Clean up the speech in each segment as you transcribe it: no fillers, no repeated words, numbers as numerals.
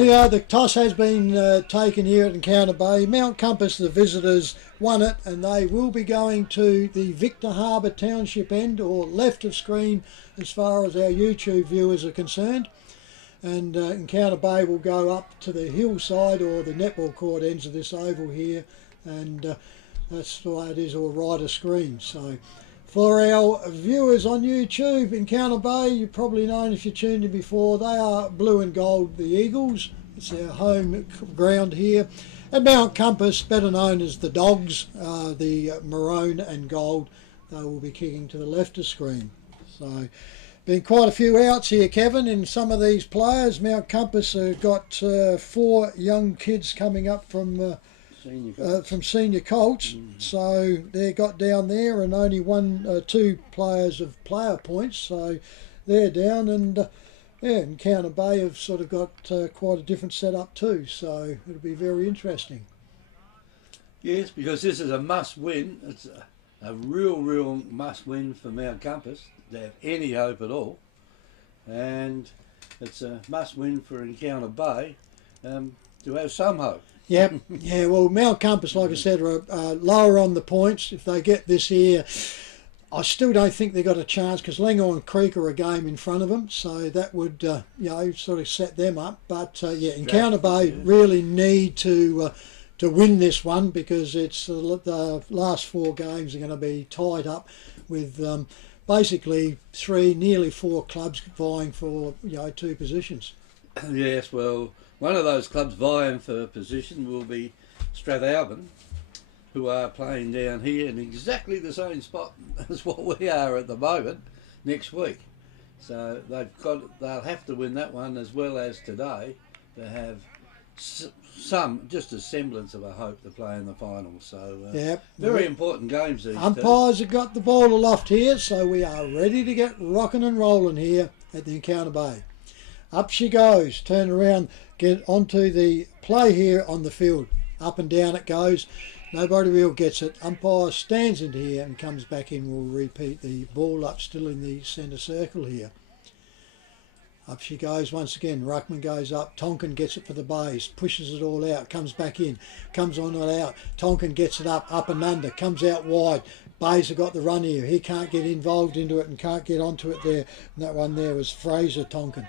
Yeah, the toss has been taken here at Encounter Bay. Mount Compass, the visitors, won it, and they will be going to the Victor Harbour Township end, or left of screen as far as our YouTube viewers are concerned. And Encounter Bay will go up to the hillside or the netball court ends of this oval here, and that's the way it is, or right of screen. So for our viewers on YouTube, Encounter Bay, you've probably known if you tuned in before, they are blue and gold, the Eagles. It's our home ground here. And Mount Compass, better known as the Dogs, the maroon and gold, they will be kicking to the left of screen. So been quite a few outs here, Kevin, in some of these players. Mount Compass have got 4 young kids coming up from senior Colts, so they got down there, and only 2 players of player points, so they're down. And yeah, Encounter Bay have sort of got quite a different setup too, so it'll be very interesting. Yes, because this is a must-win. It's a real must-win for Mount Compass to have any hope at all, and it's a must-win for Encounter Bay to have some hope. Yep. Yeah, well, Mount Compass, like I said, are lower on the points. If they get this here, I still don't think they've got a chance, because Langhorne Creek are a game in front of them, so that would sort of set them up. But yeah, Encounter Bay really need to win this one, because it's the last 4 games are going to be tied up with basically 3, nearly 4 clubs vying for 2 positions. Yes, well, one of those clubs vying for position will be Strathalbyn, who are playing down here in exactly the same spot as what we are at the moment next week. So they'll have to win that one as well as today to have just a semblance of a hope to play in the final. So yep. Very important games these Umpires have got the ball aloft here, so we are ready to get rocking and rolling here at the Encounter Bay. Up she goes, turn around, get onto the play here on the field. Up and down it goes. Nobody real gets it. Umpire stands in here and comes back in. We'll repeat the ball up, still in the centre circle here. Up she goes once again. Ruckman goes up. Tonkin gets it for the Bays. Pushes it all out. Comes back in. Comes on and out. Tonkin gets it up and under. Comes out wide. Bays have got the run here. He can't get involved into it and can't get onto it there. And that one there was Fraser Tonkin.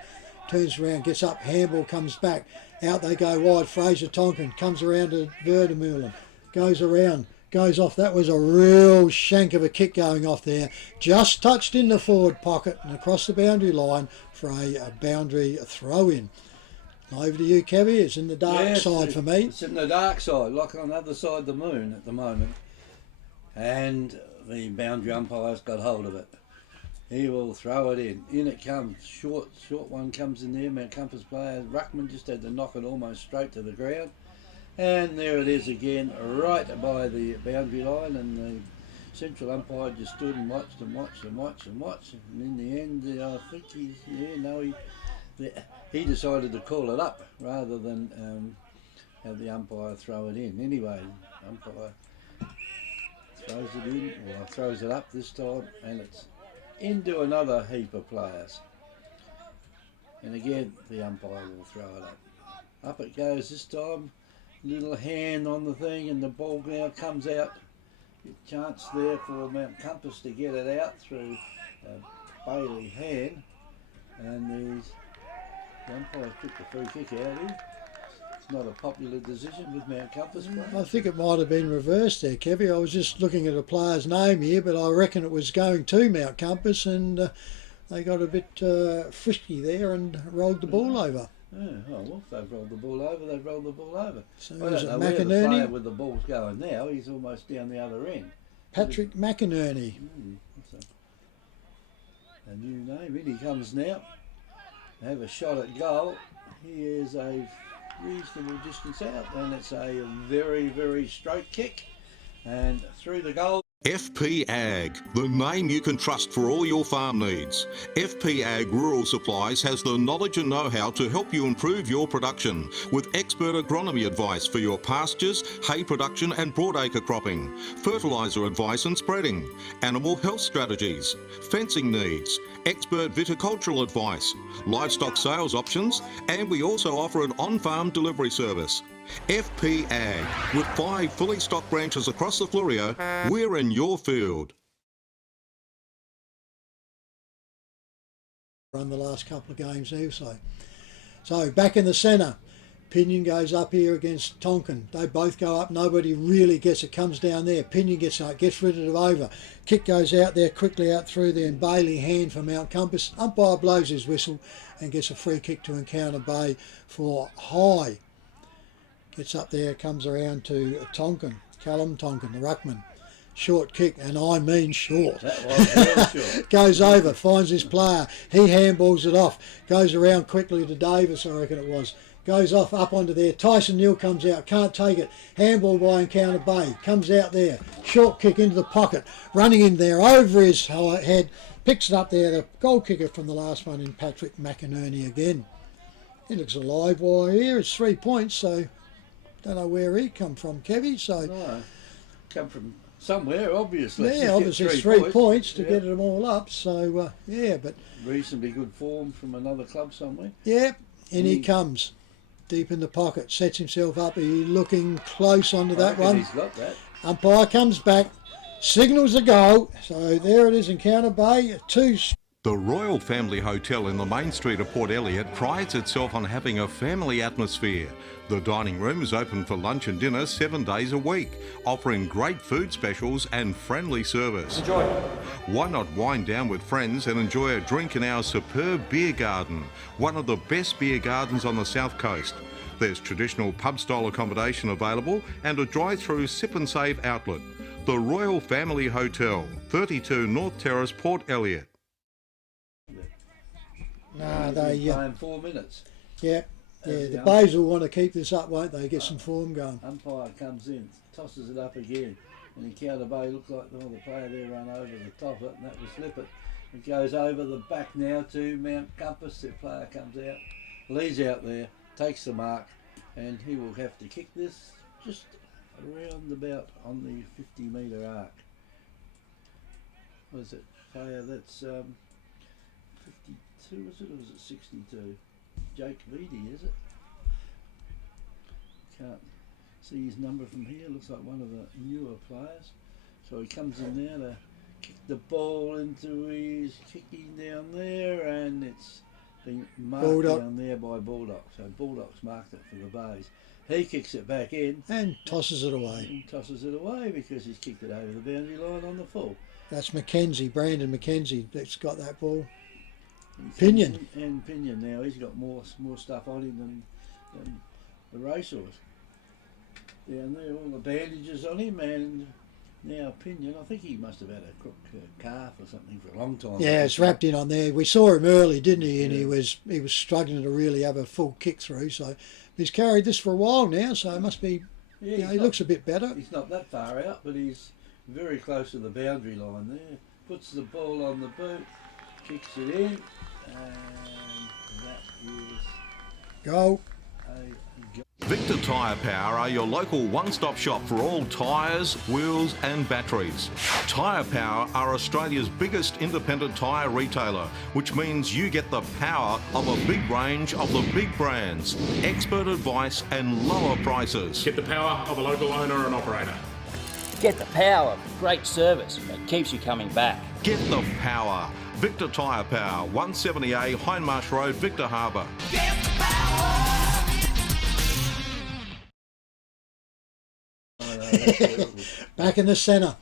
Turns around, gets up. Handball comes back. Out they go wide. Fraser Tonkin comes around to Verdemulen. Goes around, goes off. That was a real shank of a kick going off there. Just touched in the forward pocket and across the boundary line for a boundary throw-in. Over to you, Kevy. It's in the dark side for me. It's in the dark side, like on the other side of the moon at the moment. And the boundary umpire's got hold of it. He will throw it in. In it comes. Short one comes in there. Mount Compass player. Ruckman just had to knock it almost straight to the ground. And there it is again, right by the boundary line, and the central umpire just stood and watched and watched and watched and watched. And in the end, I think he decided to call it up rather than have the umpire throw it in. Anyway, the umpire throws it in, or throws it up this time, and it's into another heap of players. And again, the umpire will throw it up. Up it goes this time. Little hand on the thing, and the ball now comes out. Chance there for Mount Compass to get it out through Bailey hand, and the umpire took the free kick out here. It's not a popular decision with Mount Compass. I think it might have been reversed there, Kevy. I was just looking at a player's name here, but I reckon it was going to Mount Compass, and they got a bit frisky there and rolled the ball over. Oh, well, if they've rolled the ball over, they've rolled the ball over. So I don't know where the player with the ball's going now. He's almost down the other end. Patrick McInerney. That's a new name. In he comes now. Have a shot at goal. He is a reasonable distance out, and it's a very straight kick. And through the goal. FP Ag, the name you can trust for all your farm needs. FP Ag Rural Supplies has the knowledge and know-how to help you improve your production with expert agronomy advice for your pastures, hay production and broadacre cropping, fertiliser advice and spreading, animal health strategies, fencing needs, expert viticultural advice, livestock sales options, and we also offer an on-farm delivery service. FP Ag, with 5 fully stocked branches across the Fleurieu, we're in your field. Run the last couple of games also. So back in the centre, Pinion goes up here against Tonkin. They both go up, nobody really gets it, comes down there. Pinion gets rid of it over. Kick goes out there, quickly out through there, and Bailey hand for Mount Compass. Umpire blows his whistle and gets a free kick to Encounter Bay for high. Gets up there, comes around to Tonkin, Callum Tonkin, the ruckman. Short kick, and I mean short. That was real short. Goes over, finds his player. He handballs it off. Goes around quickly to Davis, I reckon it was. Goes off up onto there. Tyson Neal comes out, can't take it. Handball by Encounter Bay. Comes out there. Short kick into the pocket. Running in there over his head. Picks it up there. The goal kicker from the last one in Patrick McInerney again. He looks alive while here. It's 3 points, so don't know where he come from, Kevy. So No, come from somewhere, obviously. yeah, obviously it's 3 points to get them all up. So yeah, but reasonably good form from another club somewhere. yeah, and he comes deep in the pocket, sets himself up. He's looking close onto that one. He's got that. Umpire comes back, signals a goal. So there it is, Encounter Bay. 2. The Royal Family Hotel in the main street of Port Elliot prides itself on having a family atmosphere. The dining room is open for lunch and dinner 7 days a week, offering great food specials and friendly service. Enjoy. Why not wind down with friends and enjoy a drink in our superb beer garden, one of the best beer gardens on the south coast. There's traditional pub-style accommodation available and a drive-through sip and save outlet. The Royal Family Hotel, 32 North Terrace, Port Elliot. No, they playing 4 minutes. yeah. Yeah, the Bays will want to keep this up, won't they? Get some form going. Umpire comes in, tosses it up again, and Encounter Bay looks like the player there run over the top of it, and that was Lippert. It goes over the back now to Mount Compass. Their player comes out, Lee's out there, takes the mark, and he will have to kick this just around about on the 50-metre arc. What is it? Player that's 52, is it, or was it 62? Jake Veedy, is it? Can't see his number from here. Looks like one of the newer players. So he comes in there to kick the ball into his kicking down there, and it's been marked down there by Bulldog. So Bulldog's marked it for the Bays. He kicks it back in and tosses it away. And tosses it away because he's kicked it over the boundary line on the full. That's Mackenzie, Brandon Mackenzie, that's got that ball. Pinion. And Pinion now, he's got more stuff on him than the racehorse. Down there, all the bandages on him, and now Pinion, I think he must have had a crook calf or something for a long time. Yeah, it's wrapped in on there. We saw him early, didn't he? And he was struggling to really have a full kick through. So he's carried this for a while now, so it must be, he looks a bit better. He's not that far out, but he's very close to the boundary line there. Puts the ball on the boot, kicks it in, and that is Goal. Victor Tyre Power are your local one-stop shop for all tyres, wheels and batteries. Tyre Power are Australia's biggest independent tyre retailer, which means you get the power of a big range of the big brands, expert advice and lower prices. Get the power of a local owner and operator. Get the power of great service that keeps you coming back. Get the power. Victor Tyre Power, 170A Hindmarsh Road, Victor Harbour. Get the power. Back in the centre.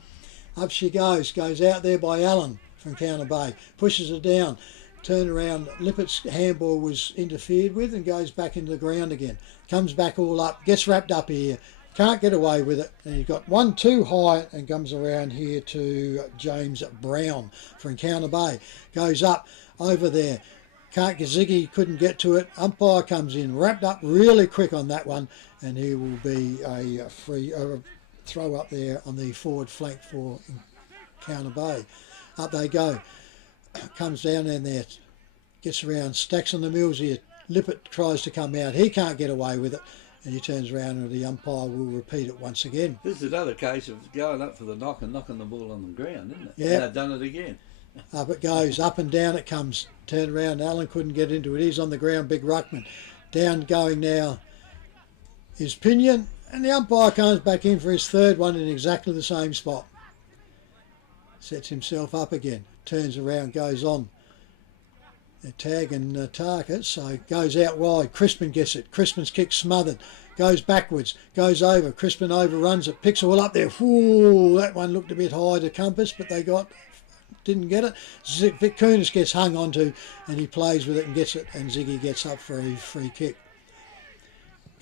Up she goes out there by Allen from Counter Bay. Pushes it down. Turn around. Lippert's handball was interfered with and goes back into the ground again. Comes back all up. Gets wrapped up here. Can't get away with it. And he's got 1 too high and comes around here to James Brown from Counter Bay. Goes up over there. Can't get Ziggy, couldn't get to it. Umpire comes in, wrapped up really quick on that one, and he will be a free throw up there on the forward flank for Counter Bay. Up they go. Comes down in there, gets around, stacks on the mills here. Lippert tries to come out. He can't get away with it. And he turns around and the umpire will repeat it once again. This is another case of going up for the knock and knocking the ball on the ground, isn't it? Yeah. And they've done it again. Up it goes, up and down it comes. Turn around, Allen couldn't get into it. He's on the ground, big ruckman. Down going now is Pinion. And the umpire comes back in for his third one in exactly the same spot. Sets himself up again. Turns around, goes on. They're tagging Tarka, so goes out wide. Crispin gets it. Crispin's kick smothered. Goes backwards. Goes over. Crispin overruns it. Picks it all up there. Whoo, that one looked a bit high to compass, but they didn't get it. Kunis gets hung onto and he plays with it and gets it, and Ziggy gets up for a free kick.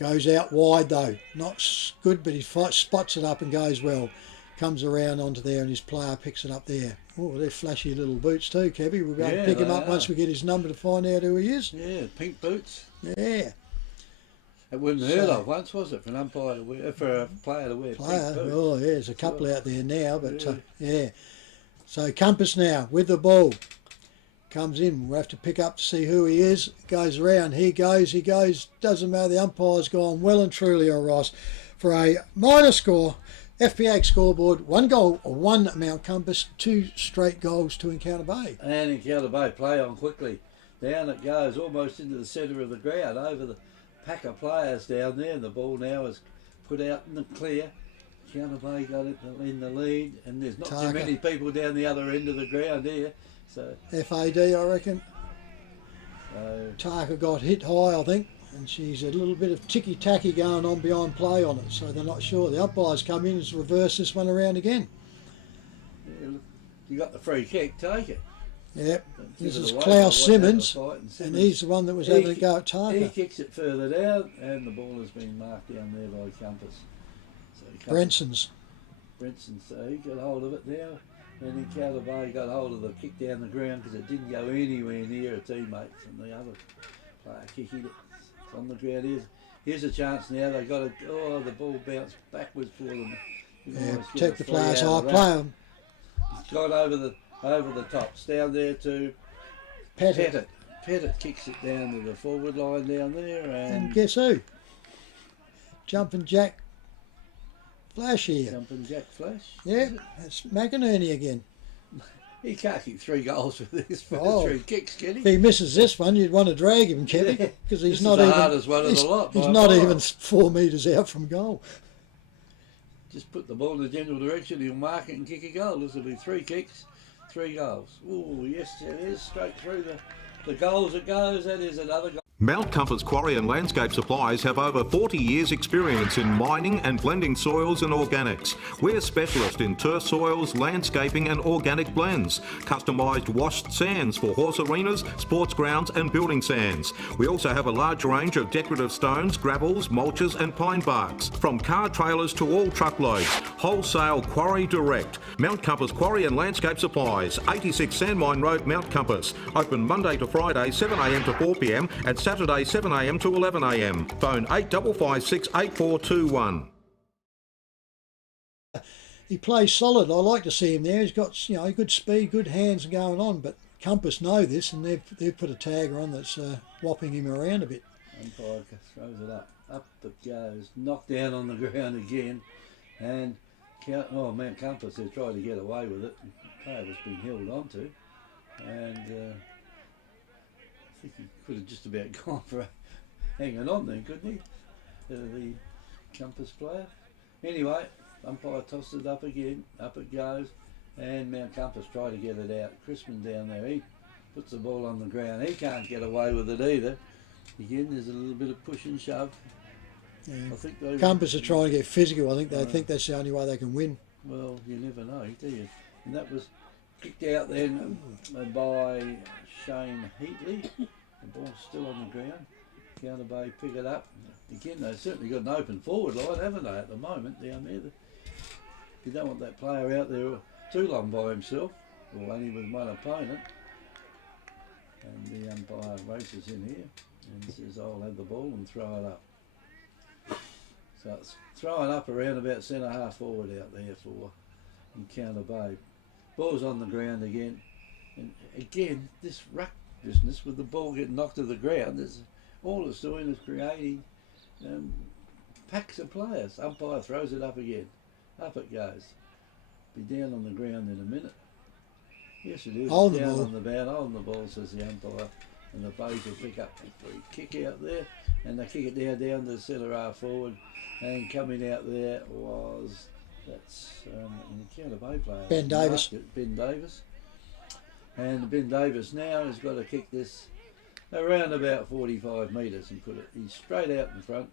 Goes out wide though. Not good, but he spots it up and goes well. Comes around onto there and his player picks it up there. Oh, they're flashy little boots too, Kevy. We'll be able to pick him up once we get his number to find out who he is. Yeah, pink boots. Yeah. It wasn't heard of once, was it, for an umpire to wear, for a player to wear pink boots? Oh, yeah, there's a couple out there now, but yeah. So Compass now with the ball. Comes in, we'll have to pick up to see who he is. Goes around, he goes. Doesn't matter, the umpire's gone well and truly, Ross, for a minor score. FPH scoreboard, 1 goal or 1 Mount Compass, 2 straight goals to Encounter Bay. And Encounter Bay play on quickly. Down it goes, almost into the centre of the ground, over the pack of players down there. And the ball now is put out in the clear. Encounter Bay got it in the lead, and there's not too many people down the other end of the ground here. So FAD, I reckon. Tarka got hit high, I think. And she's a little bit of ticky-tacky going on behind play on it, so they're not sure. The umpires come in and reverse this one around again. Yeah, you got the free kick, take it. Yep, this is Klaus Simmons, and he's the one that was having a go at Tarka. He kicks it further down, and the ball has been marked down there by Compass. So Brenson's. Brenson, so he got hold of it now, and Encounter Bay got hold of the kick down the ground because it didn't go anywhere near a teammate, and the other player kicking it. On the ground. Here's a chance now. They got the ball bounced backwards for them. Yeah, protect the players. I'll play them. It's gone over the tops down there to Pettit. Pettit kicks it down to the forward line down there, and guess who? Jumping Jack Flash here. Jumping Jack Flash. Yeah, it's McInerney again. He can't kick 3 goals with these 3 kicks, can he? If he misses this one, you'd want to drag him, Kevin, because he's not even the hardest one of the lot. He's not even 4 metres out from goal. Just put the ball in the general direction, he'll mark it and kick a goal. This will be 3 kicks, 3 goals. Oh, yes, it is. Straight through the goals it goes. That is another goal. Mount Compass Quarry and Landscape Supplies have over 40 years experience in mining and blending soils and organics. We're specialists in turf soils, landscaping and organic blends. Customised washed sands for horse arenas, sports grounds and building sands. We also have a large range of decorative stones, gravels, mulches and pine barks. From car trailers to all truckloads. Wholesale Quarry Direct. Mount Compass Quarry and Landscape Supplies, 86 Sandmine Road, Mount Compass. Open Monday to Friday 7am to 4pm and Saturday 7am to 11am. Phone 8556 8421. He plays solid. I like to see him there. He's got good speed, good hands going on. But Compass know this, and they've put a tagger on that's whopping him around a bit. Umpire throws it up. Up it goes. Knocked down on the ground again, and Mount Compass has tried to get away with it. The player was being held onto, and I think he could have just about gone for hanging on then, couldn't he? The Compass player. Anyway, umpire tossed it up again. Up it goes, and Mount Compass tried to get it out. Crispin down there, he puts the ball on the ground. He can't get away with it either. Again, there's a little bit of push and shove. Yeah. I think Compass are trying to get physical. I think they think that's the only way they can win. Well, you never know, do you? And that was kicked out then by Shane Heatley. The ball's still on the ground. Encounter Bay pick it up. Again, they've certainly got an open forward line, haven't they, at the moment down there? You don't want that player out there too long by himself, or only with one opponent. And the umpire races in here and says, I'll have the ball and throw it up. So it's throwing up around about centre half forward out there for Encounter Bay. Ball's on the ground again. And again, this ruck business with the ball getting knocked to the ground, all it's doing is creating packs of players. Umpire throws it up again. Up it goes. Be down on the ground in a minute. Yes, it is. On the down ball. on the bound, on the ball, says the umpire. And the Bays will pick up a free kick out there. And they kick it down to the centre half forward. And coming out there was, that's an Encounter Bay player. Ben Davis. Ben Davis. And Ben Davis now has got to kick this around about 45 metres and put it, he's straight out in front.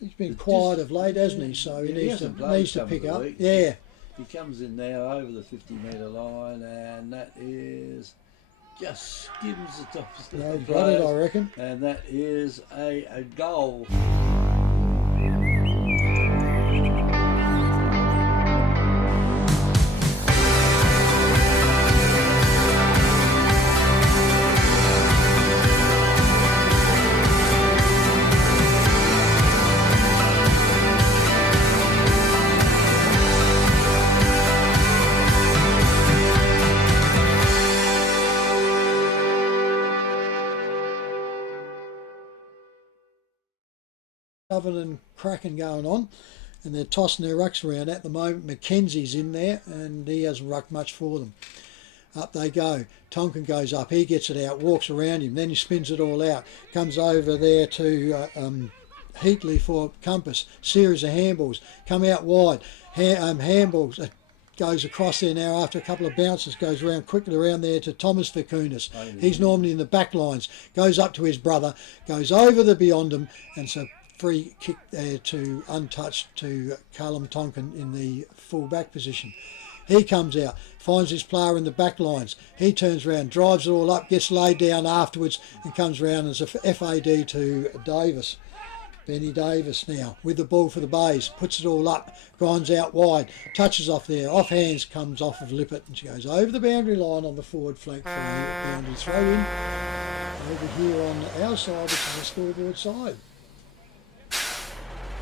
He's been quiet of late, hasn't he? So he needs to pick up. Yeah. He comes in now over the 50-metre line, and that is just skims the top of the No, got it, I reckon. And that is a goal. Oven and cracking going on, and they're tossing their rucks around at the moment. Mackenzie's in there, and he hasn't rucked much for them. Up they go. Tonkin goes up. He gets it out, walks around him. Then he spins it all out. Comes over there to Heatley for Compass. Series of handballs. Come out wide. Handballs. Goes across there now after a couple of bounces, goes around quickly around there to Thomas Vicunas. He's normally in the back lines. Goes up to his brother, goes over the beyond him, and so free kick there to untouched to Callum Tonkin in the full back position. He comes out, finds his player in the back lines. He turns around, drives it all up, gets laid down afterwards, and comes round as a FAD to Davis. Benny Davis now with the ball for the Bays, puts it all up, grinds out wide, touches off there, off hands, comes off of Lippert, and she goes over the boundary line on the forward flank for a boundary throw in over here on our side, which is the scoreboard side.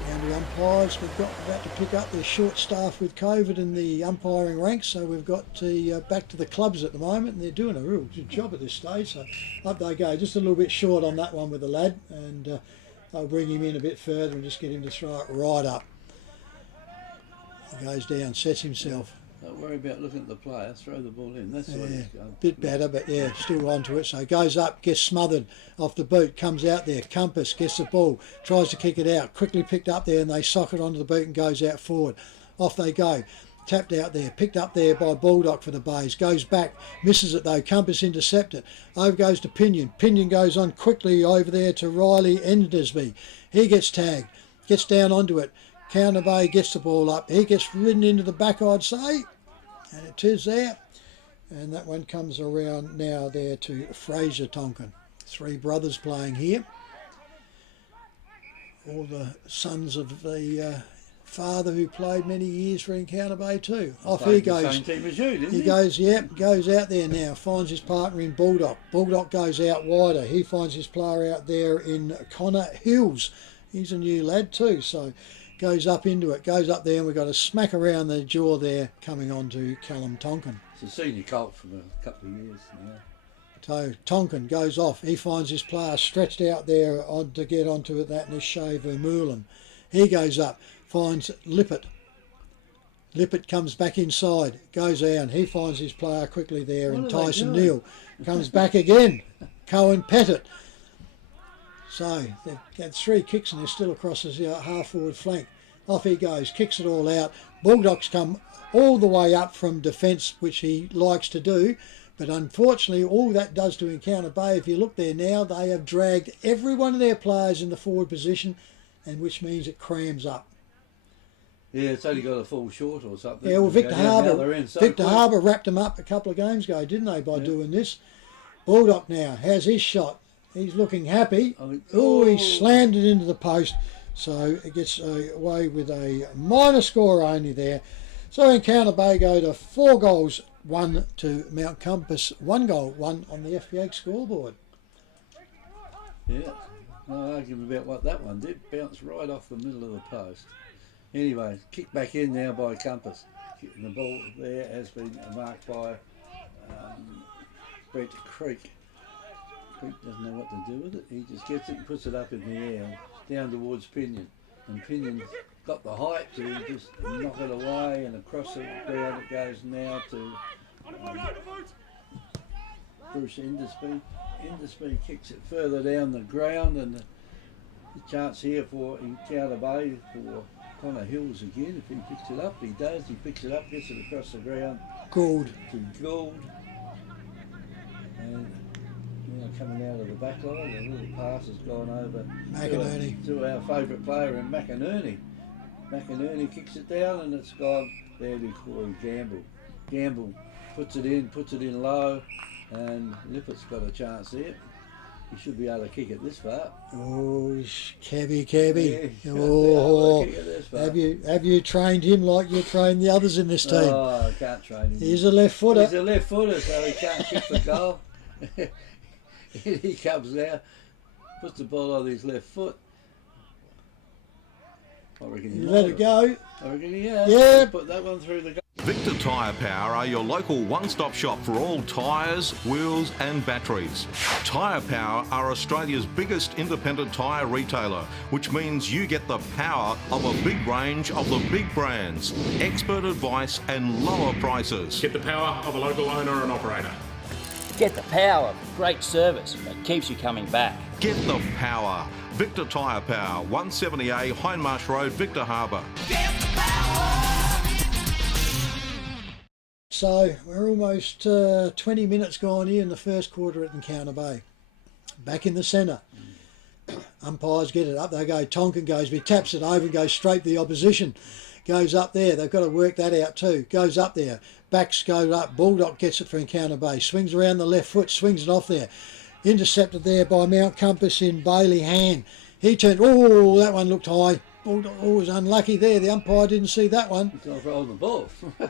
Boundary umpires, we've got about to pick up. They're short staffed with COVID in the umpiring ranks, so we've got to back to the clubs at the moment, and they're doing a real good job at this stage. So up they go, just a little bit short on that one with the lad, and they'll bring him in a bit further and just get him to throw it right up. He goes down, sets himself. Don't worry about looking at the player, throw the ball in. That's what he's going. Bit better, but yeah, still onto it. So he goes up, gets smothered off the boot, comes out there. Compass gets the ball, tries to kick it out, quickly picked up there, and they sock it onto the boot and goes out forward. Off they go. Tapped out there, picked up there by Baldock for the Bays. Goes back, misses it though. Compass intercept it. Over goes to Pinion. Pinion goes on quickly over there to Riley Endersby. He gets tagged, gets down onto it. Counter Bay gets the ball up. He gets ridden into the back, I'd say. And it is there. And that one comes around now there to Fraser Tonkin. Three brothers playing here. All the sons of the father who played many years for Encounter Bay too. Off he goes. Same team as you, didn't he? He goes, yep, goes out there now, finds his partner in Baldock. Baldock goes out wider. He finds his player out there in Connor Hills. He's a new lad too, so goes up into it, goes up there, and we've got a smack around the jaw there coming on to Callum Tonkin. It's a senior colt from a couple of years now. So Tonkin goes off. He finds his player stretched out there to get onto it, that and his shaver Moorland. He goes up, finds Lippert. Lippert comes back inside, goes down. He finds his player quickly there in Tyson Neal. Comes back again. Cohen Pettit. So they've had three kicks and they're still across his half forward flank. Off he goes, kicks it all out. Bulldogs come all the way up from defence, which he likes to do. But unfortunately, all that does to Encounter Bay, if you look there now, they have dragged every one of their players in the forward position, and which means it crams up. Yeah, it's only got a full short or something. Yeah, well, Victor Harbour wrapped them up a couple of games ago, didn't they, by doing this? Baldock now has his shot. He's looking happy. He slammed it into the post. So it gets away with a minor score only there. So Encounter Bay go to 4 goals, 1 to Mount Compass, 1 goal, 1 on the FPH scoreboard. Yeah, no argument about what that one did. Bounced right off the middle of the post. Anyway, kicked back in now by Compass. The ball there has been marked by Brent Creek. Creek doesn't know what to do with it. He just gets it and puts it up in the air, down towards Pinion. And Pinion's got the height to just knock it away, and across the ground it goes now to Bruce Endersby. Endersby kicks it further down the ground, and the chance here for Encounter Bay for Connor Hills again. If he picks it up, he does. He picks it up, gets it across the ground. Gould. To Gould. And now coming out of the back line, a little pass has gone over McInerney. To our favourite player in McInerney. McInerney kicks it down, and it's gone there to Corey Gamble. Gamble puts it in low, and Lippert's got a chance there. He should be able to kick it this far. Oh, Cabby. Yeah, Oh, kick it this far. have you trained him like you trained the others in this team? Oh, I can't train him. He's a left footer. He's a left footer, so he can't kick the goal. He comes now, puts the ball on his left foot. I reckon he Let it go. I reckon he has. Yeah. Put that one through the goal. Victor Tyre Power are your local one-stop shop for all tyres, wheels and batteries. Tyre Power are Australia's biggest independent tyre retailer, which means you get the power of a big range of the big brands, expert advice and lower prices. Get the power of a local owner and operator. Get the power of great service that keeps you coming back. Get the power. Victor Tyre Power, 170A Hindmarsh Road, Victor Harbour. So we're almost 20 minutes gone here in the first quarter at Encounter Bay. Back in the centre. Umpires get it up. They go, Tonkin goes, he taps it over and goes straight to the opposition. Goes up there. They've got to work that out too. Goes up there. Backs go up. Bulldog gets it for Encounter Bay. Swings around the left foot. Swings it off there. Intercepted there by Mount Compass in Bailey Han. He turned. Oh, that one looked high. Bulldog was unlucky there. The umpire didn't see that one. He's not rolling the ball.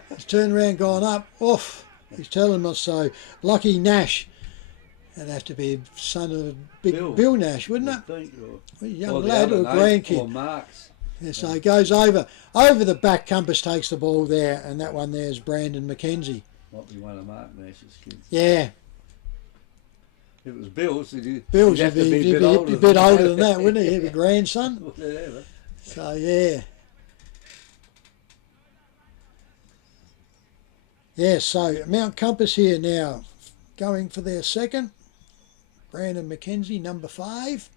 He's turned around, gone up. Off. He's telling us so. Lucky Nash. That'd have to be son of Big Bill Nash, wouldn't it? Think, A young or the lad other or a name, grandkid. Or Marks. Yeah, so he goes over the back. Compass takes the ball there, and that one there is Brandon McKenzie. Might be one of Mark Nash's kids. Yeah, If it was Bill's, he'd Bill's have would to be be a bit older than that, wouldn't he? He'd be grandson. Whatever. So yeah. Yeah, so Mount Compass here now, going for their second. Brandon McKenzie, number 5.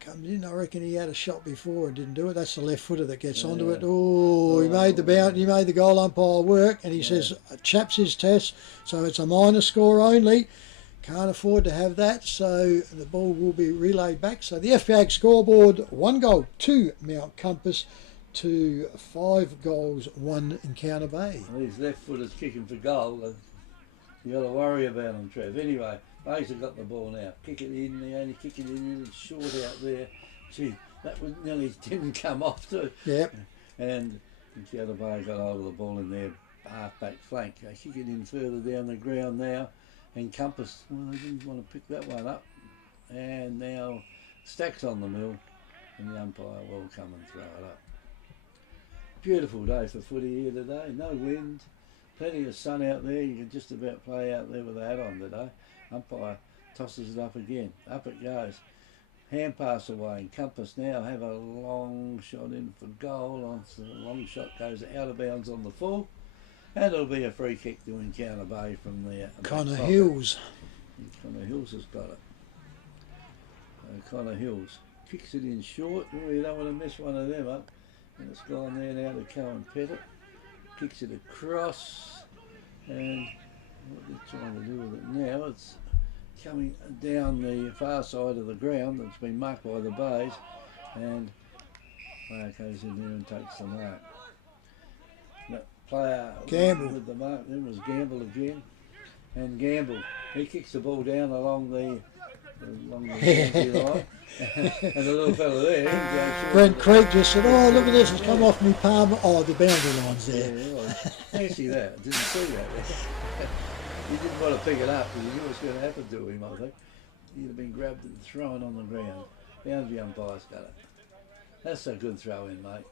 Comes in. I reckon he had a shot before and didn't do it. That's the left footer that gets onto it. Oh, he made the bounce. He made the goal umpire work, and he says chaps his test, so it's a minor score only. Can't afford to have that, so the ball will be relayed back. So the FPAG scoreboard: 1 goal to Mount Compass, to 5 goals, 1 Encounter Bay. Well, these left footers kicking for goal. You got to worry about them, Trev. Anyway, Bayes have got the ball now. Kick it in. They only kick it in. It's short out there. Gee, that was nearly didn't come off too. Yep. And Encounter Bay got hold of the ball in their half-back flank. They kick it in further down the ground now. And Compass, well, they didn't want to pick that one up. And now Stack's on the mill, and the umpire will come and throw it up. Beautiful day for footy here today. No wind, plenty of sun out there. You can just about play out there with a hat on today. Umpire tosses it up again. Up it goes. Hand pass away. And Compass now have a long shot in for goal. The long shot goes out of bounds on the full. And it'll be a free kick to Encounter Bay from there. Connor Hills. Connor Hills has got it. Connor Hills kicks it in short. Oh, you don't want to mess one of them up. And it's gone there now to Cohen Pettit. Kicks it across. And what they're trying to do with it now, it's coming down the far side of the ground that's been marked by the Bays. And player goes in there and takes the mark. That player Gamble. with the mark then was Gamble again. And Gamble, he kicks the ball down along the boundary line. And the little fella there, Brent Creek just said, "Oh, look at this! It's come off me palm." Oh, the boundary line's there. Yeah, well, fancy that. Didn't see that. He didn't want to pick it up because he knew what was going to happen to him, I think. He'd have been grabbed and thrown on the ground. Boundary umpire's got it. That's a good throw in, mate.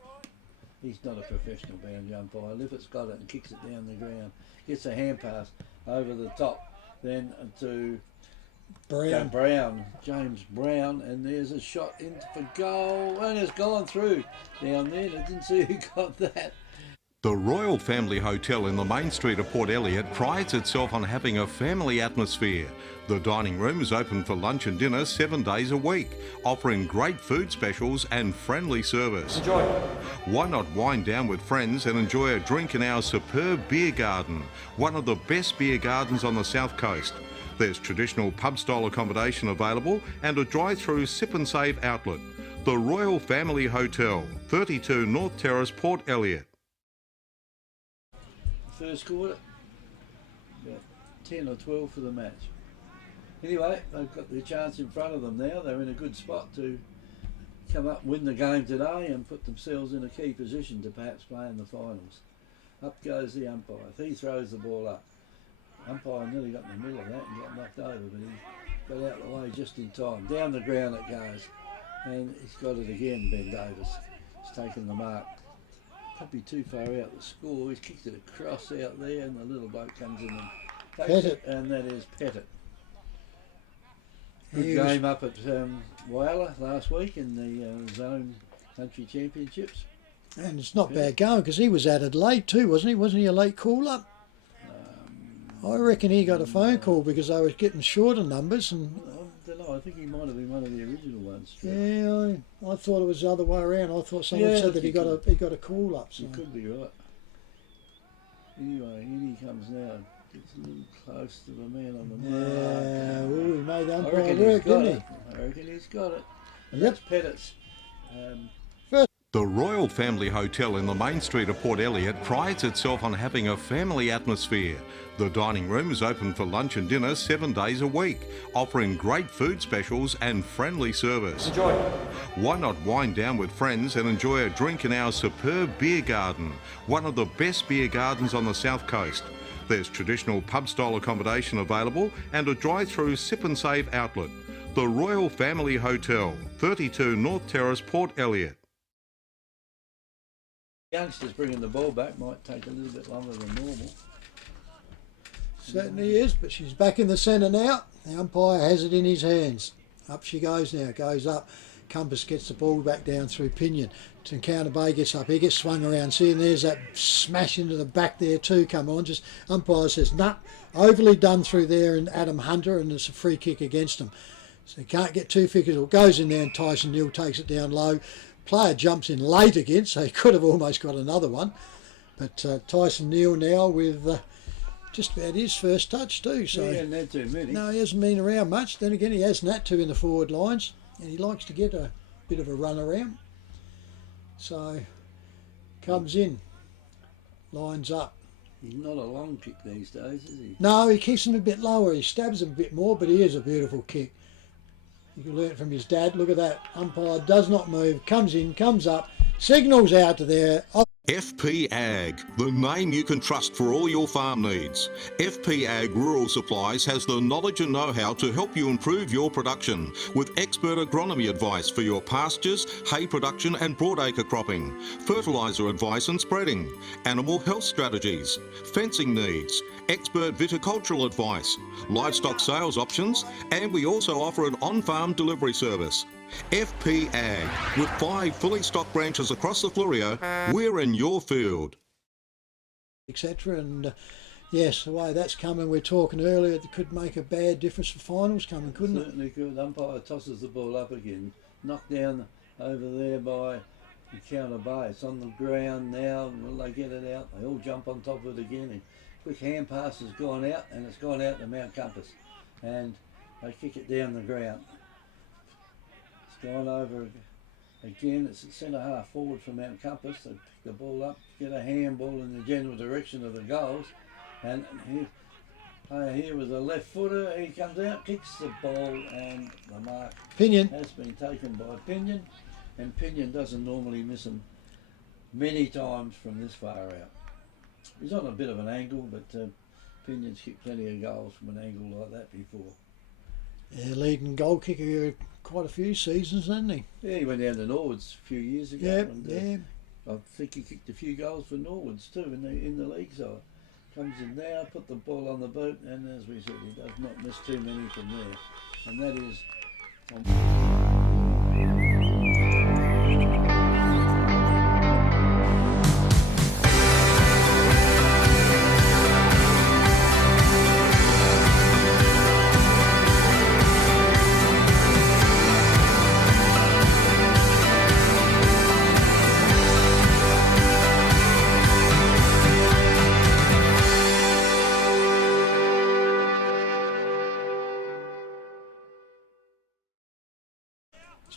He's not a professional boundary umpire. Lippert's got it and kicks it down the ground. Gets a hand pass over the top, then to Brown, James Brown, and there's a shot in for goal, and it's gone through down there. I didn't see who got that. The Royal Family Hotel in the main street of Port Elliot prides itself on having a family atmosphere. The dining room is open for lunch and dinner 7 days a week, offering great food specials and friendly service. Enjoy. Why not wind down with friends and enjoy a drink in our superb beer garden, one of the best beer gardens on the south coast. There's traditional pub-style accommodation available and a drive-through sip and save outlet. The Royal Family Hotel, 32 North Terrace, Port Elliot. First quarter, about 10 or 12 for the match. Anyway, they've got their chance in front of them now. They're in a good spot to come up, win the game today and put themselves in a key position to perhaps play in the finals. Up goes the umpire. He throws the ball up. Umpire nearly got in the middle of that and got knocked over, but he got out of the way just in time. Down the ground it goes, and he's got it again, Ben Davis. He's taken the mark. Probably too far out the score. He's kicked it across out there, and the little bloke comes in and takes it, and that is Pettit. Good game up at Whyalla last week in the Zone Country Championships. And it's not bad going because he was added late too, wasn't he? Wasn't he a late call-up? I reckon he got a phone call because they were getting shorter numbers. And I don't know, I think he might have been one of the original ones. Yeah, I thought it was the other way around. I thought someone said that he got a call-up. So. You could be right. Anyway, in he comes now. Gets a little close to the man on the mark. Yeah, he made the umpire work, didn't he? I reckon he's got it. And Yep. that's Pettit's. The Royal Family Hotel in the main street of Port Elliot prides itself on having a family atmosphere. The dining room is open for lunch and dinner 7 days a week, offering great food specials and friendly service. Enjoy. Why not wind down with friends and enjoy a drink in our superb beer garden, one of the best beer gardens on the south coast. There's traditional pub-style accommodation available and a drive-through sip and save outlet. The Royal Family Hotel, 32 North Terrace, Port Elliot. Youngsters bringing the ball back might take a little bit longer than normal. Certainly is, but she's back in the centre now. The umpire has it in his hands. Up she goes now, goes up. Compass gets the ball back down through Pinion. Encounter Bay gets up, he gets swung around. See, and there's that smash into the back there too. Come on, just umpire says, nah, overly done through there and Adam Hunter, and it's a free kick against him. So he can't get too physical. It goes in there and Tyson Neal takes it down low. Player jumps in late again, so he could have almost got another one. But Tyson Neal now with just about his first touch too. So he hasn't had too many. No, he hasn't been around much. Then again, he hasn't had to in the forward lines, and he likes to get a bit of a run around. So comes in, lines up. He's not a long kick these days, is he? No, he kicks him a bit lower. He stabs him a bit more, but he is a beautiful kick. You can learn it from his dad. Look at that. Umpire does not move. Comes in, comes up, signals out to there. FP Ag, the name you can trust for all your farm needs. FP Ag Rural Supplies has the knowledge and know-how to help you improve your production with expert agronomy advice for your pastures, hay production and broadacre cropping, fertiliser advice and spreading, animal health strategies, fencing needs, expert viticultural advice, livestock sales options, and we also offer an on-farm delivery service. FP Ag, with 5 fully stocked branches across the Flurio, we're in your field. Etc. And yes, the way that's coming, we're talking earlier, it could make a bad difference for finals coming, couldn't it? Certainly could. Umpire tosses the ball up again. Knocked down over there by Encounter Bay. It's on the ground now. Will they get it out? They all jump on top of it again. And quick hand pass has gone out, and it's gone out to Mount Compass. And they kick it down the ground. Gone over again. It's at centre half forward from Mount Compass. They pick the ball up, get a handball in the general direction of the goals, and here with a left footer, he comes out, kicks the ball, and the mark Pinion has been taken by Pinion, and Pinion doesn't normally miss them many times from this far out. He's on a bit of an angle, but Pinion's kicked plenty of goals from an angle like that before. Yeah, leading goal kicker quite a few seasons, hasn't he? Yeah, he went down to Norwood's a few years ago. Yeah, and, yeah. I think he kicked a few goals for Norwoods too in the league side. Comes in now, put the ball on the boot, and as we said, he does not miss too many from there. And that is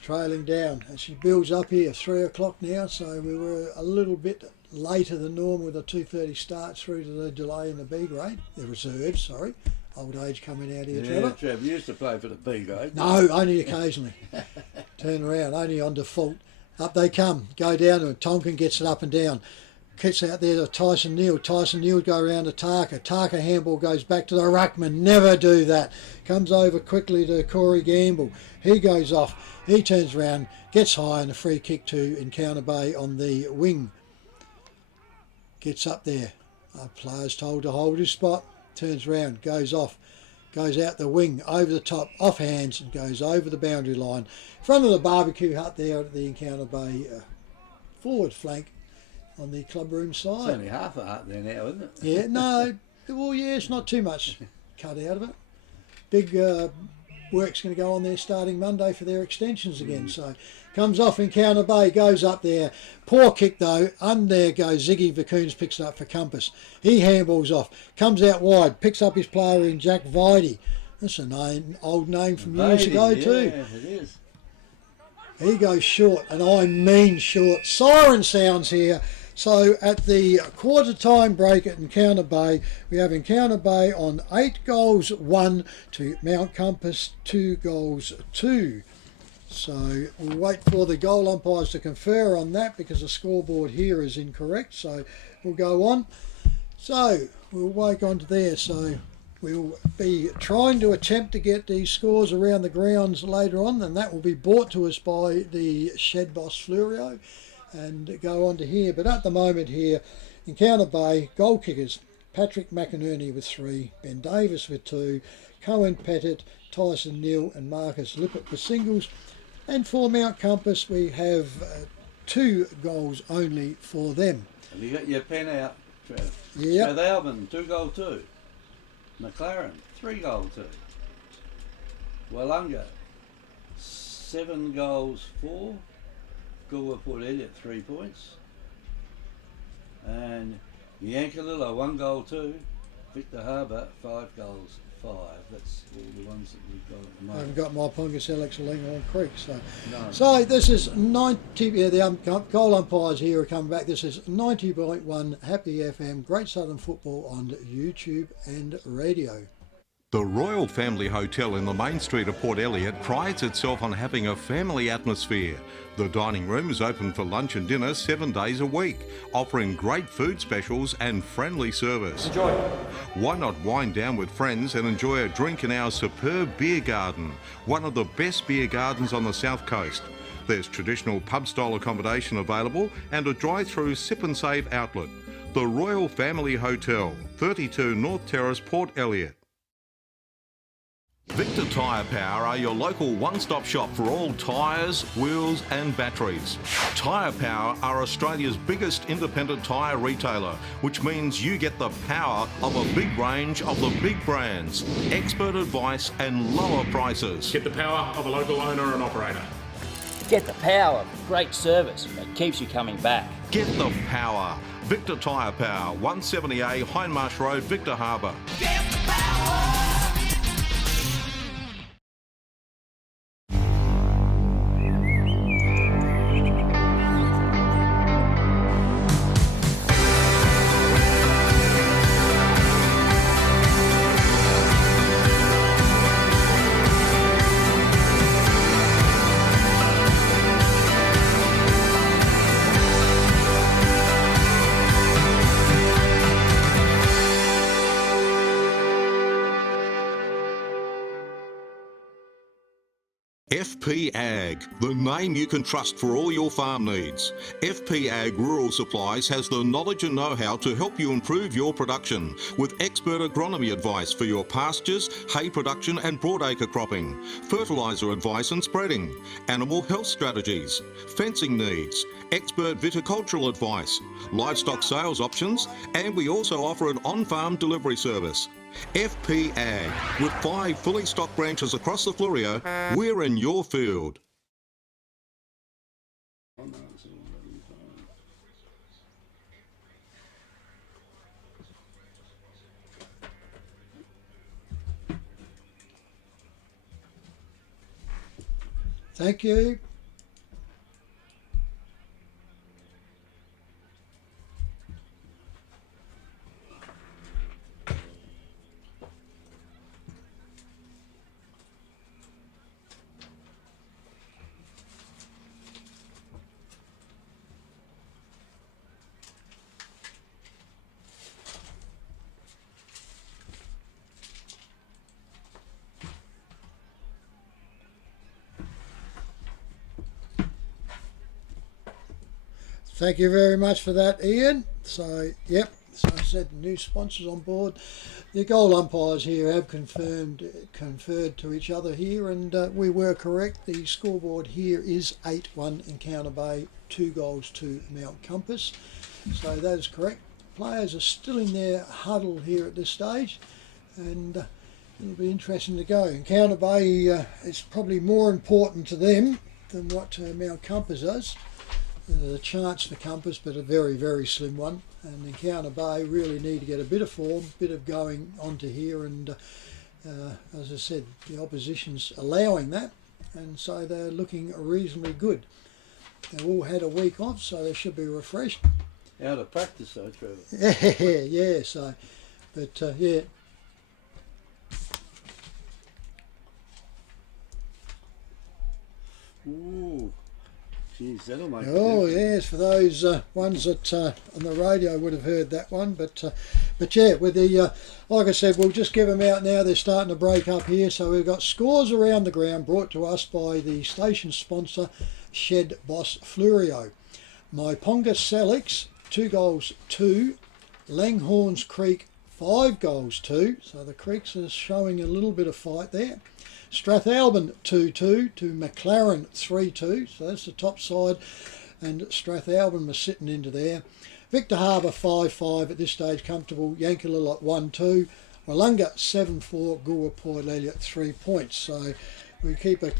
trailing down as she builds up here. 3 o'clock now, so we were a little bit later than normal with a 2:30 start through to the delay in the B grade, the reserves, sorry. Old age coming out here, Trevor. Trevor used to play for the B grade. No, only occasionally. Turn around, only on default. Up they come, go down, and Tonkin gets it up and down. Kicks out there to Tyson Neal. Tyson Neal go around to Tarka. Tarka handball goes back to the ruckman. Never do that. Comes over quickly to Corey Gamble. He goes off. He turns around, gets high, and a free kick to Encounter Bay on the wing. Gets up there. Our player's told to hold his spot. Turns around, goes off. Goes out the wing, over the top, off hands, and goes over the boundary line. In front of the barbecue hut there at the Encounter Bay forward flank on the clubroom side. It's only half a hut there now, isn't it? Yeah, no, well, yeah, it's not too much cut out of it. Big work's going to go on there starting Monday for their extensions again. So comes off Encounter Bay, goes up there. Poor kick though, and there goes Ziggy Vicoons, picks it up for Compass. He handballs off, comes out wide, picks up his player in Jack Videy. That's a name, old name from years ago too. Yeah, it is. He goes short, and I mean short. Siren sounds here. So at the quarter time break at Encounter Bay, we have Encounter Bay on 8 goals 1 to Mount Compass 2 goals 2. So we'll wait for the goal umpires to confer on that because the scoreboard here is incorrect. So we'll go on. So we'll wake on to there. So we'll be trying to attempt to get these scores around the grounds later on, and that will be brought to us by the shed boss Flurio. And go on to here, but at the moment here, Encounter Bay goal kickers: Patrick McInerney with 3, Ben Davis with 2, Cohen Pettit, Tyson Neal, and Marcus Lippert for singles. And for Mount Compass, we have 2 goals only for them. Have you got your pen out, Trev? Yeah. Smith Alvin, 2 goal 2. McLaren, 3 goal 2. Wollonga, 7 goals 4. Goa Port Elliott 3 points, and Yankalilla 1 goal 2, Victor Harbour 5 goals 5. That's all the ones that we've got at the moment. I haven't got my Pungus Alex Linghorn Creek, so No. so this is 90. Yeah, the goal umpires here are coming back. This is 90.1 Happy FM, Great Southern Football on YouTube and radio. The Royal Family Hotel in the main street of Port Elliot prides itself on having a family atmosphere. The dining room is open for lunch and dinner 7 days a week, offering great food specials and friendly service. Enjoy. Why not wind down with friends and enjoy a drink in our superb beer garden, one of the best beer gardens on the south coast. There's traditional pub-style accommodation available and a drive-through sip and save outlet. The Royal Family Hotel, 32 North Terrace, Port Elliot. Victor Tyre Power are your local one-stop shop for all tyres, wheels and batteries. Tyre Power are Australia's biggest independent tyre retailer, which means you get the power of a big range of the big brands, expert advice and lower prices. Get the power of a local owner and operator. Get the power of great service that keeps you coming back. Get the power. Victor Tyre Power, 170A Hindmarsh Road, Victor Harbour. Get the power. FP Ag, the name you can trust for all your farm needs. FP Ag Rural Supplies has the knowledge and know-how to help you improve your production with expert agronomy advice for your pastures, hay production and broadacre cropping, fertiliser advice and spreading, animal health strategies, fencing needs, expert viticultural advice, livestock sales options, and we also offer an on-farm delivery service. FP Ag, with 5 fully stocked branches across the Fleurieu, we're in your field. Thank you. Thank you very much for that, Ian. So, yep, so I said new sponsors on board. The goal umpires here have conferred to each other here, and we were correct. The scoreboard here is 8-1 Encounter Bay, 2 goals to Mount Compass. So that is correct. Players are still in their huddle here at this stage, and it'll be interesting to go. Encounter Bay is probably more important to them than what Mount Compass is. There's a chance for Compass, but a very, very slim one. And Encounter Bay really need to get a bit of form, a bit of going onto here. And as I said, the opposition's allowing that. And so they're looking reasonably good. They've all had a week off, so they should be refreshed. Out of practice though, Trevor. Yeah, so, but yeah. Ooh. Jeez, that'll make Oh yes, for those ones that on the radio would have heard that one, but yeah, with the like I said, we'll just give them out now. They're starting to break up here, so we've got scores around the ground brought to us by the station sponsor, Shed Boss Fleurieu. My Ponga Salix 2 goals 2, Langhorns Creek 5 goals 2. So the Creeks are showing a little bit of fight there. Strathalbyn 2-2 to McLaren 3-2, so that's the top side, and Strathalbyn was sitting into there. Victor Harbour 5-5 at this stage, comfortable. Yankalilla 1-2, Willunga 7-4, Goora Port Elliot 3 points. So we keep a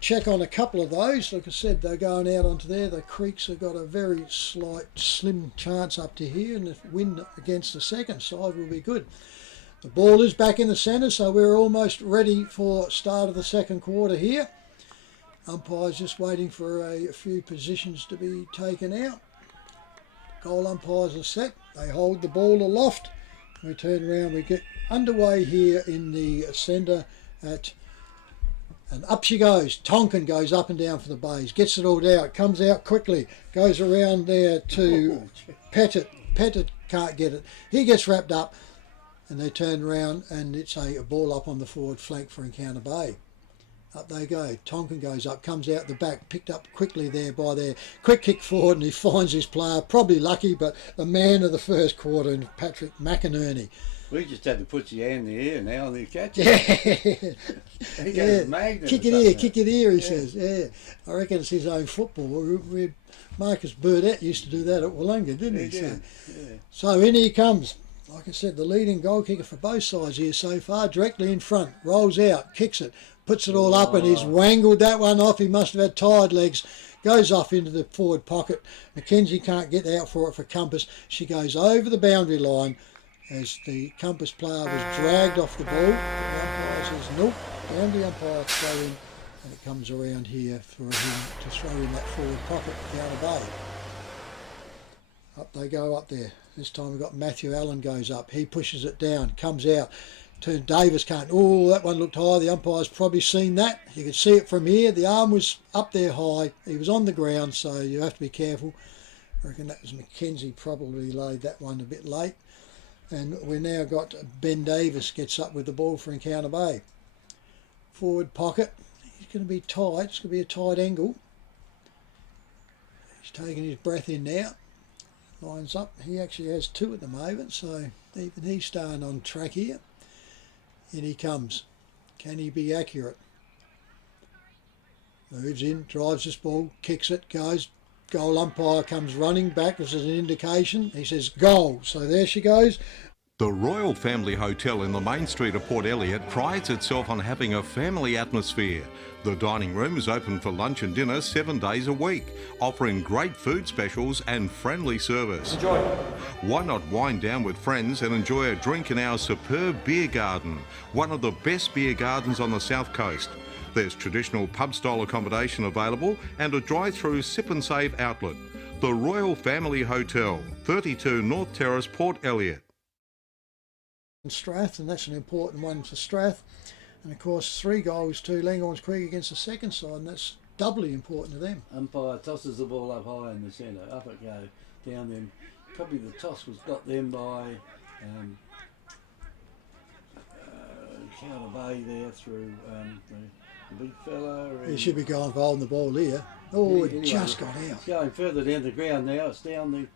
check on a couple of those. Like I said, they're going out onto there. The Creeks have got a very slight, slim chance up to here, and if win against the second side will be good. The ball is back in the centre, so we're almost ready for start of the second quarter here. Umpires just waiting for a few positions to be taken out. Goal umpires are set. They hold the ball aloft. We turn around, we get underway here in the centre and up she goes. Tonkin goes up and down for the bays, gets it all out, comes out quickly, goes around there to Pettit. Pettit can't get it. He gets wrapped up. And they turn around and it's a ball up on the forward flank for Encounter Bay. Up they go. Tonkin goes up, comes out the back, picked up quickly there by their quick kick forward, and he finds his player, probably lucky, but the man of the first quarter, Patrick McInerney. We just had to put your hand in the air now and they catch it. Yeah. Kick it here, he says. Yeah, I reckon it's his own football. Marcus Burdett used to do that at Willunga, didn't he? So in he comes. Like I said, the leading goal kicker for both sides here so far, directly in front, rolls out, kicks it, puts it all up, and he's wangled that one off. He must have had tired legs. Goes off into the forward pocket. Mackenzie can't get out for it for Compass. She goes over the boundary line as the Compass player was dragged off the ball. The umpire says, nope, down the umpire throw in, and it comes around here for him to throw in that forward pocket down the bay. Up they go up there. This time we've got Matthew Allen goes up. He pushes it down, comes out. Turn Davis can't. Oh, that one looked high. The umpire's probably seen that. You could see it from here. The arm was up there high. He was on the ground, so you have to be careful. I reckon that was Mackenzie probably laid that one a bit late. And we now got Ben Davis gets up with the ball for Encounter Bay. Forward pocket. He's going to be tight. It's going to be a tight angle. He's taking his breath in now. Lines up. He actually has 2 at the moment, so even he's staying on track here. In he comes. Can he be accurate? Moves in, drives this ball, kicks it, goes. Goal umpire comes running back as an indication. He says goal. So there she goes. The Royal Family Hotel in the main street of Port Elliot prides itself on having a family atmosphere. The dining room is open for lunch and dinner 7 days a week, offering great food specials and friendly service. Enjoy. Why not wind down with friends and enjoy a drink in our superb beer garden, one of the best beer gardens on the south coast. There's traditional pub-style accommodation available and a drive-through sip and save outlet. The Royal Family Hotel, 32 North Terrace, Port Elliot. Strath, and that's an important one for Strath. And of course 3 goals to Langholms Creek against the second side, and that's doubly important to them. Umpire tosses the ball up high in the centre, up it go, down them. Probably the toss was got them by Counter Bay there through the big fella. He should be going for holding the ball here. Oh, it just got out. It's going further down the ground now. It's down the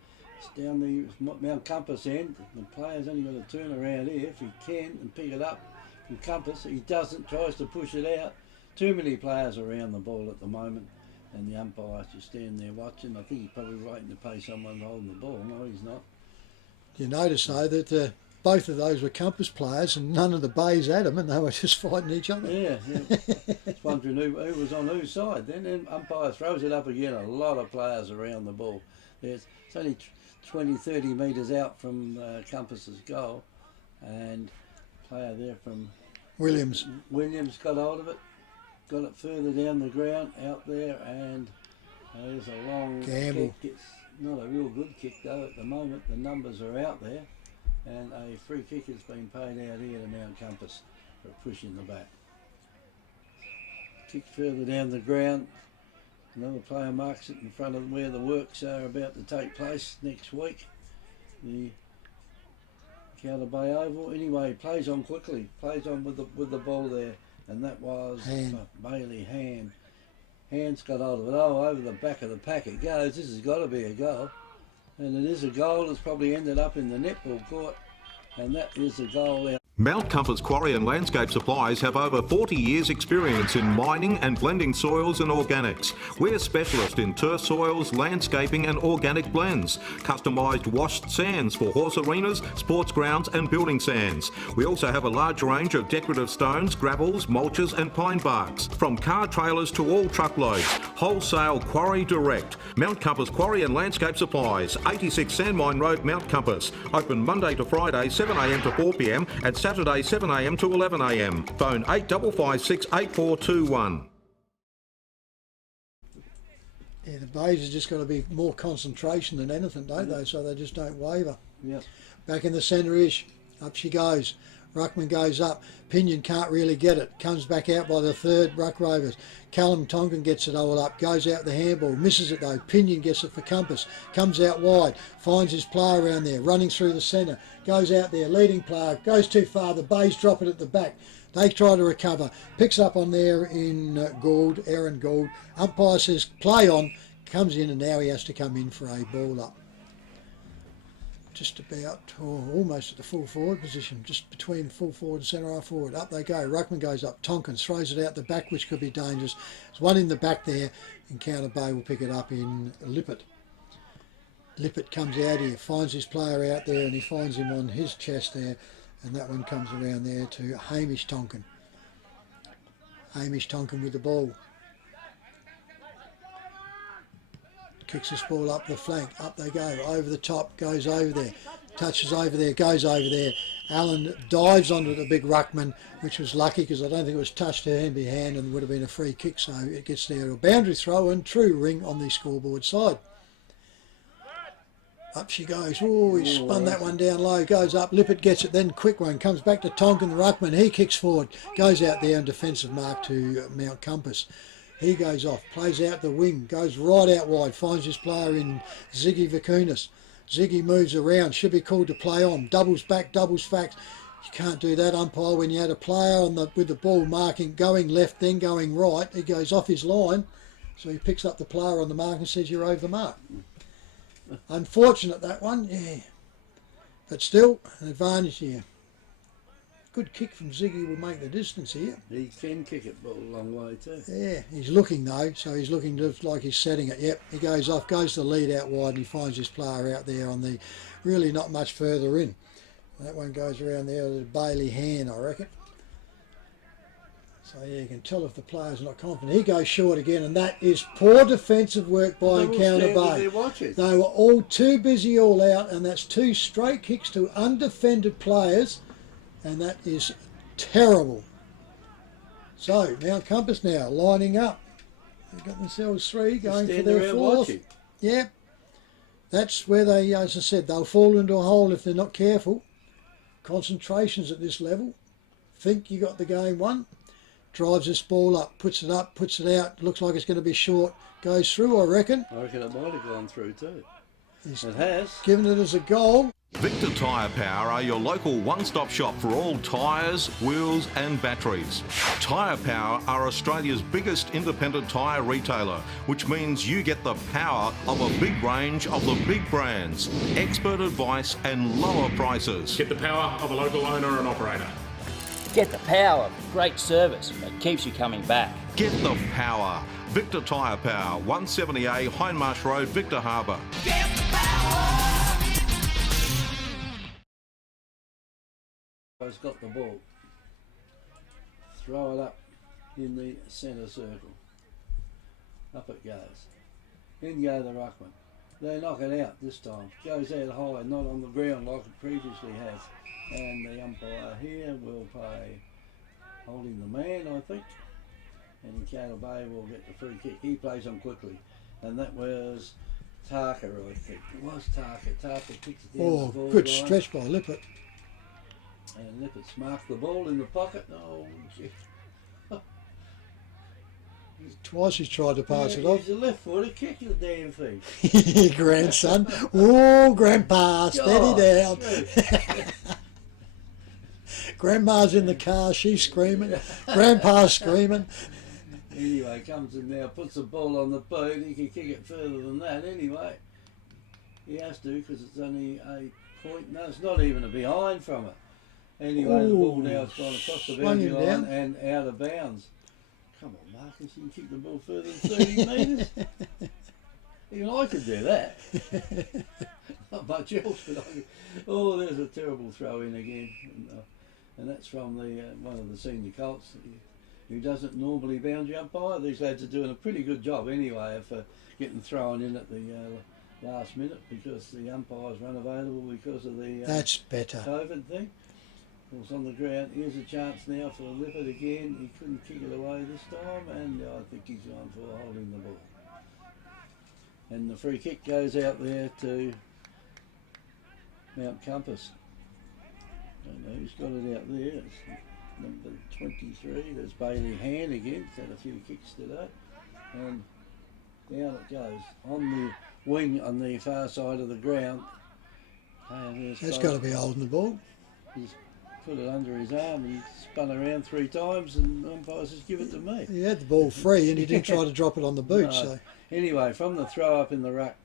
Mount Compass end. The player's only got to turn around here if he can and pick it up from Compass. He doesn't, tries to push it out. Too many players around the ball at the moment, and the umpire's just standing there watching. I think he's probably waiting to pay someone holding the ball. No, he's not. You notice though that both of those were Compass players, and none of the Bays had them, and they were just fighting each other. Yeah. Just wondering who was on whose side. Then umpire throws it up again. A lot of players around the ball. It's only 20, 30 metres out from Compass's goal, and player there from Williams got hold of it, got it further down the ground, out there, and there's a long Gamble. kick. It's not a real good kick though at the moment. The numbers are out there, and a free kick has been paid out here to Mount Compass for a push in the back. Kick further down the ground. Another player marks it in front of where the works are about to take place next week. The Counter Bay Oval. Anyway, he plays on quickly. Plays on with the ball there, and that was Bailey Hand. Hand's got hold of it. Oh, over the back of the pack it goes. This has got to be a goal, and it is a goal. It's probably ended up in the netball court, and that is a goal there. Mount Compass Quarry and Landscape Supplies have over 40 years experience in mining and blending soils and organics. We're specialists in turf soils, landscaping and organic blends. Customised washed sands for horse arenas, sports grounds and building sands. We also have a large range of decorative stones, gravels, mulches and pine barks. From car trailers to all truckloads. Wholesale Quarry Direct. Mount Compass Quarry and Landscape Supplies, 86 Sandmine Road, Mount Compass. Open Monday to Friday, 7am to 4pm and Saturday 7am to 11am. Phone 8556 8421. Yeah, the Bays has just got to be more concentration than anything, don't they? So they just don't waver. Yeah. Back in the centre-ish. Up she goes. Ruckman goes up. Pinion can't really get it. Comes back out by the third. Ruck Rovers. Callum Tonkin gets it all up. Goes out the handball. Misses it though. Pinion gets it for Compass. Comes out wide. Finds his player around there. Running through the centre. Goes out there. Leading player. Goes too far. The Bays drop it at the back. They try to recover. Picks up on there in Gould. Aaron Gould. Umpire says play on. Comes in and now he has to come in for a ball up. Just about, or almost at the full forward position, just between full forward and centre half forward. Up they go. Ruckman goes up. Tonkins throws it out the back, which could be dangerous. There's one in the back there, and Counter Bay will pick it up in Lippert. Lippert comes out here, finds his player out there, and he finds him on his chest there, and that one comes around there to Hamish Tonkin. Hamish Tonkin with the ball. Kicks this ball up the flank, up they go, over the top, goes over there, touches over there, goes over there. Allen dives onto the big ruckman, which was lucky because I don't think it was touched her hand behind and would have been a free kick, so it gets there. A boundary throw and true ring on the scoreboard side. Up she goes. Oh, he spun that one down low, goes up. Lippert gets it, then quick one, comes back to Tonkin, the ruckman. He kicks forward, goes out there and defensive mark to Mount Compass. He goes off, plays out the wing, goes right out wide, finds his player in Ziggy Vakunas. Ziggy moves around, should be called to play on, doubles back, doubles facts, You can't do that, umpire, when you had a player on with the ball marking, going left, then going right. He goes off his line, so he picks up the player on the mark and says you're over the mark. Unfortunate, that one, yeah. But still, an advantage here. Good kick from Ziggy will make the distance here. He can kick it ball a long way too. Yeah, he's looking though, so he's looking like he's setting it. Yep, he goes off, goes to lead out wide, and he finds his player out there on the, really not much further in. That one goes around there to Bailey hand, I reckon. So yeah, you can tell if the player's not confident. He goes short again, and that is poor defensive work by Encounter Bay. They were all too busy all out, and that's 2 straight kicks to undefended players, and that is terrible. So Mount Compass now lining up. They've got themselves 3 going for their 4th. Yeah, that's where they, as I said, they'll fall into a hole if they're not careful. Concentrations at this level. Think you got the game won. Drives this ball up, puts it out. Looks like it's going to be short. Goes through, I reckon. I reckon it might have gone through too. It has. Given it as a goal. Victor Tyre Power are your local one-stop shop for all tyres, wheels and batteries. Tyre Power are Australia's biggest independent tyre retailer, which means you get the power of a big range of the big brands, expert advice and lower prices. Get the power of a local owner and operator. Get the power of great service that keeps you coming back. Get the power. Victor Tyre Power, 170A Hindmarsh Road, Victor Harbour. Get the power. He's got the ball. Throw it up in the centre circle. Up it goes. In go the ruckman. They knock it out this time. Goes out high, not on the ground like it previously has. And the umpire here will play holding the man, I think. And Cattle Bay will get the free kick. He plays on quickly. And that was Tarka, I think. It was Tarka. Tarka kicks it down the ball Good line. stretch by Lippert. And Lippert's marked the ball in the pocket. Oh, gee. Twice he's tried to pass it off. He's a left-footer, kick the damn thing. Grandson. Oh, Grandpa, steady down. Grandma's in the car, she's screaming. Grandpa's screaming. Anyway, comes in now, puts the ball on the boot. He can kick it further than that anyway. He has to because it's only a point. No, it's not even a behind from it. Anyway, the ball now has gone across the boundary line and out of bounds. Come on, Marcus, you can kick the ball further than 30 metres. Even I could do that. Not much else, but I could. Oh, there's a terrible throw in again. And that's from the one of the senior Colts who doesn't normally boundary umpire. These lads are doing a pretty good job anyway of getting thrown in at the last minute because the umpires were unavailable because of the that's better. COVID thing. Ball's on the ground. Here's a chance now for Lippert again. He couldn't kick it away this time, and I think he's gone for holding the ball. And the free kick goes out there to Mount Compass. Don't know who's got it out there. It's number 23. There's Bailey Han again. He's had a few kicks today. And down it goes. On the wing on the far side of the ground. That's got to be holding the ball. He's put it under his arm and he spun around 3 times and the umpire says, give it to me. He had the ball free and he didn't try to drop it on the boot. No. So anyway, from the throw up in the ruck,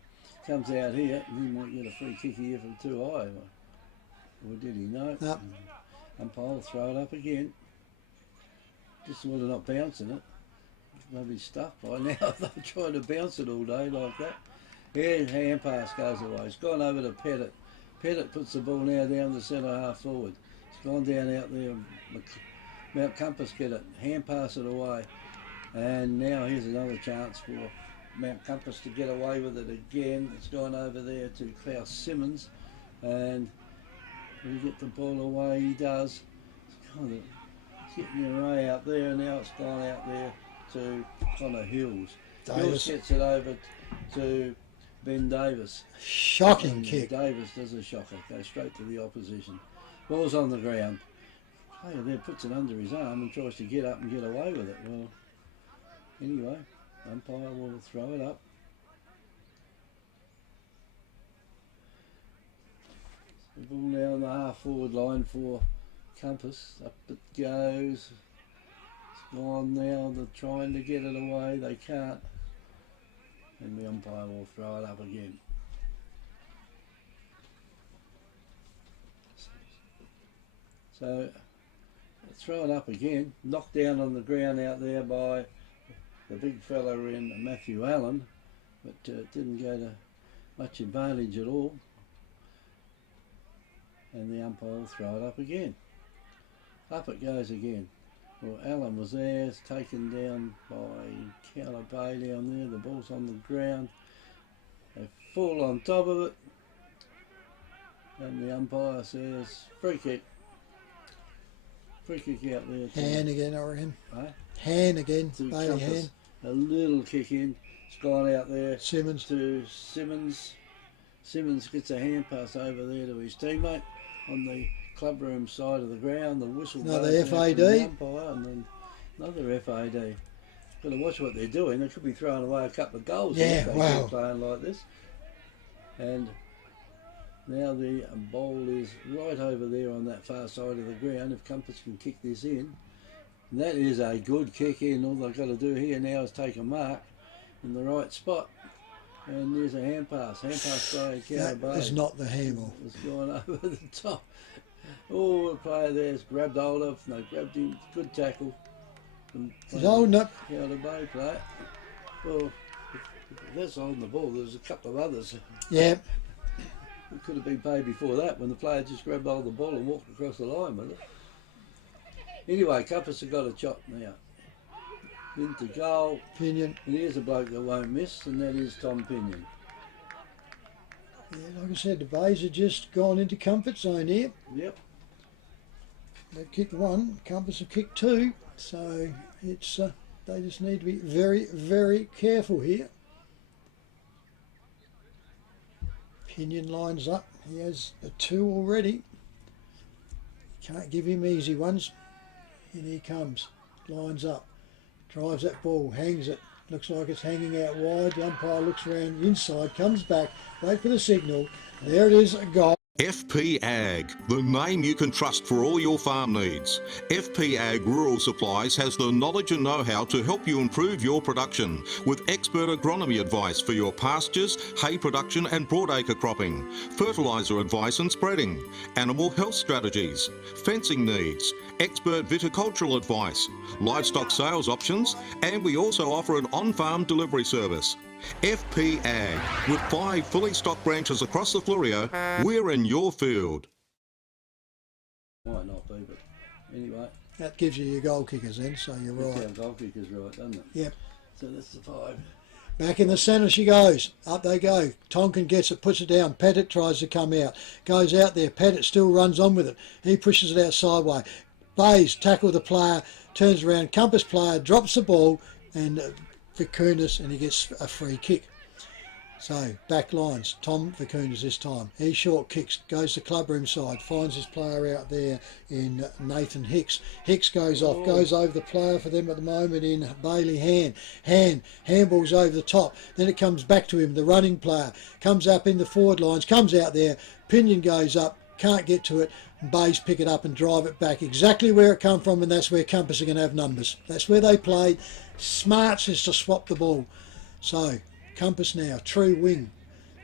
comes out here and he might get a free kick here from too high. Or did he? No. Nope. Umpire will throw it up again. Just sort of not bouncing it. Nobody's stuffed by now. They're trying to bounce it all day like that. Yeah, hand pass goes away. It's gone over to Pettit. Pettit puts the ball now down the centre half forward. It's gone down out there. Mount Compass get it. Hand pass it away. And now here's another chance for Mount Compass to get away with it again. It's gone over there to Klaus Simmons. And will he get the ball away? He does. It's kind of getting away out there. And now it's gone out there to Connor Hills. Hills gets it over to Ben Davis. Shocking kick. Davis does a shocker. Goes straight to the opposition. Ball's on the ground. Player there puts it under his arm and tries to get up and get away with it. Well, anyway, umpire will throw it up. The ball now on the half forward line for Compass, up it goes. It's gone now, they're trying to get it away, they can't. And the umpire will throw it up again. So, throw it up again, knocked down on the ground out there by the big fella in Matthew Allen, but didn't go to much advantage at all. And the umpire will throw it up again. Up it goes again. Well, Allen was there, it's taken down by Counter Bay down there, the ball's on the ground. They fall on top of it, and the umpire says, free kick. Free kick out there. Hand again, I reckon. Right? Hand again, Bailey hand. A little kick in. It's gone out there. Simmons. To Simmons. Simmons gets a hand pass over there to his teammate on the clubroom side of the ground. The whistle. Another FAD. The umpire, and then another FAD. Got to watch what they're doing. They could be throwing away a couple of goals. Yeah, if they wow. keep playing like this. And now the ball is right over there on that far side of the ground. If Compass can kick this in, and that is a good kick in. All they've got to do here now is take a mark in the right spot. And there's a hand pass. Hand pass by Counter Bay. That is not the handball. It's gone over the top. Oh, the player there's grabbed hold of. No, grabbed him. Good tackle. He's holding it. Counter Bay player. Well, if that's holding the ball, there's a couple of others. Yeah. It could have been paid before that when the player just grabbed hold of the ball and walked across the line with it. Anyway, Compass have got a chop now. Into goal. Pinion. And here's a bloke that won't miss, and that is Tom Pinion. Yeah, like I said, the Bays have just gone into comfort zone here. Yep. They've kicked one, Compass have kicked two, so it's they just need to be very, very careful here. Pinion lines up. He has a two already. Can't give him easy ones. In he comes. Lines up. Drives that ball. Hangs it. Looks like it's hanging out wide. The umpire looks around inside. Comes back. Wait for the signal. There it is. A goal. FP Ag, the name you can trust for all your farm needs. FP Ag Rural Supplies has the knowledge and know-how to help you improve your production with expert agronomy advice for your pastures, hay production and broadacre cropping, fertiliser advice and spreading, animal health strategies, fencing needs, expert viticultural advice, livestock sales options, and we also offer an on-farm delivery service. FP Ag, with 5 fully stocked branches across the Fleurieu, we're in your field. Might not be, but anyway. That gives you your goal kickers then, so you're That's right. our goal kicker's right, doesn't it? Yep. So that's the 5. Back in the centre she goes. Up they go. Tonkin gets it, puts it down. Pettit tries to come out. Goes out there. Pettit still runs on with it. He pushes it out sideways. Bays tackle the player, turns around. Compass player drops the ball and Vicunas, and he gets a free kick. So back lines, Tom Vicunas this time. He short kicks, goes to clubroom side, finds his player out there in Nathan Hicks. Hicks goes off, goes over the player for them at the moment in Bailey handballs over the top. Then it comes back to him, the running player comes up in the forward lines, comes out there. Pinion goes up, can't get to it. Bays pick it up and drive it back exactly where it come from, and that's where Compass are going to have numbers. That's where they played. Smarts is to swap the ball. So Compass now, true wing,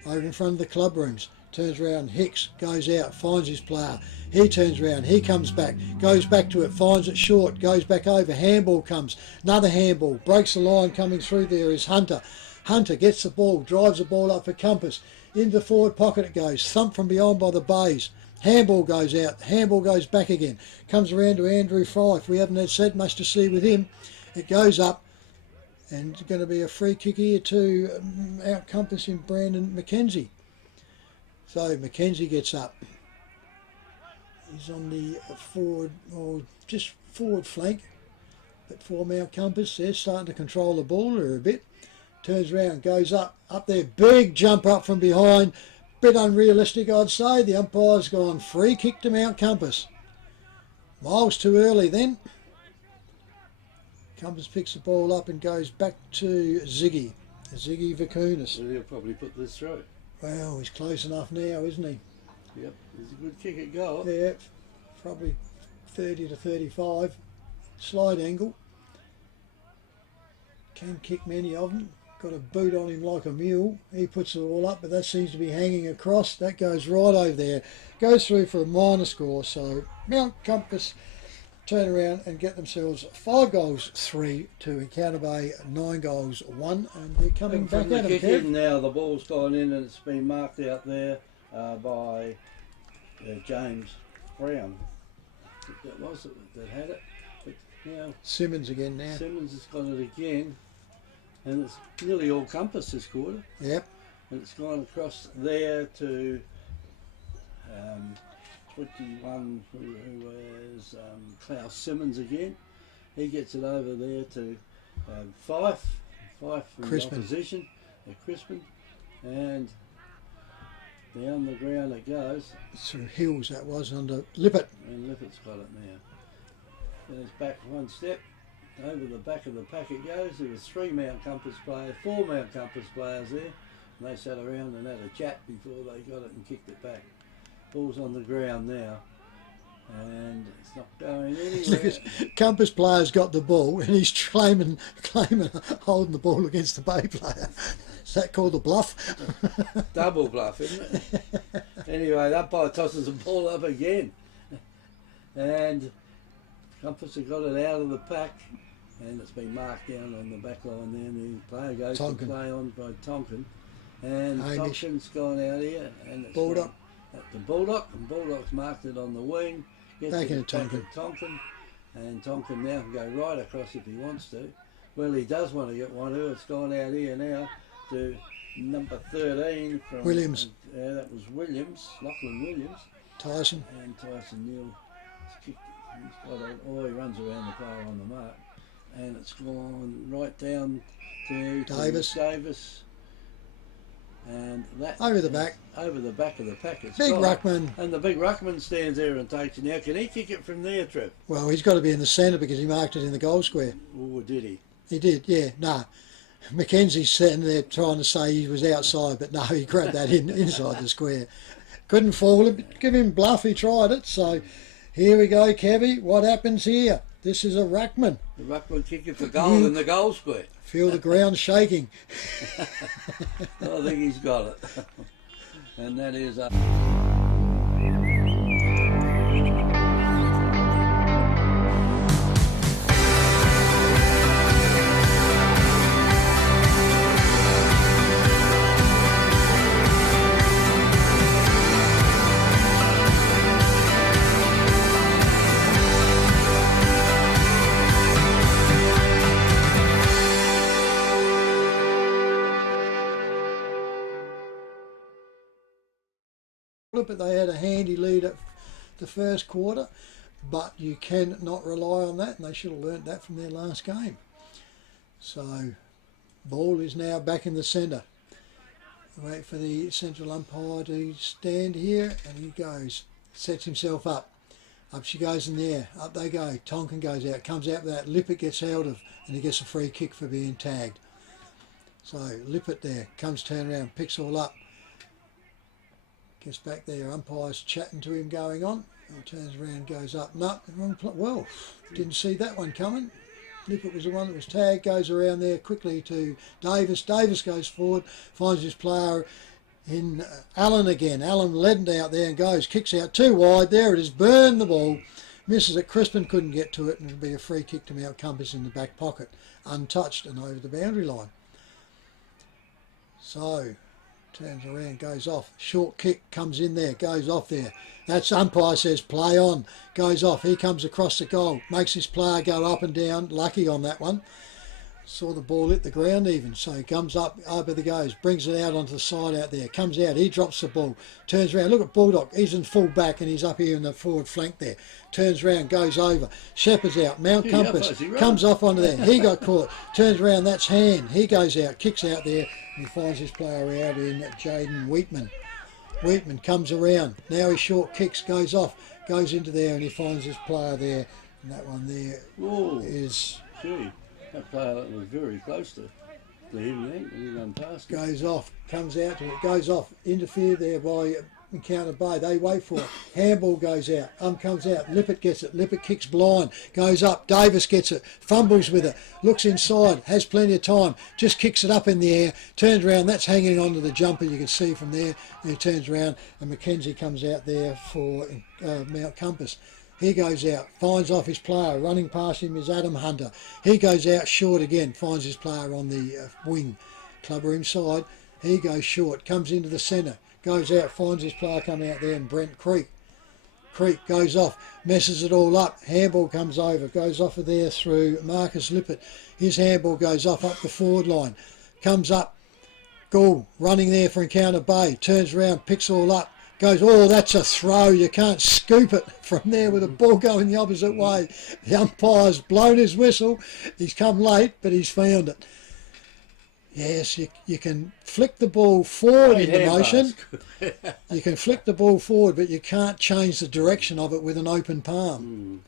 over in front of the club rooms. Turns around, Hicks goes out, finds his player. He turns around, he comes back, goes back to it, finds it short, goes back over. Handball comes, another handball, breaks the line. Coming through there is Hunter. Hunter gets the ball, drives the ball up for Compass. Into the forward pocket it goes, thumped from behind by the Bays. Handball goes out, handball goes back again. Comes around to Andrew Fife. We haven't had said much to see with him. It goes up, and it's going to be a free kick here to out Compass in Brandon McKenzie. So McKenzie gets up. He's on the forward, or just forward flank. But for Mount Compass, they're starting to control the ball a bit. Turns around, goes up there, big jump up from behind. Bit unrealistic, I'd say. The umpire's gone free kick to Mount Compass. Miles too early then. Compass picks the ball up and goes back to Ziggy Vicunas. Well, he'll probably put this through. Well, he's close enough now, isn't he? Yep, he's a good kick at goal. Yeah, probably 30 to 35. Slide angle. Can kick many of them. Got a boot on him like a mule. He puts it all up, but that seems to be hanging across. That goes right over there. Goes through for a minor score. So Mount Compass turn around and get themselves 5 goals 3 to Encounter Bay 9 goals 1, and they're coming back from at the them. kick in now. The ball's gone in and it's been marked out there by James Brown. I think that was it that had it. But now Simmons again now. Simmons has got it again, and it's nearly all Compass this quarter. Yep. And it's gone across there to 21, who is Klaus Simmons again. He gets it over there to Fife from Crispin. the opposition, Crispin, and down the ground it goes. Through Hills that was under Lippert. And Lippert's got it now. And it's back one step. Over the back of the pack it goes. There was 3 Mount Compass players, 4 Mount Compass players there. And they sat around and had a chat before they got it and kicked it back. Ball's on the ground now. And it's not going anywhere. Compass player's got the ball and he's claiming holding the ball against the Bay player. Is that called a bluff? Double bluff, isn't it? Anyway, the umpire tosses the ball up again. And Compass have got it out of the pack. And it's been marked down on the back line there. And the player goes Tonkin. to play on by Tonkin. And Hamish. Tonkin's gone out here. And it's Bulldog. At the Bulldog. And Bulldog's marked it on the wing. Gets Back it into Tonkin. at Tonkin. And Tonkin now can go right across if he wants to. Well, he does want to get one too. It's gone out here now to number 13 from Williams. That was Williams, Lachlan Williams. Tyson. And Tyson Neal. He's got it. Oh, he runs around the player on the mark. And it's gone right down to Davis. And that Over the back. Over the back of the pack. It's Big gone. ruckman. And the big ruckman stands there and takes it. Now, can he kick it from there, Trev? Well, he's got to be in the centre because he marked it in the goal square. Or did he? He did, yeah. No. Mackenzie's sitting there trying to say he was outside, but no, he grabbed that inside the square. Couldn't fool him. Give him bluff, he tried it. So here we go, Kevy. What happens here? This is a ruckman. The ruckman kicking for goal in the goal square. Feel the ground shaking. I think he's got it. And that is... But they had a handy lead at the first quarter, but you cannot rely on that, and they should have learnt that from their last game. So ball is now back in the centre. Wait for the central umpire to stand here, and he goes, sets himself up. Up she goes in there, up they go. Tonkin goes out, comes out with that. Lippert gets held of, and he gets a free kick for being tagged. So Lippert there, comes turn around, picks all up. Gets back there, umpire's chatting to him going on. He turns around, goes up. No, wrong play. Well, didn't see that one coming. Lippert was the one that was tagged, goes around there quickly to Davis. Davis goes forward, finds his player in Allen again. Allen leadened out there and goes, kicks out too wide. There it is, burned the ball. Misses it. Crispin couldn't get to it, and it'll be a free kick to Mount Compass in the back pocket, untouched and over the boundary line. So... turns around, goes off. Short kick comes in there, goes off there. That's umpire says play on. Goes off. He comes across the goal. Makes his player go up and down. Lucky on that one. Saw the ball hit the ground even. So he comes up over the goes. Brings it out onto the side out there. Comes out. He drops the ball. Turns around. Look at Bulldog. He's in full back and he's up here in the forward flank there. Turns around. Goes over. Shepherd's out. Mount Compass comes off onto there. He got caught. Turns around. That's Hand. He goes out. Kicks out there. And he finds his player out in Jaden Wheatman. Wheatman comes around. Now he short kicks. Goes off. Goes into there and he finds his player there. And that one there is... Gee. That player was very close to him then, and he ran past him. Goes off, comes out to it, goes off, interfered there by Encounter Bay, they wait for it. Handball goes out, comes out, Lippert gets it, Lippert kicks blind, goes up, Davis gets it, fumbles with it, looks inside, has plenty of time, just kicks it up in the air, turns around, that's hanging onto the jumper, you can see from there, and he turns around, and Mackenzie comes out there for Mount Compass. He goes out, finds off his player, running past him is Adam Hunter. He goes out short again, finds his player on the wing, clubber inside, he goes short, comes into the centre, goes out, finds his player coming out there, and Brent Creek goes off, messes it all up, handball comes over, goes off of there through Marcus Lippert, his handball goes off up the forward line, comes up, Gould running there for Encounter Bay, turns around, picks all up, goes, oh, that's a throw, you can't scoop it from there with the ball going the opposite way. The umpire's blown his whistle, he's come late, but he's found it. Yes, you can flick the ball forward in the motion. You can flick the ball forward, but you can't change the direction of it with an open palm.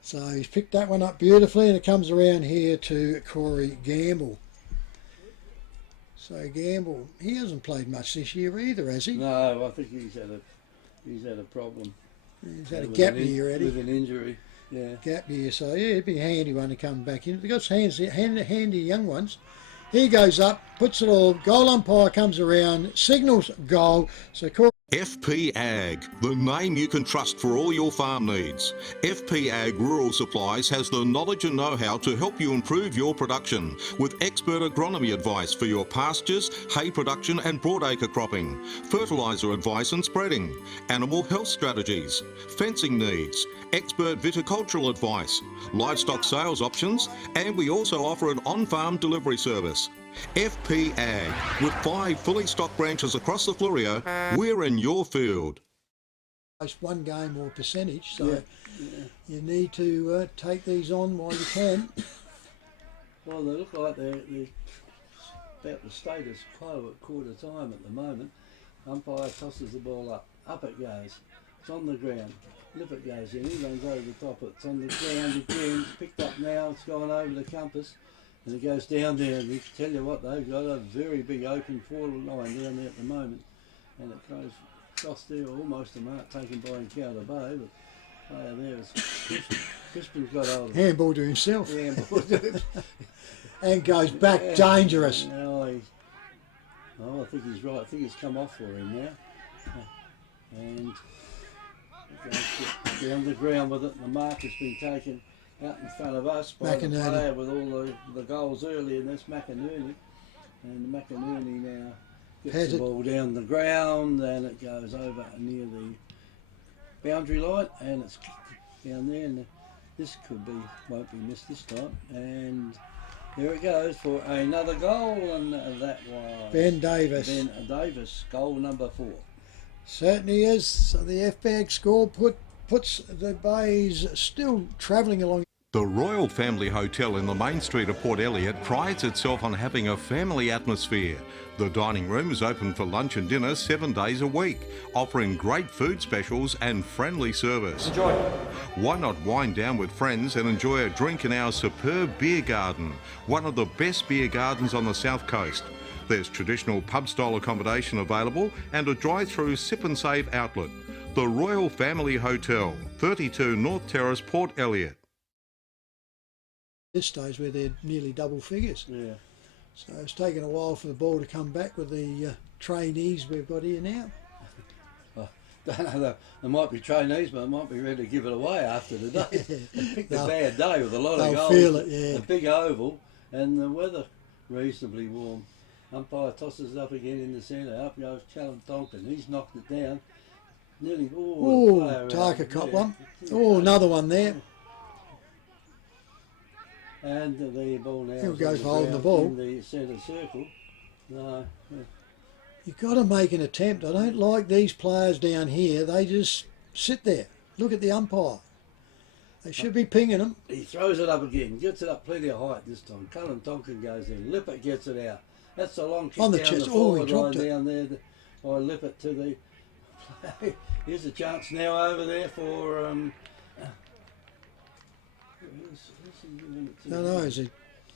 So he's picked that one up beautifully, and it comes around here to Corey Gamble. So Gamble, he hasn't played much this year either, has he? No, I think he's had a problem. He's had a gap year, Eddie. With an injury, yeah. Gap year, so yeah, it'd be a handy one to come back in. They've got handy young ones. He goes up, puts it all, goal umpire comes around, signals goal. So FP Ag, the name you can trust for all your farm needs. FP Ag Rural Supplies has the knowledge and know-how to help you improve your production with expert agronomy advice for your pastures, hay production and broadacre cropping, fertiliser advice and spreading, animal health strategies, fencing needs, expert viticultural advice, livestock sales options, and we also offer an on-farm delivery service. FP Ag, with 5 fully stocked branches across the Fleurieu, we're in your field. One game or percentage, so you need to take these on while you can. Well, they look like they're about the status quo at quarter time at the moment. Umpire tosses the ball up it goes. It's on the ground. Lippert goes in, he runs over the top of it. It's on the ground again, it's picked up now, it's gone over the compass. And it goes down there, and I tell you what, they've got a very big open forward line down there at the moment. And it goes across there, almost a mark taken by Encounter Bay, but player there is Crispin's got hold of it. Handball to himself. Handball to himself. And goes back, dangerous. I think he's right. I think it's come off for him now. And it goes down the ground with it. The mark has been taken out in front of us by the player with all the goals early, and that's McInerney. And McInerney now gets the ball down the ground, and it goes over near the boundary line, and it's down there, and this won't be missed this time. And there it goes for another goal, and that was Ben Davis. Ben Davis, goal number 4. Certainly is. So the FBAG score puts the Bays still travelling along. The Royal Family Hotel in the main street of Port Elliot prides itself on having a family atmosphere. The dining room is open for lunch and dinner 7 days a week, offering great food specials and friendly service. Enjoy. Why not wind down with friends and enjoy a drink in our superb beer garden, one of the best beer gardens on the south coast. There's traditional pub-style accommodation available and a drive-through sip and save outlet. The Royal Family Hotel, 32 North Terrace, Port Elliot. This stage where they're nearly double figures. Yeah. So it's taken a while for the ball to come back with the trainees we've got here now. Don't know, there might be trainees, but they might be ready to give it away after the day. They picked a bad day with a lot of goals. Feel it, yeah. A big oval, and the weather reasonably warm. Umpire tosses it up again in the centre. Up goes Callum Tonkin. He's knocked it down. Nearly. Tarka caught one. Oh, another one there. And the ball now. He'll go for holding the ball in the centre circle. No. You've got to make an attempt. I don't like these players down here. They just sit there. Look at the umpire. They should be pinging them. He throws it up again. Gets it up plenty of height this time. Callum Tonkin goes in. Lippert gets it out. That's a long kick on the down chest. the forward He line dropped it down there by Lippert to the play. Here's a chance now over there for No, is it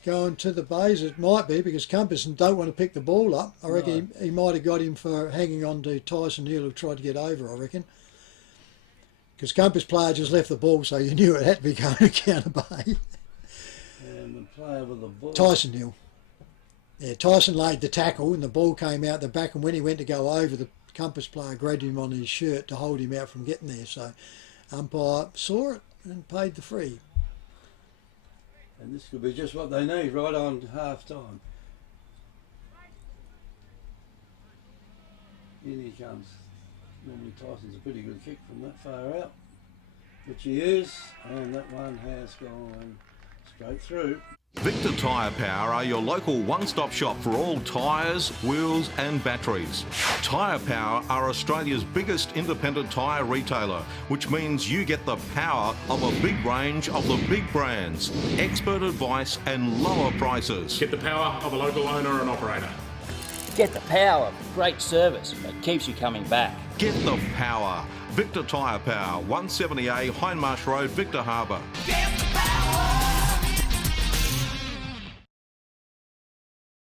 going to the bays. It might be because Compass don't want to pick the ball up. I reckon he might have got him for hanging on to Tyson Neal, who tried to get over, I reckon. Because Compass player just left the ball, so you knew it had to be going to Counter Bay. And the player with the ball. Tyson Neal. Yeah, Tyson laid the tackle and the ball came out the back, and when he went to go over, the Compass player grabbed him on his shirt to hold him out from getting there. So umpire saw it and paid the free. And this could be just what they need right on half time. In he comes. Normally Tyson's a pretty good kick from that far out, which he is, and that one has gone straight through. Victor Tyre Power are your local one-stop shop for all tyres, wheels and batteries. Tyre Power are Australia's biggest independent tyre retailer, which means you get the power of a big range of the big brands, expert advice and lower prices. Get the power of a local owner and operator. Get the power of great service that keeps you coming back. Get the power. Victor Tyre Power, 170A Hindmarsh Road, Victor Harbour.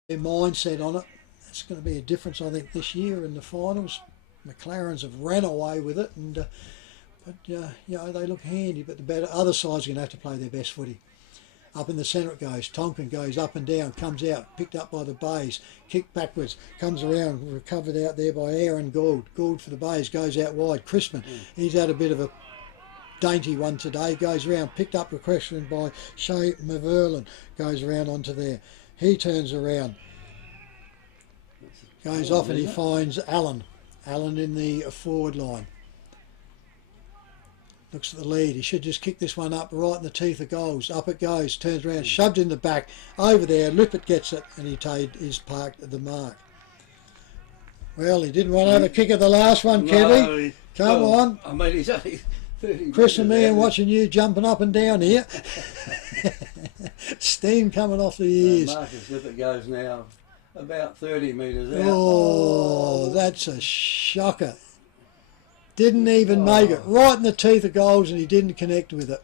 Their mindset on it. That's going to be a difference, I think, this year in the finals. McLarens have ran away with it, and they look handy. But the other side's going to have to play their best footy. Up in the centre it goes. Tonkin goes up and down, comes out, picked up by the Bays, kicked backwards, comes around, recovered out there by Aaron Gould. Gould for the Bays, goes out wide. Crispin, he's had a bit of a dainty one today, goes around, picked up a question by Shea Maverlin, goes around onto there. He turns around, goes off and he finds Allen. Allen in the forward line. Looks at the lead. He should just kick this one up right in the teeth of goals. Up it goes, turns around, shoved in the back. Over there, Lippert gets it and he's parked at the mark. Well, he didn't want to have a kick at the last one, Kevy. Come on. I mean, he's only 30 Chris and me are watching you jumping up and down here. Steam coming off the ears. Marcus Lippert goes now about 30 metres out. Oh, that's a shocker. Didn't even make it. Right in the teeth of goals, and he didn't connect with it.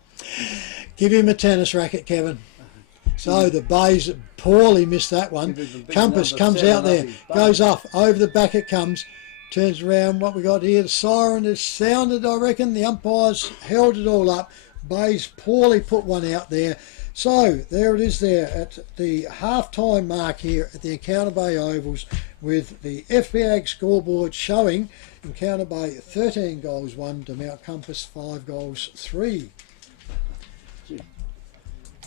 Give him a tennis racket, Kevin. So the Bays poorly missed that one. Compass comes out there, goes off, over the back it comes, turns around. What we got here, the siren has sounded, I reckon. The umpires held it all up. Bays poorly put one out there. So there it is there at the half-time mark here at the Encounter Bay Ovals, with the FPAG scoreboard showing Encounter Bay 13 goals 1 to Mount Compass 5 goals 3.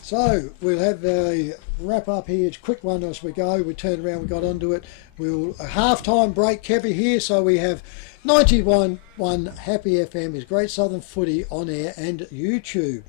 So we'll have a wrap up here, it's a quick one as we go. We turned around, we got onto it. We'll a half-time break, Kevy here, so we have 91.1 Happy FM is Great Southern Footy on air and YouTube.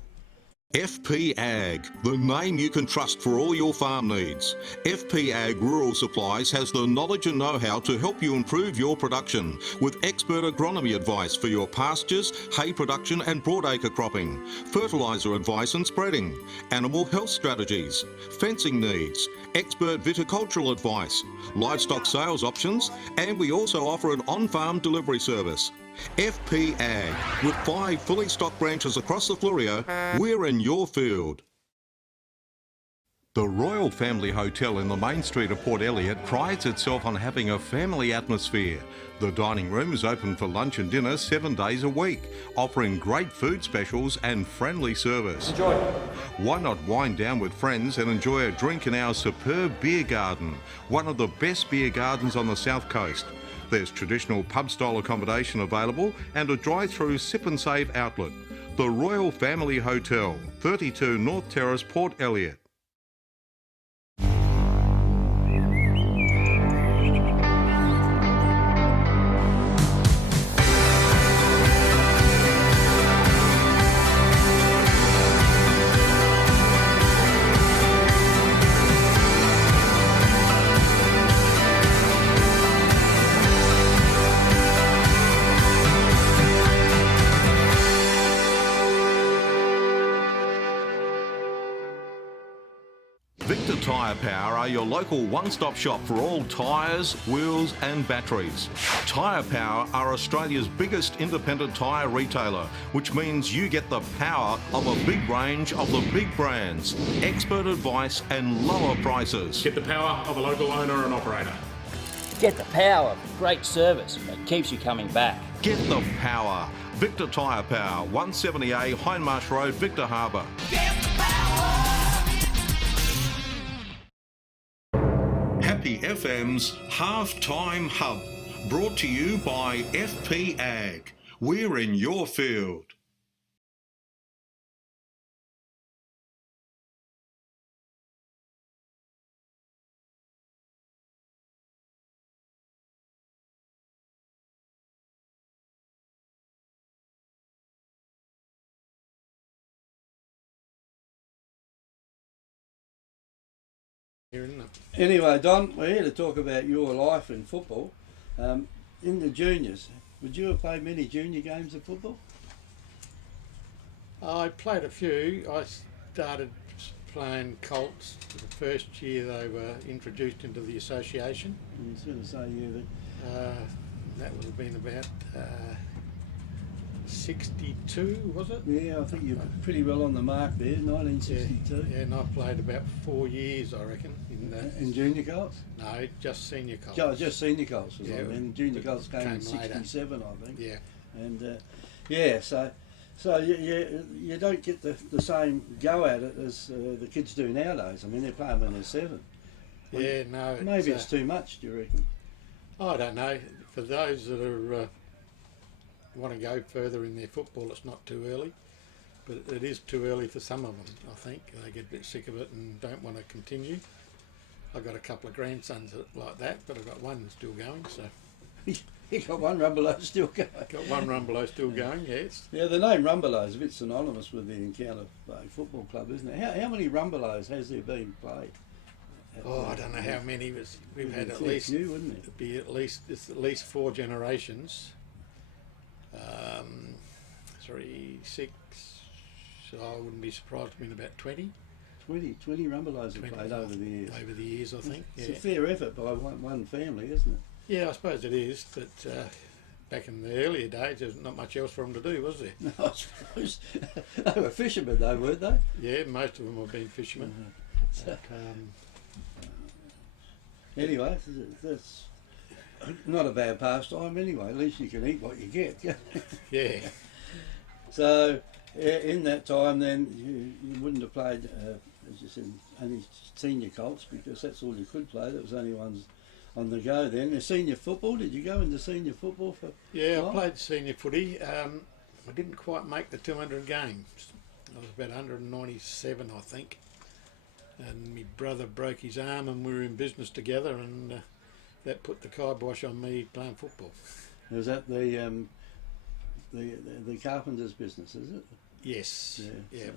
FP Ag, the name you can trust for all your farm needs. FP Ag Rural Supplies has the knowledge and know-how to help you improve your production with expert agronomy advice for your pastures, hay production and broadacre cropping, fertiliser advice and spreading, animal health strategies, fencing needs, expert viticultural advice, livestock sales options, and we also offer an on-farm delivery service. FP Ag, with 5 fully stocked branches across the Fleurieu, we're in your field. The Royal Family Hotel in the main street of Port Elliot prides itself on having a family atmosphere. The dining room is open for lunch and dinner 7 days a week, offering great food specials and friendly service. Enjoy. Why not wind down with friends and enjoy a drink in our superb beer garden, one of the best beer gardens on the south coast. There's traditional pub-style accommodation available and a drive-through sip and save outlet. The Royal Family Hotel, 32 North Terrace, Port Elliot. Tyre Power are your local one-stop shop for all tyres, wheels and batteries. Tyre Power are Australia's biggest independent tyre retailer, which means you get the power of a big range of the big brands, expert advice and lower prices. Get the power of a local owner and operator. Get the power of great service that keeps you coming back. Get the power. Victor Tyre Power, 170A Hindmarsh Road, Victor Harbour. Happy FM's Halftime Hub, brought to you by FP Ag. We're in your field. Anyway, Don, we're here to talk about your life in football. In the juniors, would you have played many junior games of football? I played a few. I started playing Colts the first year they were introduced into the association. I was going to say, yeah, That would have been about 62, was it? yeah, I think you're pretty well on the mark there, 1962. Yeah, and I played about 4 years, I reckon. In junior Colts? No, just senior Colts. Just senior Colts was Yeah, on. And junior Colts came in later. 67, I think. Yeah. And so you don't get the same go at it as the kids do nowadays. I mean, they're playing when they're 7. Yeah, no. Maybe it's too much, do you reckon? I don't know. For those that are want to go further in their football, it's not too early. But it is too early for some of them, I think. They get a bit sick of it and don't want to continue. I've got a couple of grandsons like that, but I've got one still going, so... You got one Rumbelow still going. Got one Rumbelow still going, yes. Yeah, the name Rumbelow is a bit synonymous with the Encounter Football Club, isn't it? How many Rumbelows has there been played? Oh, I don't know how many. We've had at least... few, wouldn't it? It'd be at least 4 generations. 3, 6... So I wouldn't be surprised to be in about 20. 20 Rumbelows have played over the years. Over the years, I think. It's yeah. a fair effort by one family, isn't it? Yeah, I suppose it is, but back in the earlier days, there's not much else for them to do, was there? No, I suppose. They were fishermen though, weren't they? Yeah, most of them have been fishermen. But, anyway, that's not a bad pastime anyway. At least you can eat what you get. yeah. So, in that time then, you wouldn't have played, as you said, only senior Colts, because that's all you could play. There was only ones on the go then. The senior football, did you go into senior football for Yeah, life? I played senior footy. I didn't quite make the 200 games. I was about 197, I think. And my brother broke his arm and we were in business together, and that put the kibosh on me playing football. Was that the carpenter's business, is it? Yes. Yeah.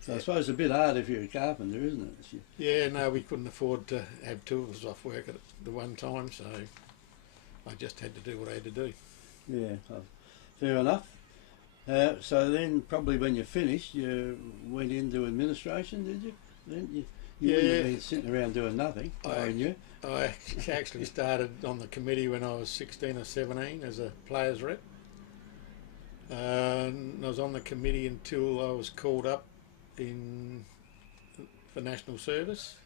So I suppose it's a bit hard if you're a carpenter, isn't it? Yeah, no, we couldn't afford to have tools off work at the one time, so I just had to do what I had to do. Yeah, fair enough. So then, probably when you finished, you went into administration, did you? Then you wouldn't have been sitting around doing nothing, weren't you? I actually started on the committee when I was 16 or 17 as a players rep. And I was on the committee until I was called up for national service.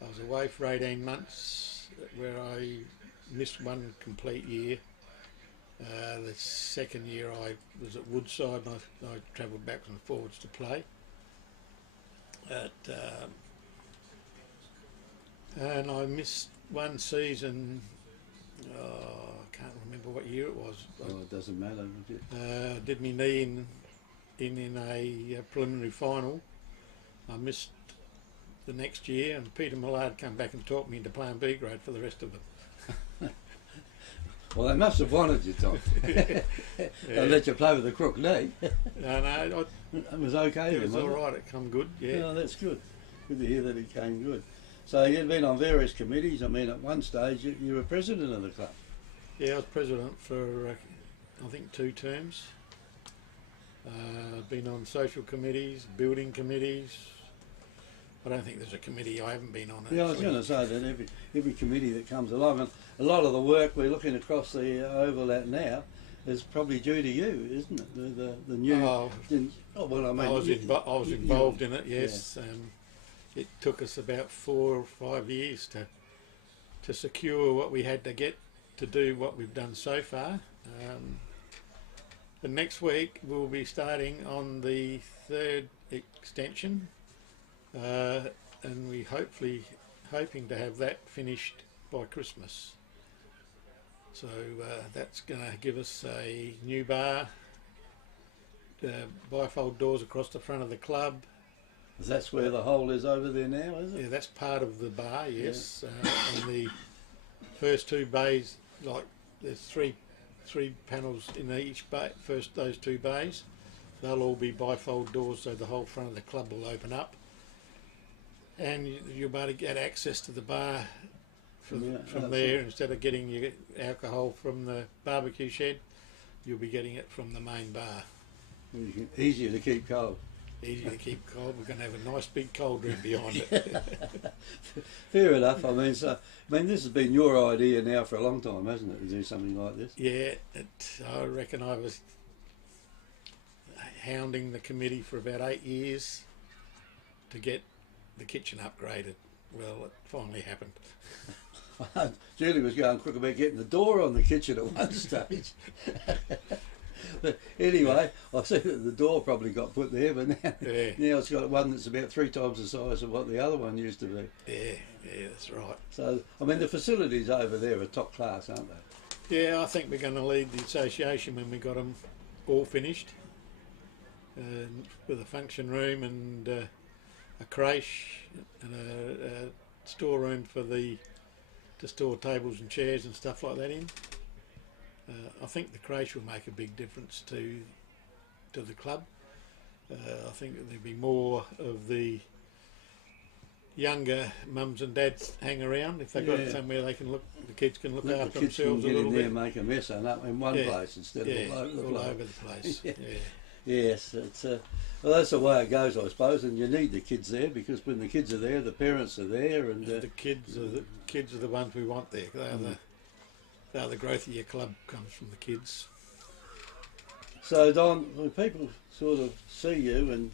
I was away for 18 months, where I missed one complete year. The second year I was at Woodside, and I travelled backwards and forwards to play. And I missed one season. I can't remember what year it was. Oh, it doesn't matter. Did my knee in a preliminary final. I missed the next year, and Peter Millard came back and taught me into playing B grade for the rest of them. Well, they must have wanted you, Tom. They let you play with a crook knee. No, It was okay. it was wasn't all right. It come good. Yeah. Oh, that's good. Good to hear that it came good. So you'd been on various committees. I mean, at one stage you were president of the club. Yeah, I was president for I think 2 terms. Been on social committees, building committees, I don't think there's a committee. I haven't been on it. Yeah, I was going to say that every committee that comes along, and a lot of the work we're looking across the oval at now is probably due to you, isn't it? The new. Oh, well, I mean, I was involved in it. Yes, it took us about 4 or 5 years to secure what we had to get to do what we've done so far. The next week we'll be starting on the 3rd extension, and we hoping to have that finished by Christmas. So that's going to give us a new bar, bifold doors across the front of the club. That's where the hole is over there now, is it? Yeah, that's part of the bar, yes. And the first 2 bays, like there's three panels in each bay. First, those 2 bays, they'll all be bifold doors, so the whole front of the club will open up, and you'll be able to get access to the bar from there. Instead of getting your alcohol from the barbecue shed, you'll be getting it from the main bar. Easier to keep cold. Easier to keep cold. We're going to have a nice big cold room behind it. Fair enough. I mean, this has been your idea now for a long time, hasn't it, to do something like this? Yeah, I reckon I was hounding the committee for about 8 years to get the kitchen upgraded. Well, it finally happened. Julie was going quick about getting the door on the kitchen at one stage. But anyway, I see that the door probably got put there, but now it's got one that's about 3 times the size of what the other one used to be. Yeah, that's right. So, I mean, the facilities over there are top class, aren't they? Yeah, I think we're going to lead the association when we got them all finished, with a function room and a creche and a storeroom to store tables and chairs and stuff like that in. I think the creche will make a big difference to the club. I think there'll be more of the younger mums and dads hang around if they've got somewhere they can look. The kids can look after themselves a little bit. And make a mess and up in one place instead of all over the place. Yes, it's well, that's the way it goes, I suppose. And you need the kids there, because when the kids are there, the parents are there, and the kids are the ones we want there. They're the growth of your club comes from the kids. So Don, when people sort of see you and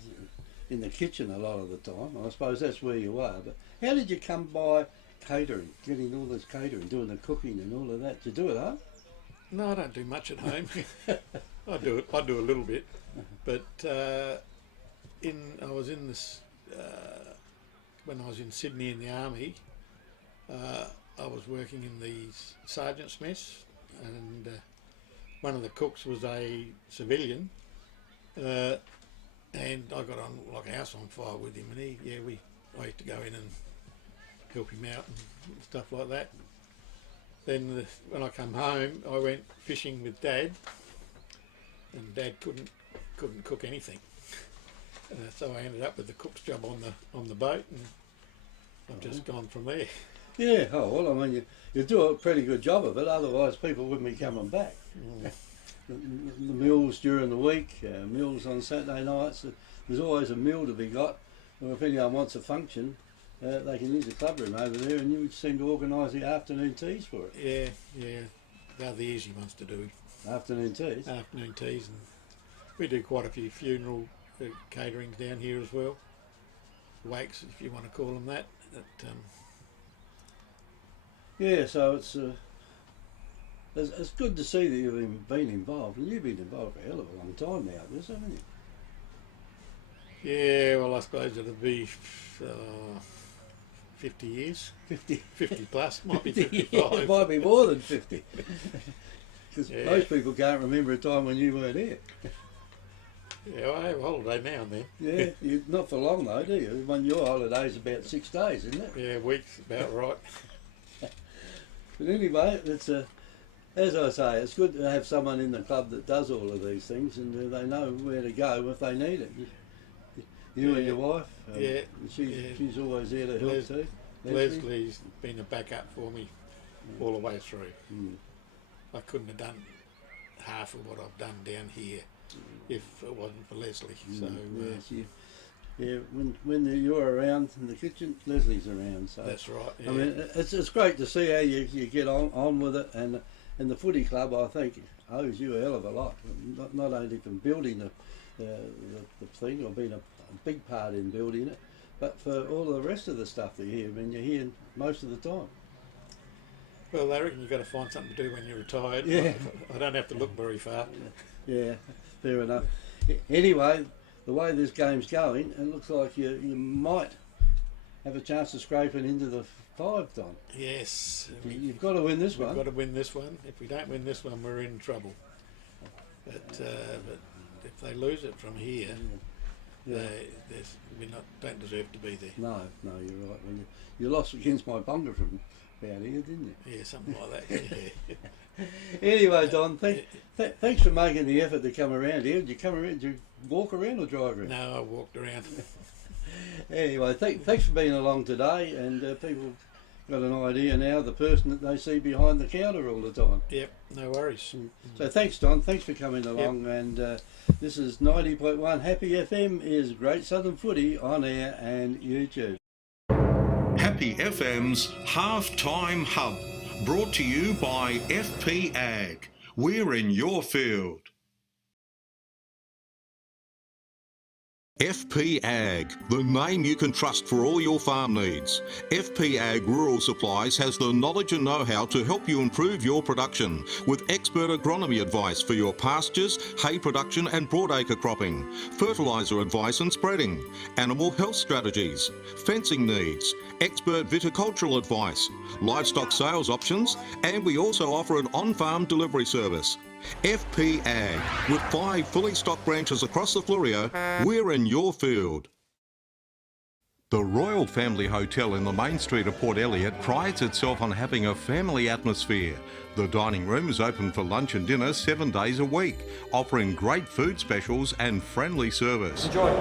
in the kitchen a lot of the time, I suppose that's where you are. But how did you come by catering, getting all this catering, doing the cooking and all of that? Did you do it, huh? No, I don't do much at home. I do a little bit, but I was in this when I was in Sydney in the army. I was working in the sergeant's mess, and one of the cooks was a civilian, and I got on like a house on fire with him, and I used to go in and help him out and stuff like that. Then when I come home, I went fishing with Dad, and Dad couldn't cook anything, so I ended up with the cook's job on the boat, and I've just gone from there. Yeah, oh well, I mean, you do a pretty good job of it, otherwise people wouldn't be coming back. The meals during the week, meals on Saturday nights, there's always a meal to be got, or if anyone wants a function, they can use the club room over there, and you would seem to organise the afternoon teas for it. Yeah, they're the easy ones to do. Afternoon teas? Afternoon teas, and we do quite a few funeral caterings down here as well. Wakes, if you want to call them that. Yeah, so it's good to see that you've been involved, and you've been involved for a hell of a long time now, haven't you? Yeah, well, I suppose it'll be 50 years. 50 plus, might be 55. Yeah, it might be more than 50. Because most people can't remember a time when you weren't here. Yeah, well, I have a holiday now and then. Yeah, not for long though, do you? When your holiday's about 6 days, isn't it? Yeah, weeks, about right. But anyway, it's as I say, it's good to have someone in the club that does all of these things, and they know where to go if they need it. You and your wife, she's always there to help too. Leslie's been a backup for me all the way through. I couldn't have done half of what I've done down here if it wasn't for Leslie. So Yeah, when you're around in the kitchen, Leslie's around. So That's right. Yeah. I mean, it's great to see how you get on with it, and the footy club, I think, owes you a hell of a lot. Not only from building the thing, or being a big part in building it, but for all the rest of the stuff that you hear. I mean, you're here most of the time. Well, I reckon you've got to find something to do when you're retired. Yeah. I don't have to look very far. Yeah, fair enough. Anyway, the way this game's going, it looks like you might have a chance of scraping into the 5, Don. Yes. You've got to win this We've one. got to win this one. If we don't win this one, we're in trouble. But if they lose it from here, Yeah. we don't deserve to be there. No, you're right. Well, you lost against my bunga from about here, didn't you? Yeah, something like that. Yeah. Anyway, Don, thanks for making the effort to come around here. Did you come around? Did you walk around or drive around? No, I walked around. Anyway, thanks for being along today, and people got an idea now, the person that they see behind the counter all the time. Yep, no worries. So thanks, Don. Thanks for coming along. Yep. And this is 90.1 Happy FM is Great Southern Footy on air and YouTube. Happy FM's Halftime Hub, brought to you by FP Ag. We're in your field. FP Ag, the name you can trust for all your farm needs. FP Ag Rural Supplies has the knowledge and know-how to help you improve your production with expert agronomy advice for your pastures, hay production and broadacre cropping, fertiliser advice and spreading, animal health strategies, fencing needs, expert viticultural advice, livestock sales options, and we also offer an on-farm delivery service. FP Ag, with 5 fully stocked branches across the Fleurieu, we're in your field. The Royal Family Hotel in the main street of Port Elliot prides itself on having a family atmosphere. The dining room is open for lunch and dinner 7 days a week, offering great food specials and friendly service. Enjoy.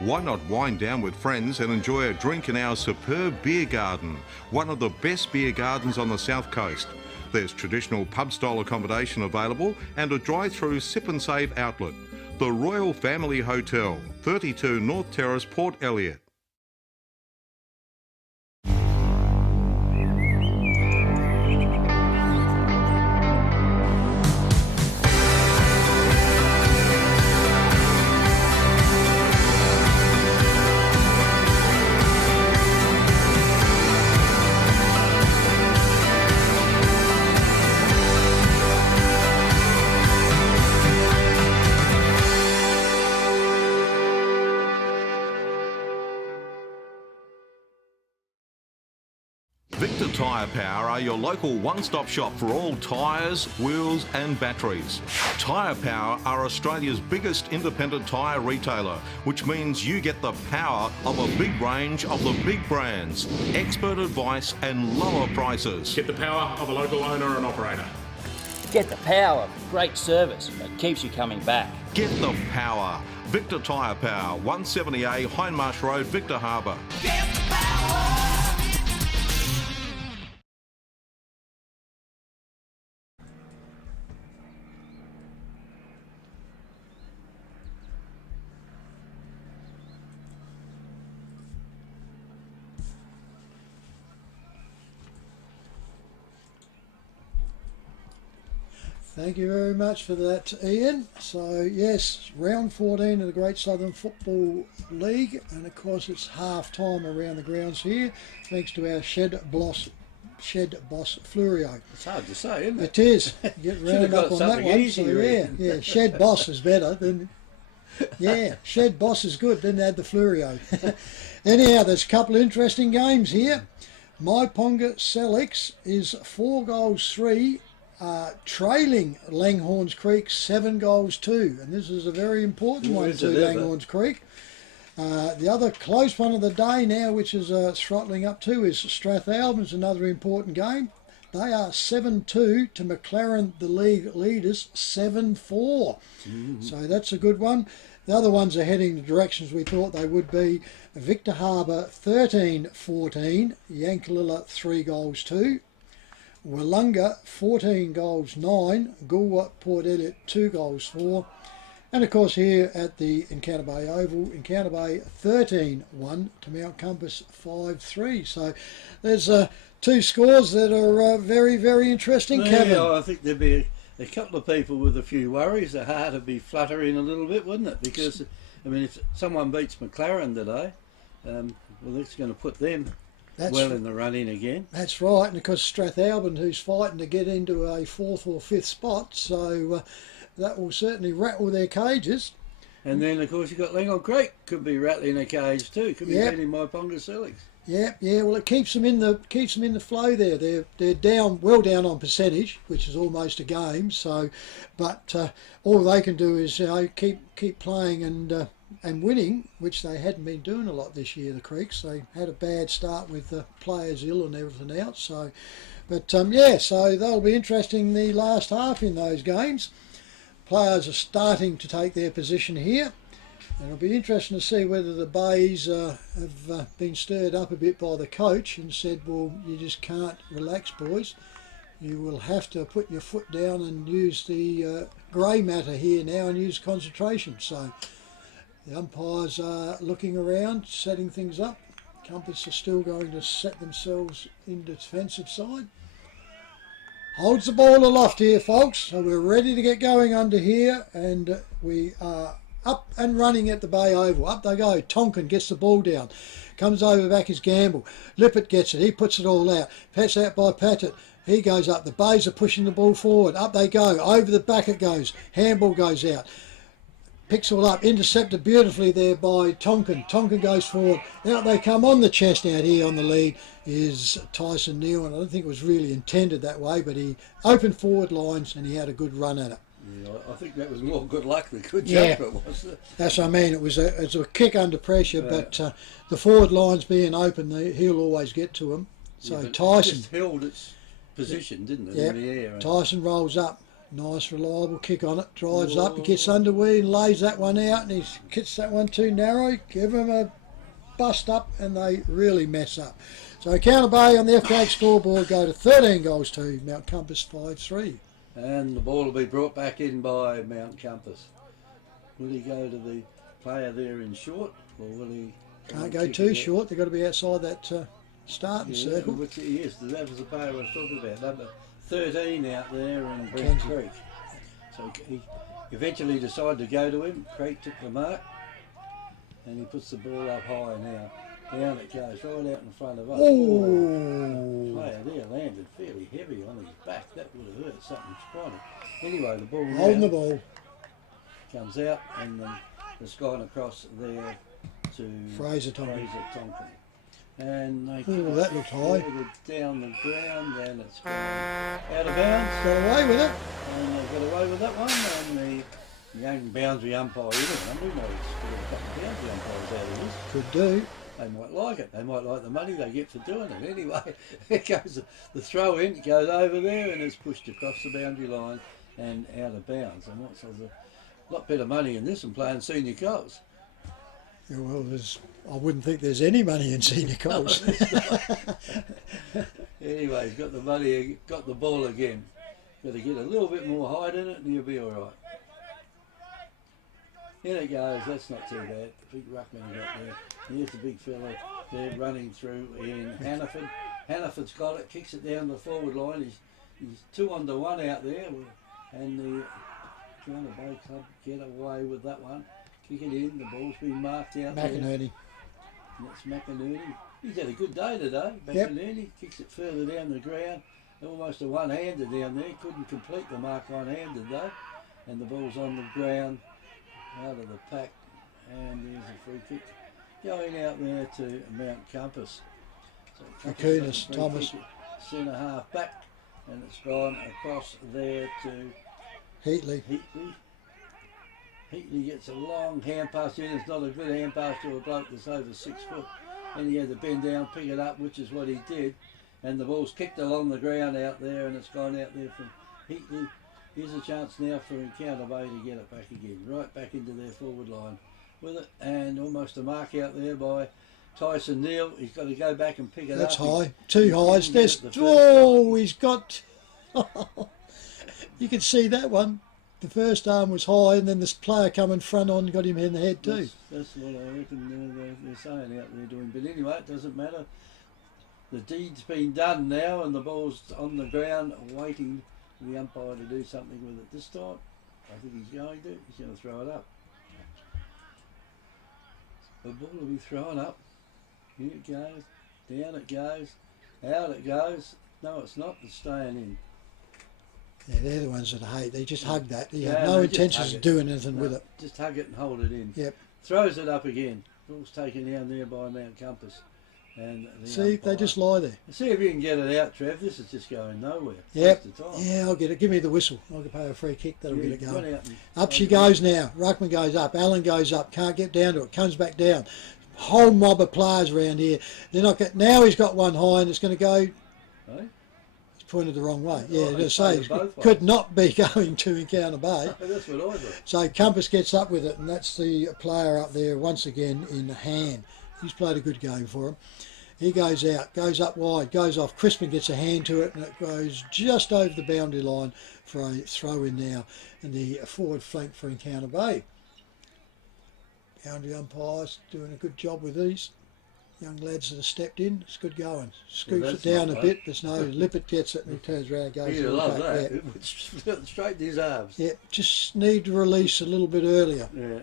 Why not wind down with friends and enjoy a drink in our superb beer garden, one of the best beer gardens on the south coast. There's traditional pub-style accommodation available and a drive-through sip and save outlet. The Royal Family Hotel, 32 North Terrace, Port Elliot. Victor Tyre Power are your local one-stop shop for all tyres, wheels and batteries. Tyre Power are Australia's biggest independent tyre retailer, which means you get the power of a big range of the big brands, expert advice and lower prices. Get the power of a local owner and operator. Get the power of great service that keeps you coming back. Get the power. Victor Tyre Power, 170A Hindmarsh Road, Victor Harbour. Get the power. Thank you very much for that, Ian. So yes, round 14 of the Great Southern Football League, and of course it's half time around the grounds here, thanks to our shed boss Flurio. It's hard to say, isn't It it? is. Get round got up on that something one. easier. So yeah, shed boss is better than. Yeah, shed boss is good. Then add the Flurio. Anyhow, there's a couple of interesting games here. My Ponga Selix is 4-3. Trailing Langhorns Creek 7-2, and this is a very important one to Langhorns Creek. The other close one of the day now, which is throttling up to, is Strathalbyn's another important game. They are 7-2 to McLaren, the league leaders, 7-4. So that's a good one. The other ones are heading the directions we thought they would be. Victor Harbour 13-14, Yankalilla 3-2. Wollonga 14-9, Goolwa Port Elliot 2-4, And of course here at the Encounter Bay Oval, Encounter Bay 13-1 to Mount Compass 5-3. So there's two scores that are very, very interesting, Kevin. Yeah, I think there'd be a couple of people with a few worries. The heart would be fluttering a little bit, wouldn't it? Because, I mean, if someone beats McLaren today, well, it's going to put them in the running again. That's right, and because Strathalbyn, who's fighting to get into a 4th or 5th spot, so that will certainly rattle their cages. And then, of course, you've got Langhorne Creek, could be rattling a cage too, could be rattling my Ponga Sillies. Yeah. Well, it keeps them in the flow there. They're down on percentage, which is almost a game. So, but all they can do is keep playing and winning, which they hadn't been doing a lot this year. The Creeks, they had a bad start with the players ill and everything else. So, but so that'll be interesting. The last half in those games, players are starting to take their position here. And it'll be interesting to see whether the Bays have been stirred up a bit by the coach and said, well, you just can't relax, boys. You will have to put your foot down and use the grey matter here now and use concentration. So the umpires are looking around, setting things up. Compass are still going to set themselves in defensive side. Holds the ball aloft here, folks. So we're ready to get going under here, and we are up and running at the Bay Oval. Up they go. Tonkin gets the ball down. Comes over back is Gamble. Lippert gets it. He puts it all out. Pass out by Patet. He goes up. The Bays are pushing the ball forward. Up they go. Over the back it goes. Handball goes out. Picks all up. Intercepted beautifully there by Tonkin. Tonkin goes forward. Out they come on the chest out here on the lead is Tyson Neal. And I don't think it was really intended that way, but he opened forward lines and he had a good run at it. Yeah, I think that was more good luck than good judgment, wasn't it? That's what I mean. It was a kick under pressure, but the forward lines being open, he'll always get to him. So Tyson just held its position, didn't it? Yeah. In the air. Tyson rolls up. Nice, reliable kick on it. Drives up. He gets underway and lays that one out, and he kicks that one too narrow. Give him a bust up, and they really mess up. So Encounter Bay on the FPH scoreboard go to 13 goals to Mount Compass 5-3. And the ball will be brought back in by Mount Compass. Will he go to the player there in short, or will he? Can't go too short. They've got to be outside that starting circle. Which he is. That was the player I was talking about. Number 13 out there in Brent Creek. So he eventually decided to go to him. Creek took the mark, and he puts the ball up high now. Down it goes, right out in front of us. Oh! Player there landed fairly heavy on his back. That would have hurt something scrawny. Anyway, the ball holding the ball comes out, and then it's gone across there to Fraser Tonkin. And they that looked high. Down the ground, and it's gone out of bounds. Got away with it. And they got away with that one, and the young boundary umpire, we might score a couple of boundary umpires out of this. Could do. They might like it. They might like the money they get for doing it. Anyway, it goes the throw in, it goes over there, and it's pushed across the boundary line and out of bounds. And so there's a lot better money in this than playing senior coals. Yeah, well, I wouldn't think there's any money in senior coals. Anyway, he's got the money, got the ball again. Got to get a little bit more height in it, and you'll be all right. Here it goes. That's not too bad. The big ruckman got there. Here's the big fella there running through in Hannaford. Hannaford's got it, kicks it down the forward line. He's 2-1 out there, and the Encounter Bay Club get away with that one. Kick it in. The ball's been marked out McInerney. there. That's McInerney. He's had a good day today. McInerney kicks it further down the ground. Almost a one-hander down there. Couldn't complete the mark one-handed though. And the ball's on the ground, out of the pack, and there's a free kick going out there to Mount Compass. So McInerney, Thomas. Centre half back, and it's gone across there to Heatley. Heatley gets a long hand pass in. It's not a good hand pass to a bloke that's over 6 foot. And he had to bend down, pick it up, which is what he did. And the ball's kicked along the ground out there, and it's gone out there from Heatley. Here's a chance now for Encounter Bay to get it back again, right back into their forward line with it, and almost a mark out there by Tyson Neal. He's got to go back and pick it That's up. high. Two highs. There's, he's got... You can see that one. the first arm was high, and then this player coming front on got him in the head too. That's what I reckon they're saying out there doing. But anyway, it doesn't matter. The deed's been done now, and the ball's on the ground waiting for the umpire to do something with it this time. I think he's going to. He's going to throw it up. The ball will be thrown up. In it goes. Down it goes. Out it goes. No, it's not. It's staying in. Yeah, they're the ones that I hate. They just hug that. They Yeah, have no they just intentions hug of it. doing anything No, with it. Just hug it and hold it in. Yep. Throws it up again. Ball's taken down there by Mount Compass. And the See, umpire. they just lie there. See if you can get it out, Trev. This is just going nowhere. Yep. Waste of time. Yeah, I'll get it. Give me the whistle. I'll pay a free kick. That'll Yeah, get it run going. out and- Up she goes now. Ruckman goes up. Allen goes up. Can't get down to it. Comes back down. Whole mob of players around here. They're not get, now he's got one high and it's going to go. Eh? He's pointed the wrong way. Yeah, Oh, to say it's both could ways. not be going to Encounter Bay. That's what I thought. So Compass gets up with it, and that's the player up there once again in hand. He's played a good game for him. He goes out, goes up wide, goes off. Crispin gets a hand to it, and it goes just over the boundary line for a throw in now in the forward flank for Encounter Bay. Boundary umpires doing a good job with these young lads that have stepped in. It's good going. Scoops it down a bit. There's no Lippert gets it and he turns around and goes. He'd to the love back. that. Yeah. It went straight to his arms. Yeah, just need to release a little bit earlier. Yeah.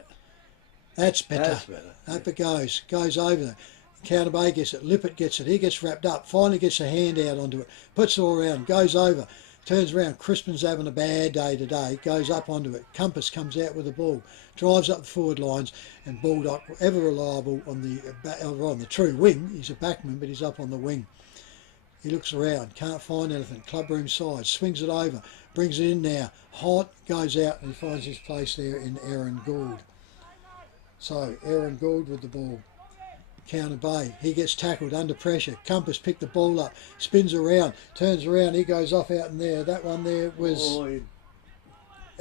That's better. That's better. Up it goes over there. Counter Bay gets it, Lippert gets it, he gets wrapped up, finally gets a hand out onto it, puts it all around, goes over, turns around. Crispin's having a bad day today, goes up onto it. Compass comes out with the ball, drives up the forward lines, and Baldock, ever reliable on the true wing. He's a backman, but he's up on the wing. He looks around, can't find anything. Clubroom side, swings it over, brings it in now. Hot, goes out, and he finds his place there in Aaron Gould. So Aaron Gould with the ball. Counter Bay, he gets tackled under pressure. Compass picked the ball up, spins around, turns around, he goes off out in there. That one there was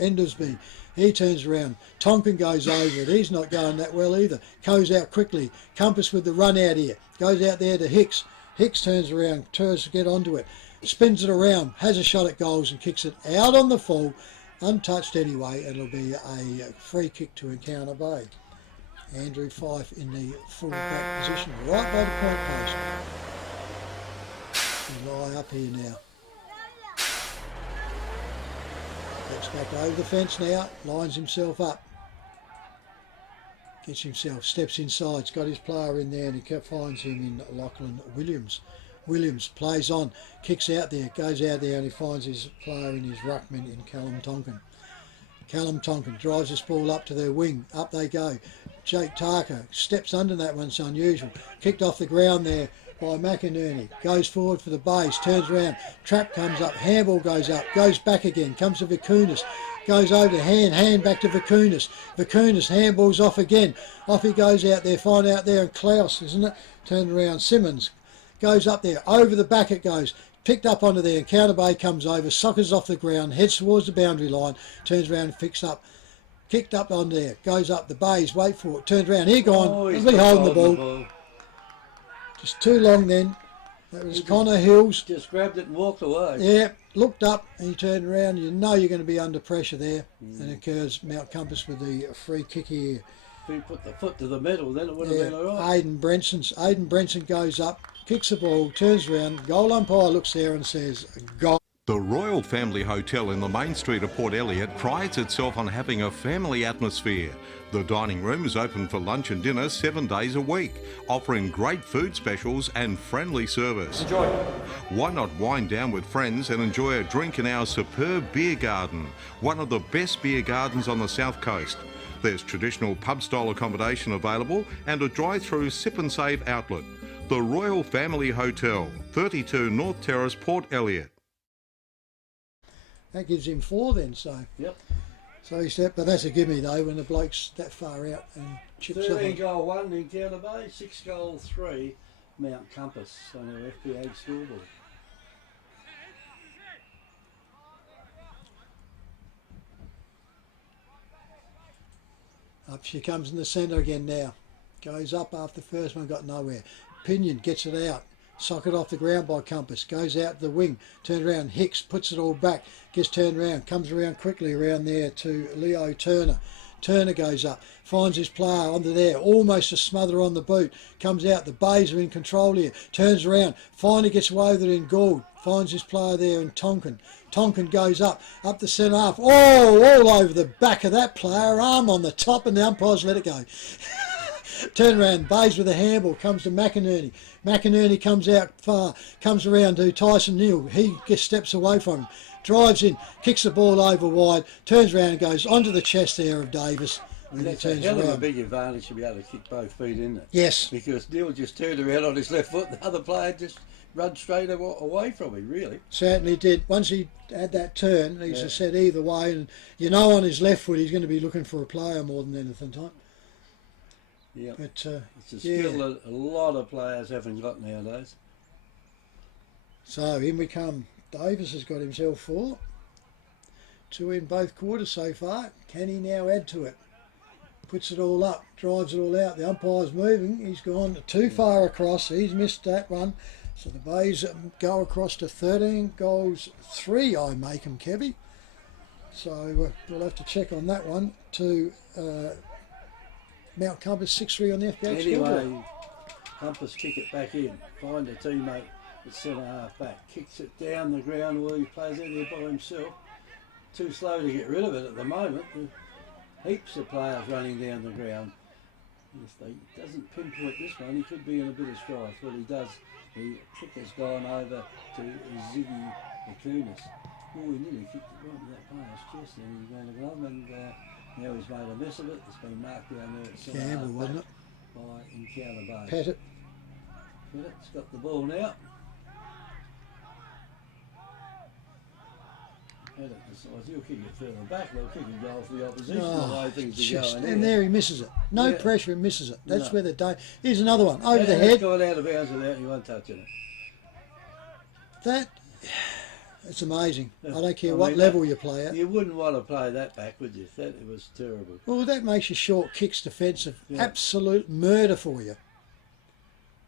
Endersby. He turns around, Tonkin goes over it. He's not going that well either. Goes out quickly. Compass with the run out here. Goes out there to Hicks. Hicks turns around, tries to get onto it. Spins it around, has a shot at goals and kicks it out on the full. Untouched anyway, and it'll be a free kick to Encounter Bay. Andrew Fife in the full back position, right by the point post. He'll lie up here now. Gets back over the fence now, lines himself up. Gets himself, steps inside, he's got his player in there and he finds him in Lachlan Williams. Williams plays on, kicks out there, goes out there and he finds his player in his ruckman in Callum Tonkin. Callum Tonkin drives this ball up to their wing. Up they go. Jake Tarka steps under that one. It's unusual. Kicked off the ground there by McInerney. Goes forward for the base. Turns around. Trap comes up. Handball goes up. Goes back again. Comes to Vicunis. Goes over to hand back to Vicunis. Vicunis handballs off again. Off he goes out there. Find out there and Klaus, isn't it? Turn around. Simmons goes up there. Over the back it goes. Picked up onto there, and Counter Bay comes over, soccers off the ground, heads towards the boundary line, turns around and picks up. Kicked up on there, goes up the bays, wait for it, turns around, here gone, he's holding the ball. Just too long then. That was Connor Hills. Just grabbed it and walked away. Yeah, looked up and he turned around. You know you're going to be under pressure there. And it occurs Mount Compass with the free kick here. If he put the foot to the metal, then it would have been all right. Aiden Brenson goes up, kicks the ball, turns around, goal umpire looks there and says, goal. The Royal Family Hotel in the main street of Port Elliot prides itself on having a family atmosphere. The dining room is open for lunch and dinner 7 days a week, offering great food specials and friendly service. Enjoy. Why not wind down with friends and enjoy a drink in our superb beer garden, one of the best beer gardens on the south coast. There's traditional pub-style accommodation available and a drive-through sip and save outlet. The Royal Family Hotel, 32 North Terrace, Port Elliot. That gives him 4 then, so. Yep. So he said, but that's a gimme though when the bloke's that far out and chips up. 13 goal 1 in Counter Bay, 6 goal 3 Mount Compass on our FPA scoreboard. Up she comes in the centre again now. Goes up after the first one, got nowhere. Pinion gets it out. Socket off the ground by Compass, goes out the wing, turned around, Hicks puts it all back, gets turned around, comes around quickly around there to Leo Turner. Turner goes up, finds his player under there, almost a smother on the boot, comes out, the Bays are in control here, turns around, finally gets away with it in Gould, finds his player there in Tonkin. Tonkin goes up the centre half, all over the back of that player, arm on the top, and the umpires let it go. Turn around, Bays with a handball, comes to McInerney. McInerney comes out far, comes around to Tyson Neal. He gets steps away from him, drives in, kicks the ball over wide, turns around and goes onto the chest there of Davis. And That's he turns a hell of a around. big advantage to be able to kick both feet, isn't it? Yes. Because Neil just turned around on his left foot, the other player just run straight away from him, really. Certainly did. Once he had that turn, he's just said either way, and you know on his left foot he's going to be looking for a player more than anything, Tom. Yeah, But it's a skill that a lot of players haven't got nowadays. So in we come. Davis has got himself 4. 2 in both quarters so far. Can he now add to it? Puts it all up, drives it all out. The umpire's moving. He's gone too far across. He's missed that one. So the Bays go across to 13 goals 3, I make them, Kevy. So we'll have to check on that one to Mount Compass 6-3 on the FBH scoreboard. Anyway, Compass kick it back in, find a teammate at centre half back, kicks it down the ground while he plays out there by himself. Too slow to get rid of it at the moment. Heaps of players running down the ground. If he doesn't pinpoint this one, he could be in a bit of strife. Well, he does. The kick has gone over to Ziggy McInerney. Oh, he nearly kicked it right in that player's chest and he's going to glove, and now he's made a mess of it. It's been marked down there at centre Campbell, half wasn't it? by Encounter Bay. Pettit. Pettit's got the ball now. Pettit decides he'll kick it further back. They'll kick a goal for the opposition. The way things are Just, going. and there he misses it. No Yeah. pressure, and misses it. That's No. where the day. Here's another one over the It's head. gone out of bounds without anyone touching it. That it's amazing. I don't care I what mean, level you play at. You wouldn't want to play that back, would you? That it was terrible. Well, that makes your short kicks defensive. Yeah. Absolute murder for you.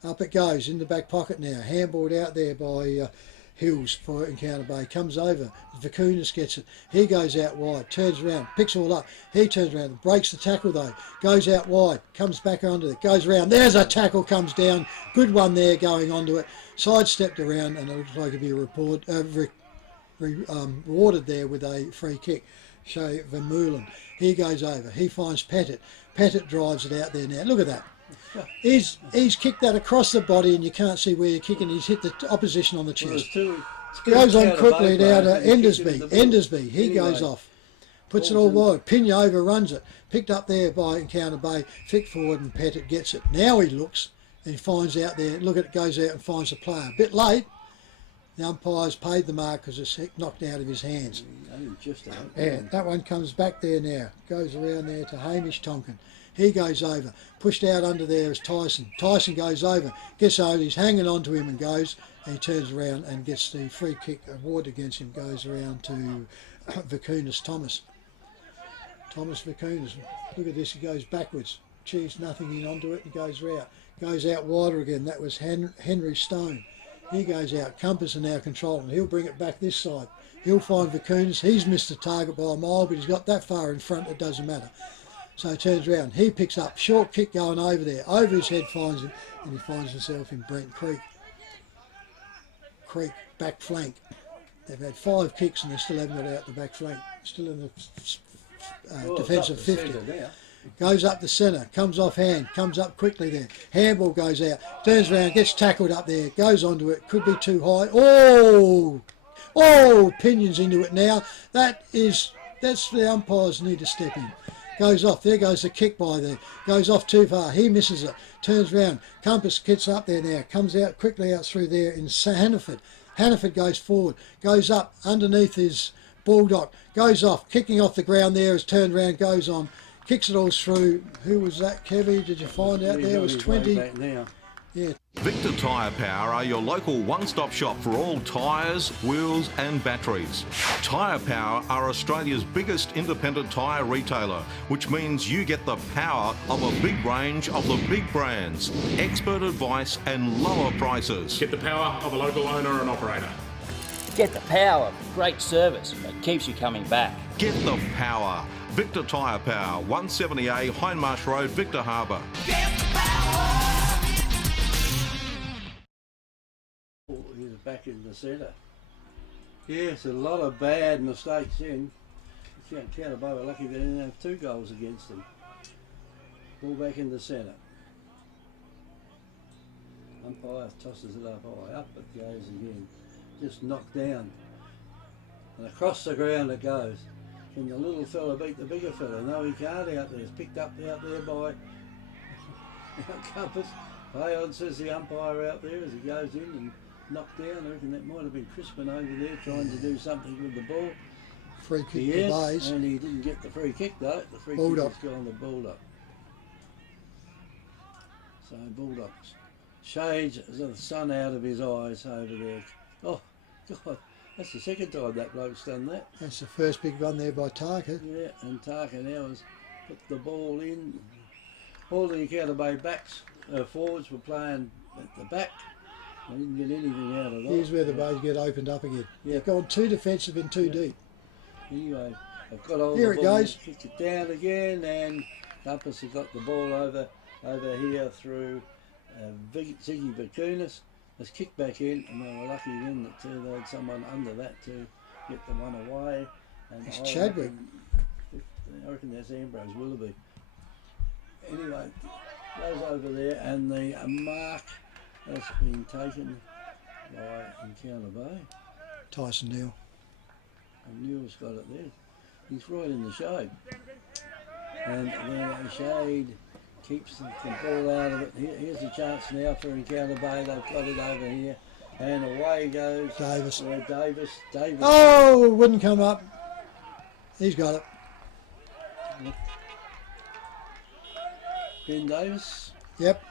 Up it goes in the back pocket now. Handballed out there by Hills for Encounter Bay. Comes over. Vicunas gets it. He goes out wide. Turns around. Picks all up. He turns around. Breaks the tackle though. Goes out wide. Comes back onto it. Goes around. There's a tackle. Comes down. Good one there going onto it. Sidestepped around and it looks like it'd be rewarded there with a free kick. Shay Vermeulen. He goes over. He finds Pettit. Pettit drives it out there now. Look at that. He's kicked that across the body and you can't see where you're kicking. He's hit the opposition on the Well, chest. there's Goes on quickly now to Endersby. He goes off. Puts it all wide. Pinion overruns it. Picked up there by Encounter Bay. Flicked forward and Pettit gets it. Now he looks and he finds out there. Look at it, goes out and finds the player. A bit late. The umpire's paid the mark because it's knocked out of his hands. Yeah, that one comes back there now. Goes around there to Hamish Tonkin. He goes over. Pushed out under there is Tyson. Tyson goes over. Gets over. He's hanging on to him and goes. And he turns around and gets the free kick awarded against him. Goes around to Vicunas Thomas. Thomas Vicunas. Look at this. He goes backwards. Achieves nothing in onto it. He goes out. Goes out wider again. That was Henry Stone. He goes out. Compass are now controlling. He'll bring it back this side. He'll find Vicunas. He's missed the target by a mile, but he's got that far in front it doesn't matter. So he turns around. He picks up. Short kick going over there. Over his head finds him, and he finds himself in Brent Creek. Creek, back flank. They've had 5 kicks and they still haven't got out the back flank. Still in the defensive 50. Goes up the centre, comes off hand, comes up quickly there. Handball goes out, turns around, gets tackled up there, goes onto it, could be too high. Oh, Pinion's into it now. That's the umpires need to step in. Goes off, there goes the kick by there. Goes off too far, he misses it. Turns around, Compass gets up there now, comes out quickly out through there in Hannaford. Hannaford goes forward, goes up underneath his bulldog, goes off, kicking off the ground there, is turned around, goes on. Kicks it all through. Who was that, Kevy? Did you find out there? It was 20. Now. Yeah, Victor Tyre Power are your local one-stop shop for all tyres, wheels and batteries. Tyre Power are Australia's biggest independent tyre retailer, which means you get the power of a big range of the big brands, expert advice and lower prices. Get the power of a local owner and operator. Get the power of great service that keeps you coming back. Get the power. Victor Tyre Power, 170A Hindmarsh Road, Victor Harbour. He's back in the centre. Yes, a lot of bad mistakes in. Counterboy were lucky they didn't have 2 goals against them. Ball back in the centre. Umpire tosses it up high. Up it goes again. Just knocked down. And across the ground it goes. Can the little fella beat the bigger fella? No, he can't out there. It's picked up out there by Compass. Play on, says the umpire out there as he goes in and knocked down. I reckon that might have been Crispin over there trying to do something with the ball. Free kick He to is, Bays. and he didn't get the free kick though. The free Bulldog. kick has gone to Bulldog. So Bulldogs. Shades the sun out of his eyes over there. Oh, God. That's the second time that bloke's done that. That's the first big one there by Tarka. Yeah, and Tarka now has put the ball in. All the Counterboy backs, forwards were playing at the back. They didn't get anything out of that. Here's where the Bays get opened up again. Yeah. They've gone 2 defensive and 2 deep. Anyway, I've got all Here the it ball, goes. kicked it down again, and Compass has got the ball over here through Ziggy Bakunis. Has kicked back in, and they were lucky then that they had someone under that to get the one away. And It's Chadwick. I reckon that's Ambrose Willoughby. Anyway, goes over there, and the mark has been taken by Encounter Bay. Tyson Neal. And Newell's got it there. He's right in the shade. And the shade keeps the ball out of it. Here's the chance now for Encounter Bay. They've got it over here. And away goes Davis. Davis. Oh, it wouldn't come up. He's got it. Ben Davis. Yep.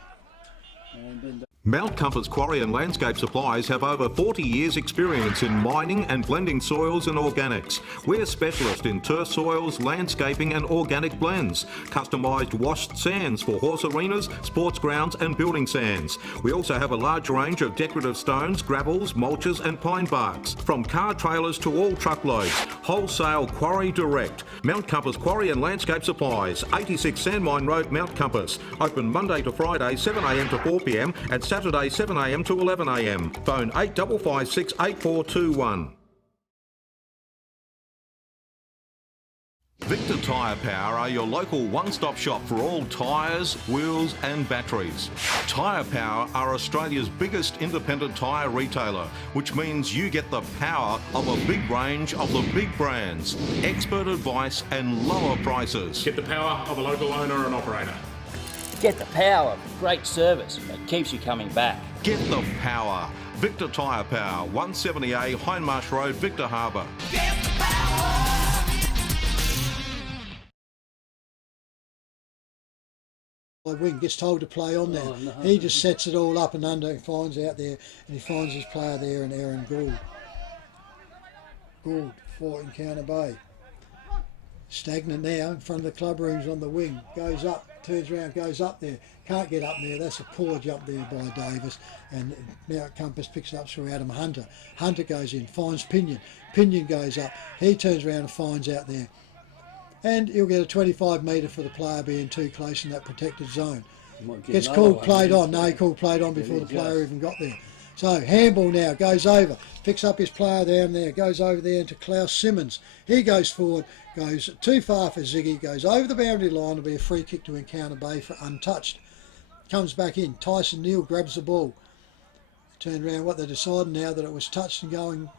And Ben Davis. Mount Compass Quarry and Landscape Supplies have over 40 years experience in mining and blending soils and organics. We're specialists in turf soils, landscaping and organic blends. Customised washed sands for horse arenas, sports grounds and building sands. We also have a large range of decorative stones, gravels, mulches and pine barks. From car trailers to all truckloads. Wholesale Quarry Direct. Mount Compass Quarry and Landscape Supplies. 86 Sandmine Road, Mount Compass. Open Monday to Friday 7am to 4pm and Saturday 7am to 11am. Phone 8556 8421. Victor Tyre Power are your local one-stop shop for all tyres, wheels and batteries. Tyre Power are Australia's biggest independent tyre retailer, which means you get the power of a big range of the big brands, expert advice and lower prices. Get the power of a local owner and operator. Get the power of great service that keeps you coming back. Get the power. Victor Tyre Power, 170A Hindmarsh Road, Victor Harbour. Wing gets told to play on there. Oh, no. He just sets it all up and under, finds out there, and he finds his player there, and Aaron Gould. Gould for Encounter Bay. Stagnant now in front of the club rooms on the wing. Goes up, turns around, goes up there. Can't get up there. That's a poor jump there by Davis. And Mount Compass picks it up through Adam Hunter. Hunter goes in, finds Pinion. Pinion goes up. He turns around and finds out there. And he'll get a 25 metre for the player being too close in that protected zone. Gets called played on. No, he called played on before the player even got there. So handball now, goes over, picks up his player down there, goes over there into Klaus Simmons. He goes forward, goes too far for Ziggy, goes over the boundary line. It'll be a free kick to Encounter Bay for untouched. Comes back in, Tyson Neal grabs the ball. Turned around, what they're deciding now that it was touched and going.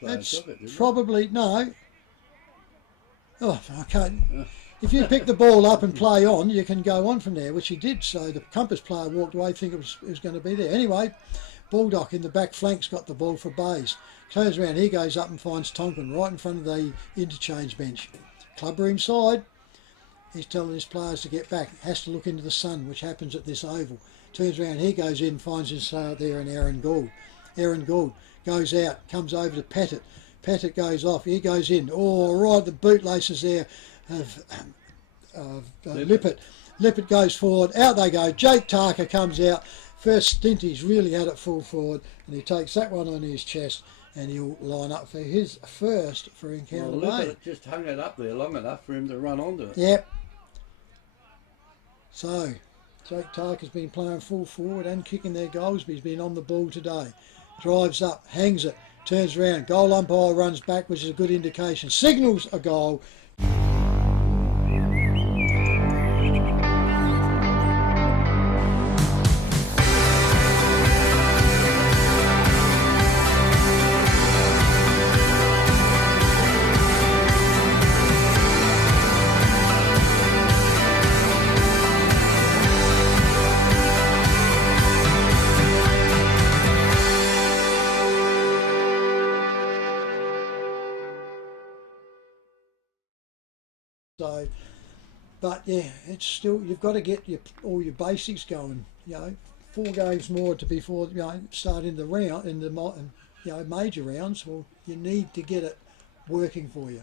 That's probably, no. Oh, I can't. If you pick the ball up and play on, you can go on from there, which he did. So the Compass player walked away, thinking it was going to be there. Anyway, Baldock in the back flank's got the ball for Bays. Turns around, he goes up and finds Tonkin right in front of the interchange bench. Club room side. he's telling his players to get back. Has to look into the sun, which happens at this oval. Turns around, he goes in, finds his out there, and Aaron Gould. Aaron Gould goes out, comes over to Pettit. Pettit goes off, he goes in. Oh, right, the bootlaces there of Lippert. Lippert goes forward, out they go. Jake Tarka comes out. First stint, he's really had it full forward, and he takes that one on his chest, and he'll line up for his first for Encounter Bay. Lippert just hung it up there long enough for him to run onto it. Yep. So, Jake Tarka's been playing full forward and kicking their goals, but he's been on the ball today. Drives up, hangs it, turns around. Goal umpire runs back, which is a good indication. Signals a goal. So, but yeah, it's still, you've got to get all your basics going. 4 games more to before starting the round in the major rounds. Well, you need to get it working for you.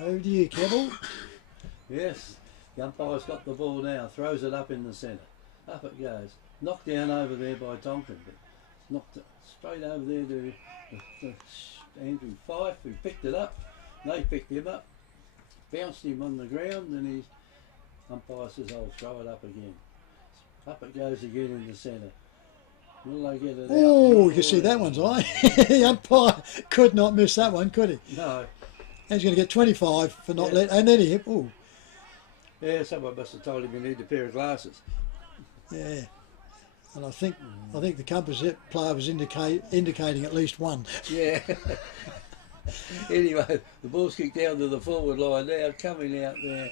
Over to you, Kevel. Yes, the umpire's got the ball now. Throws it up in the centre. Up it goes. Knocked down over there by Tonkin, but knocked it straight over there to Andrew Fife, who picked it up. They picked him up. Bounced him on the ground, and his umpire says, "I'll throw it up again." Up it goes again in the centre. Will they get it out? Oh, you see that one's high. The umpire could not miss that one, could he? No. He's going to get 25 for not letting, and then he hit. Oh. Yeah, someone must have told him he needed a pair of glasses. Yeah, and I think the compass player was indicating at least one. Yeah. Anyway, the ball's kicked down to the forward line now, coming out there.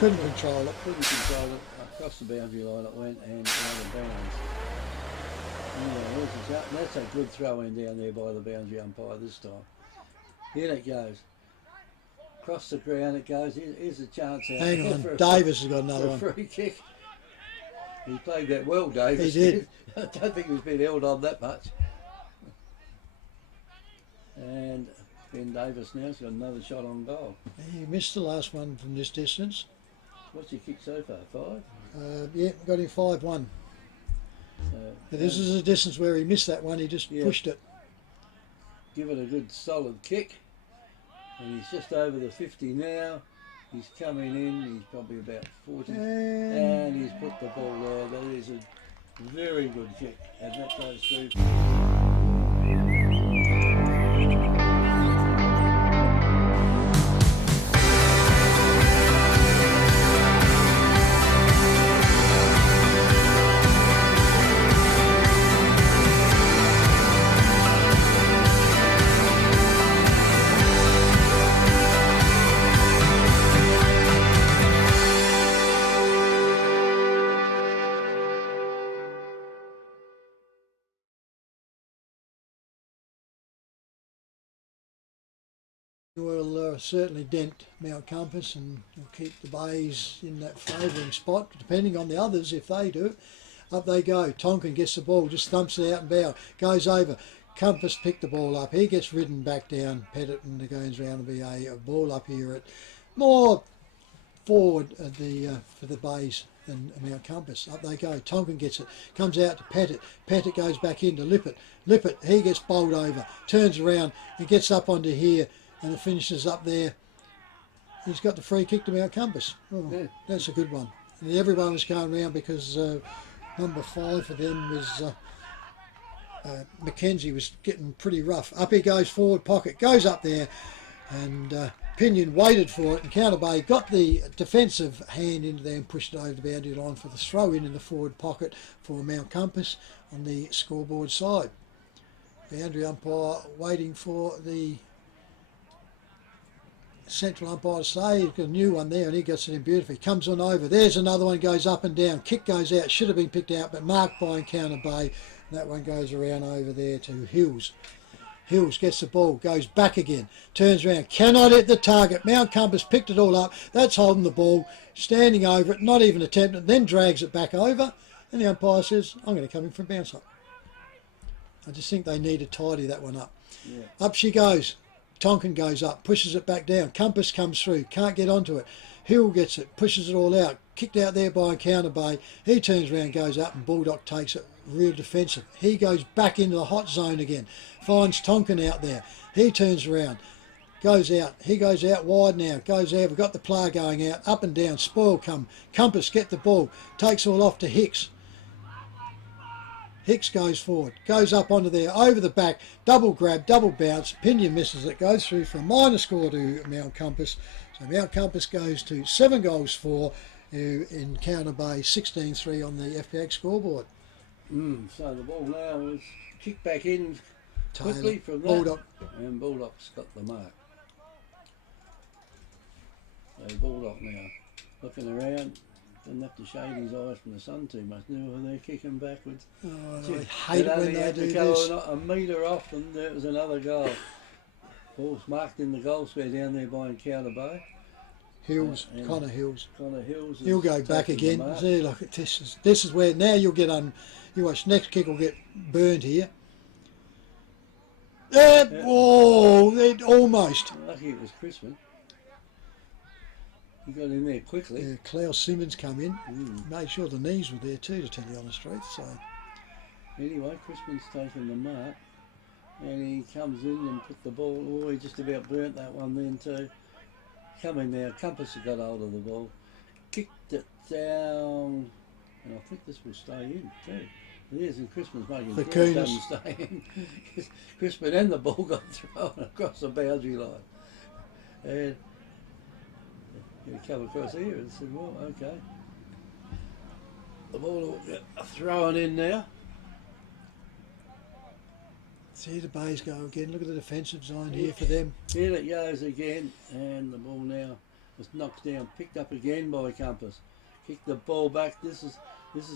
Couldn't control it. Couldn't control it. Across the boundary line it went and out of bounds. Yeah, that's a good throw in down there by the boundary umpire this time. In it goes. Across the ground it goes. Here's a chance out. Hang on, Davis has got another one. Free kick. He played that well, Davis. He did. I don't think he's been held on that much. And Ben Davis now's got another shot on goal. He missed the last one from this distance. What's he kicked so far? 5? Yeah, got him 5-1. But this is a distance where he missed that one. He just pushed it. Give it a good solid kick. And he's just over the 50 now. He's coming in. He's probably about 40. And he's put the ball there. That is a very good kick. And that goes through. Will certainly dent Mount Compass and will keep the Bays in that favouring spot, depending on the others if they do. Up they go. Tonkin gets the ball, just thumps it out and bow. Goes over. Compass picked the ball up. He gets ridden back down. Pettit and goes round to be a ball up here at more forward at for the Bays than Mount Compass. Up they go. Tonkin gets it. Comes out to Pettit. Pettit goes back into Lippert. Lippert, he gets bowled over. Turns around and gets up onto here. And it finishes up there. He's got the free kick to Mount Compass. Oh, yeah. That's a good one. And everyone was going around because number 5 for them was Mackenzie was getting pretty rough. Up he goes, forward pocket, goes up there, and Pinion waited for it. And Counter Bay got the defensive hand into there and pushed it over the boundary line for the throw in the forward pocket for Mount Compass on the scoreboard side. Boundary umpire waiting for the central umpire to say. He's got a new one there and he gets it in beautifully. Comes on over. There's another one, goes up and down. Kick goes out. Should have been picked out, but marked by Encounter Bay. And that one goes around over there to Hills. Hills gets the ball, goes back again, turns around, cannot hit the target. Mount Compass picked it all up. That's holding the ball, standing over it, not even attempting, then drags it back over. And the umpire says, I'm going to come in for a bounce up. I just think they need to tidy that one up. Yeah. Up she goes. Tonkin goes up, pushes it back down. Compass comes through, can't get onto it. Hill gets it, pushes it all out. Kicked out there by Encounter Bay. He turns around, goes up, and Bulldog takes it real defensive. He goes back into the hot zone again. Finds Tonkin out there. He turns around, goes out. He goes out wide now. Goes out. We've got the player going out, up and down. Spoil come. Compass get the ball. Takes all off to Hicks. Hicks goes forward, goes up onto there, over the back, double grab, double bounce. Pinion misses it, goes through for a minor score to Mount Compass. So Mount Compass goes to 7-4 in Encounter Bay, 16-3 on the FPAG scoreboard. So the ball now is kicked back in Taylor, quickly from that. Bulldog. And Bulldog's got the mark. So Bulldog now looking around. Doesn't have to shade his eyes from the sun too much now when they're kicking backwards. Oh, I hate it when they do this. A metre off and there was another goal. Ball's marked in the goal square down there by Encounter Bay. Hills, Connor Hills. Connor Hills. He'll go back again. See, look, this is where now you'll get on. You watch, next kick will get burned here. Oh, it almost. Lucky it was Crispin. He got in there quickly. Yeah, Klaus Simmons come in. Made sure the knees were there too, to tell you honest truth. So anyway, Crispin's taken the mark, and he comes in and put the ball. Oh, he just about burnt that one then too. Coming now, Compass got hold of the ball, kicked it down, and I think this will stay in too. It is, and Crispin's making sure it doesn't stay in. Crispin and the ball got thrown across the boundary line, and you come across here and said, well, okay. The ball will get thrown in now. See the Bays go again. Look at the defensive zone here for them. Here it goes again, and the ball now was knocked down, picked up again by Compass. Kicked the ball back. This is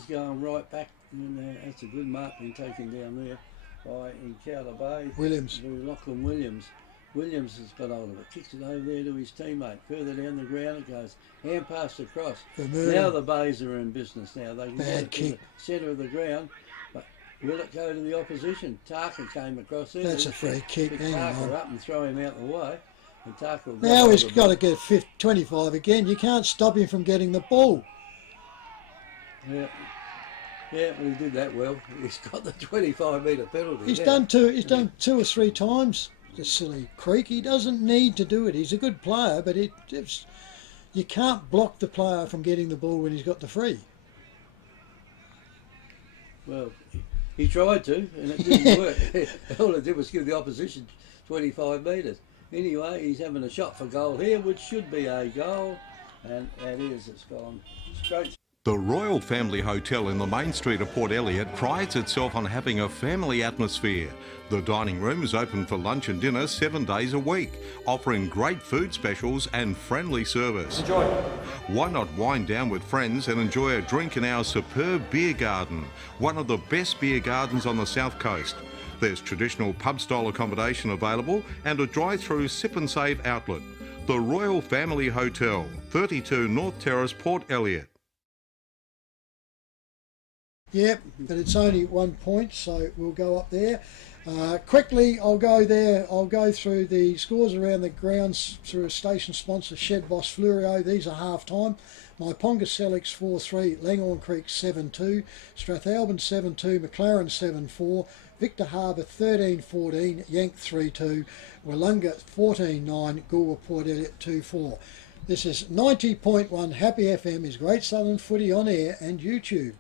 going right back. And that's a good mark being taken down there by Encounter Bay. Williams. Lachlan Williams. Williams has got hold of it, kicks it over there to his teammate. Further down the ground it goes. Hand passed across. Now the Bays are in business now. They can Bad go to the centre of the ground. But will it go to the opposition? Tarka came across there. That's a free kick. Pick Hang Tarka on. up and throw him out the way. And Tarka will Now he's got to get 25 again. You can't stop him from getting the ball. Yeah. Yeah, well, he did that well. He's got the 25-metre penalty. He's done two or three times. The silly creek. He doesn't need to do it. He's a good player, but you can't block the player from getting the ball when he's got the free. Well, he tried to, and it didn't work. All it did was give the opposition 25 metres. Anyway, he's having a shot for goal here, which should be a goal, and it is. It's gone straight. The Royal Family Hotel in the main street of Port Elliot prides itself on having a family atmosphere. The dining room is open for lunch and dinner 7 days a week, offering great food specials and friendly service. Enjoy. Why not wind down with friends and enjoy a drink in our superb beer garden, one of the best beer gardens on the south coast. There's traditional pub-style accommodation available and a drive-through sip and save outlet. The Royal Family Hotel, 32 North Terrace, Port Elliot. Yep, but it's only 1 point, so we'll go up there. Quickly, I'll go there. I'll go through the scores around the grounds through a station sponsor, Shed Boss Fluorio. These are half-time. Myponga Selix 4-3, Langhorne Creek 7-2, Strathalbyn 7-2, McLaren 7-4, Victor Harbour 13-14, Yank 3-2, Willunga 14-9, Goolwa Port Elliot 2-4. This is 90.1 Happy FM is Great Southern Footy on air and YouTube.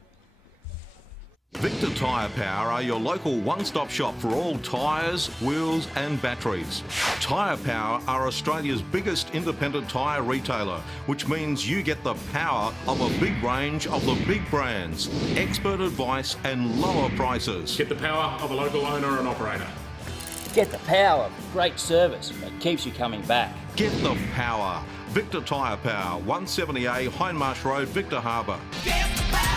Victor Tyre Power are your local one-stop shop for all tyres, wheels and batteries. Tyre Power are Australia's biggest independent tyre retailer, which means you get the power of a big range of the big brands, expert advice and lower prices. Get the power of a local owner and operator. Get the power of great service that keeps you coming back. Get the power. Victor Tyre Power, 170A Hindmarsh Road, Victor Harbour. Get the power.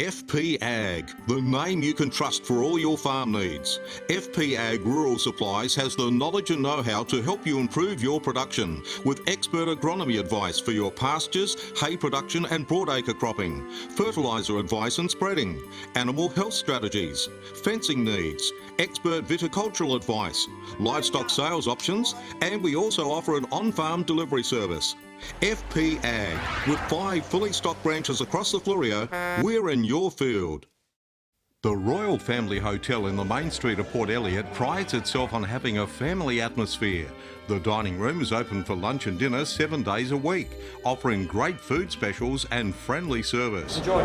FP Ag, the name you can trust for all your farm needs. FP Ag Rural Supplies has the knowledge and know-how to help you improve your production with expert agronomy advice for your pastures, hay production and broadacre cropping, fertiliser advice and spreading, animal health strategies, fencing needs, expert viticultural advice, livestock sales options, and we also offer an on-farm delivery service. FP Ag. With 5 fully stocked branches across the Fleurieu, we're in your field. The Royal Family Hotel in the main street of Port Elliot prides itself on having a family atmosphere. The dining room is open for lunch and dinner 7 days a week, offering great food specials and friendly service. Enjoy.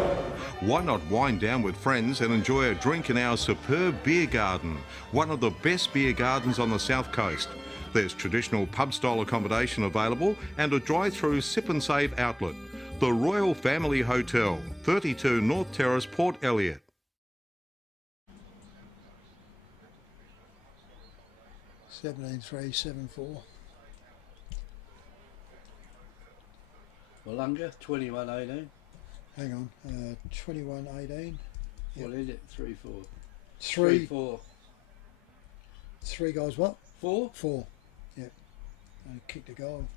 Why not wind down with friends and enjoy a drink in our superb beer garden, one of the best beer gardens on the south coast. There's traditional pub-style accommodation available and a drive-through sip and save outlet. The Royal Family Hotel, 32 North Terrace, Port Elliot. 17-3-7-4. Wollonga, 21-18. Hang on, 21-18. What is it? 3-4. 3-4. 3 guys what? 4? 4. Yep. And kicked a goal.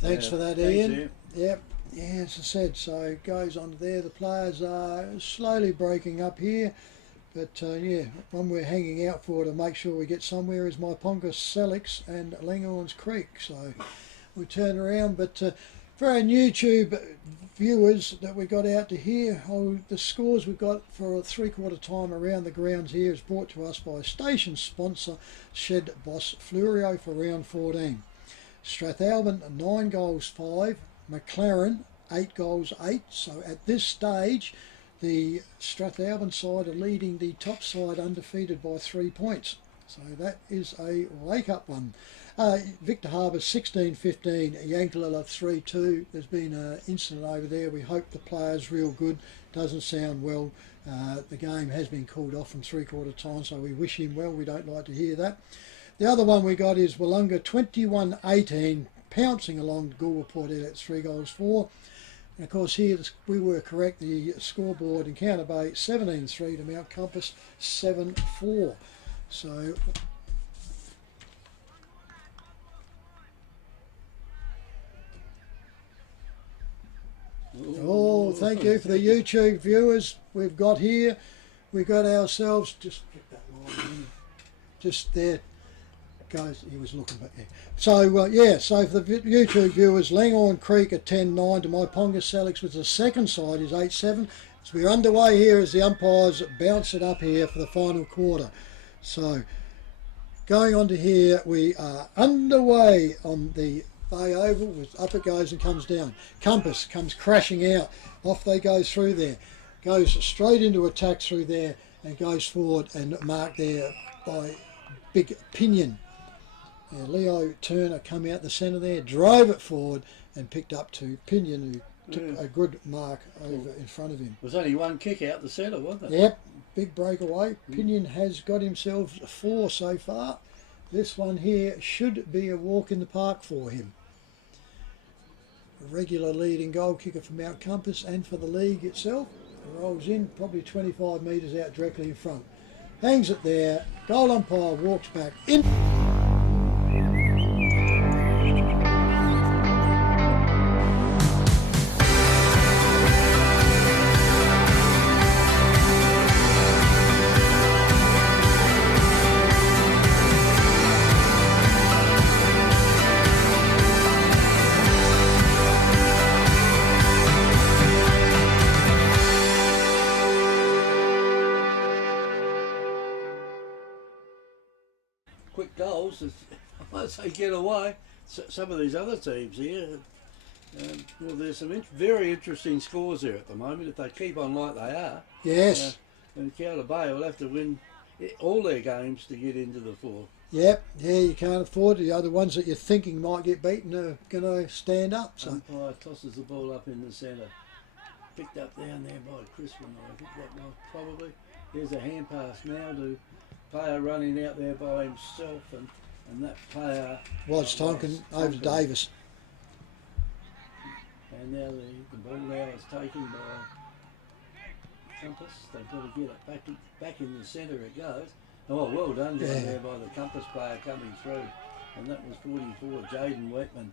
Thanks for that, Ian. Yep, yeah, as I said, so it goes on there. The players are slowly breaking up here, but yeah, one we're hanging out for to make sure we get somewhere is Myponga Selix and Langhorns Creek. So we turn around, but for our YouTube viewers that we got out to here, the scores we've got for a 3/4 time around the grounds here is brought to us by station sponsor Shed Boss Fleurieu for round 14. Strathalbyn 9 goals 5, McLaren 8 goals 8. So at this stage, the Strathalbyn side are leading the top side undefeated by 3 points. So that is a wake-up one. Victor Harbour 16-15, Yankalilla 3-2. There's been an incident over there. We hope the player's real good. Doesn't sound well. The game has been called off from 3/4 time, so we wish him well. We don't like to hear that. The other one we got is Wollonga 21-18, pouncing along Goulburn Port Elliot 3 goals 4. And of course here we were correct, the scoreboard in Counter Bay 17-3 to Mount Compass 7-4. So oh, thank you for the YouTube viewers we've got here. We've got ourselves, just get that line in, just there. Goes, he was looking back there. So yeah, so for the YouTube viewers, Langhorn Creek at 10-9 to Myponga Selix, with the second side is 8-7. So we're underway here as the umpires bounce it up here for the final quarter. So going on to here, we are underway on the Bay Oval. With up it goes and comes down. Compass comes crashing out. Off they go through there. Goes straight into attack through there and goes forward and marked there by Big Pinion. Yeah, Leo Turner come out the centre there, drove it forward and picked up to Pinion, who took a good mark over in front of him. There was only one kick out the centre, wasn't it? Yep, big breakaway. Pinion has got himself 4 so far. This one here should be a walk in the park for him. A regular leading goal kicker for Mount Compass and for the league itself. It rolls in, probably 25 metres out directly in front. Hangs it there, goal umpire walks back in. course, as they get away, some of these other teams here, well, there's some very interesting scores there at the moment. If they keep on like they are, Yes. and Counter Bay will have to win all their games to get into the four. Yep. Yeah, you can't afford it. The other ones that you're thinking might get beaten are going to stand up. So. Umpire tosses the ball up in the centre. Picked up down there by Crispin, I think that was probably. There's a hand pass now to player running out there by himself, and that player was Tonkin over to Davis. And now the ball now is taken by Compass. They've got to get it back in the centre it goes. Oh, well done down there by the Compass player coming through. And that was 44, Jaden Wetman.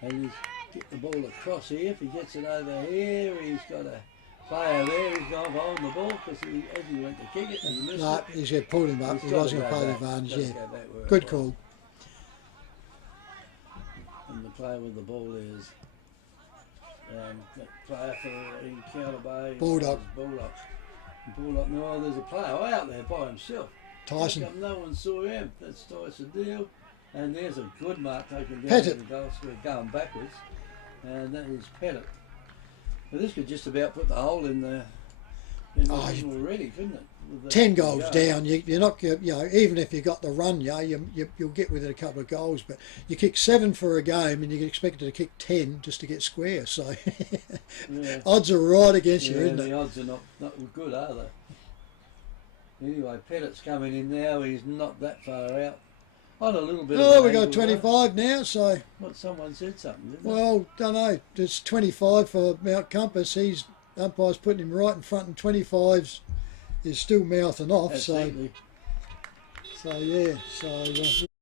And he's get the ball across here. If he gets it over here, he's got a player there. He's gone holding the ball because as he went to kick it, and he missed it. He's going to pull him up. He wasn't going to play the advantage, Good call. And the player with the ball is that player for Encounter Bay. Bulldog. Bulldog. No, there's a player out there by himself. Tyson. No one saw him. That's Tyson Neal. And there's a good mark taken down Pettit. in the goal square going backwards. And that is Pettit. But this could just about put the hole in the already, couldn't it? 10 goals down. You're not, even if you got the run, you'll get within a couple of goals. But you kick 7 for a game, and you get expected to kick 10 just to get square. So odds are right against you, isn't it? The odds are not good, are they? Anyway, Pettit's coming in now. He's not that far out. On a little bit. Oh, we got 25 now. So. What? Someone said something, didn't they? Well, don't know. It's 25 for Mount Compass. Umpire's putting him right in front, and 25's is still mouthing off. Absolutely.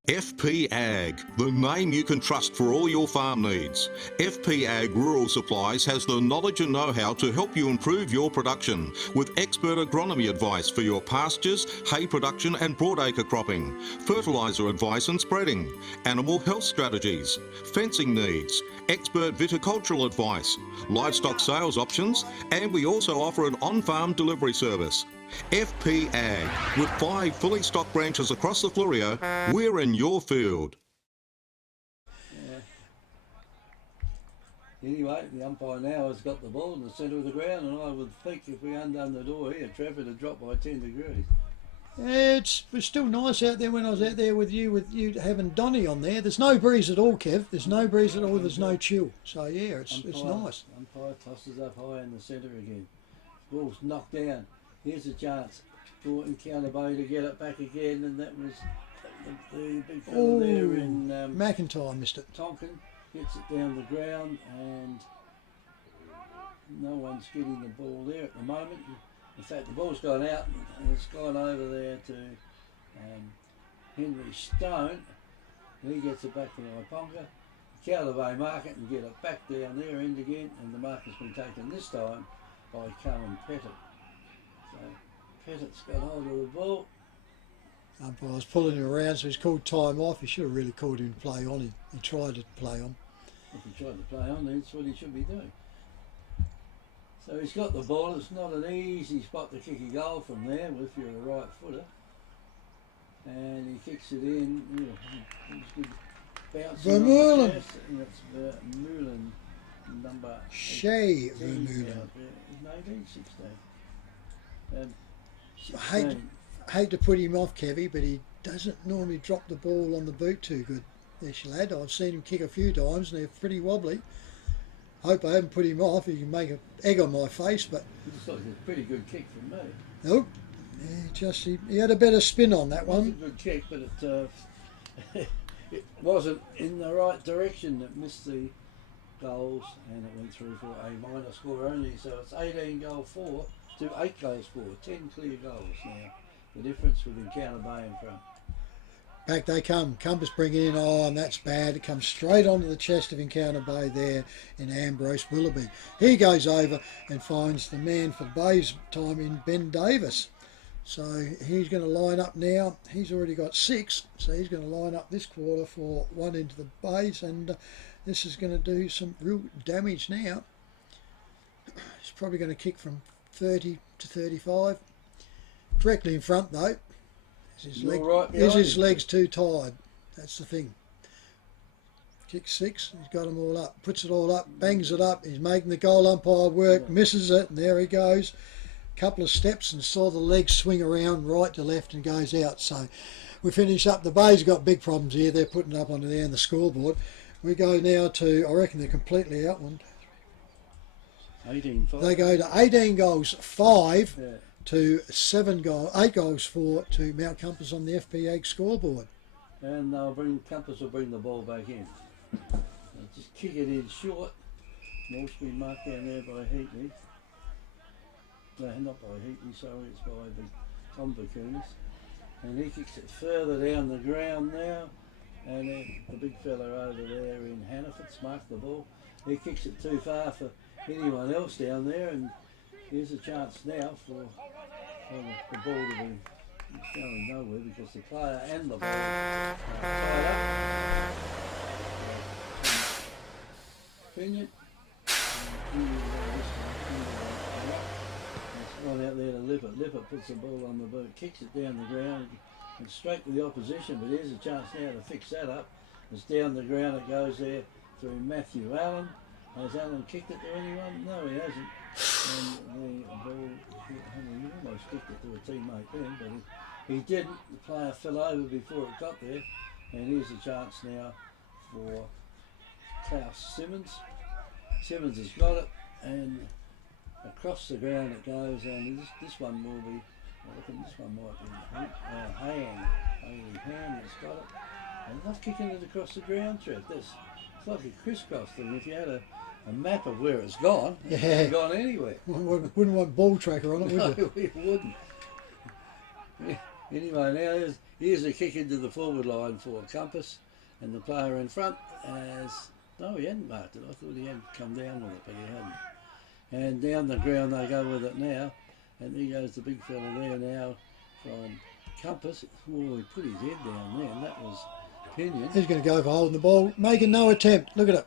FP Ag, the name you can trust for all your farm needs. FP Ag Rural Supplies has the knowledge and know-how to help you improve your production with expert agronomy advice for your pastures, hay production and broadacre cropping, fertiliser advice and spreading, animal health strategies, fencing needs, expert viticultural advice, livestock sales options, and we also offer an on-farm delivery service. FP Ag, with 5 fully stocked branches across the Fleurieu, we're in your field. Anyway, the umpire now has got the ball in the centre of the ground, and I would think if we undone the door here, Trevor would drop by 10 degrees. It was still nice out there when I was out there with you having Donny on there. There's no breeze at all, Kev. There's no breeze at all. There's no chill. So yeah, it's nice. Umpire tosses up high in the centre again. Ball's knocked down. Here's a chance for Encounter Bay to get it back again, and that was the big fella there in McInerney missed it. Tonkin gets it down the ground, and no one's getting the ball there at the moment. In fact, the ball's gone out, and it's gone over there to Henry Stone. He gets it back to Iponga. Encounter Bay mark it and get it back down there end again, and the mark has been taken this time by Cohen Pettit. So Pettit's got hold of the ball. Umpire's pulling him around, so he's called time off. He should have really called him to play on him. He tried to play on. If he tried to play on, that's what he should be doing. So he's got the ball. It's not an easy spot to kick a goal from there if you're a right footer. And he kicks it in. Vermeulen. That's Vermeulen, number Shea 18. Vermeulen. 18, 16. I hate to put him off, Kevy, but he doesn't normally drop the ball on the boot too good. This lad, I've seen him kick a few times and they're pretty wobbly. Hope I haven't put him off. He can make an egg on my face, but it's like a pretty good kick from me. Nope. He had a better spin on that one. It was a good kick, but it wasn't in the right direction. It missed the goals and it went through for a minor score only. So it's 18 goal 4 to 8 goals 4. 10 clear goals now. The difference with Encounter Bay in front. Back they come. Compass bringing in, and that's bad. It comes straight onto the chest of Encounter Bay there in Ambrose Willoughby. He goes over and finds the man for Bay's time in Ben Davis. So he's going to line up now. He's already got 6, so he's going to line up this quarter for 1 into the Bays, and this is going to do some real damage now. He's probably going to kick from 30 to 35. Directly in front though. Is his legs too tired? That's the thing. Kick 6, he's got them all up, puts it all up, bangs it up, he's making the goal umpire work, misses it, and there he goes. Couple of steps and saw the legs swing around right to left and goes out. So we finish up. The Bay's got big problems here. They're putting it up onto there on the scoreboard. We go now to, I reckon they're completely out one. 18-5. They go to 18 goals 5 to 8 goals 4 to Mount Compass on the FPA scoreboard. And Compass will bring the ball back in. They'll just kick it in short. Ball's been marked down there by Heatley. No, not by Heatley, sorry, it's by Tom Bakunis. And he kicks it further down the ground now. And the big fella over there in Hannaford's marked the ball. He kicks it too far for anyone else down there, and here's a chance now for the ball to be going nowhere because the player and the ball are tied up. Pinion. It's right out there to Lippert. Lippert puts the ball on the boot, kicks it down the ground and straight to the opposition, but here's a chance now to fix that up. It's down the ground, it goes there through Matthew Allen. Has Allen kicked it to anyone? No, he hasn't. And the ball, he almost kicked it to a teammate then, but he didn't. The player fell over before it got there. And here's a chance now for Klaus Simmons. Simmons has got it, and across the ground it goes, and this one will be, I reckon this one might be Hand has got it. And not kicking it across the ground, Trev. It's like a crisscross thing. If you had a map of where it's gone, it hasn't gone anywhere. Wouldn't want ball tracker on it, would you? No, we wouldn't. Anyway, now here's a kick into the forward line for Compass, and the player in front has, no, he hadn't marked it. I thought he had come down with it, but he hadn't. And down the ground they go with it now, and there goes the big fella there now from Compass. Oh, he put his head down there, and that was Pinion. He's going to go for holding the ball, making no attempt. Look at it.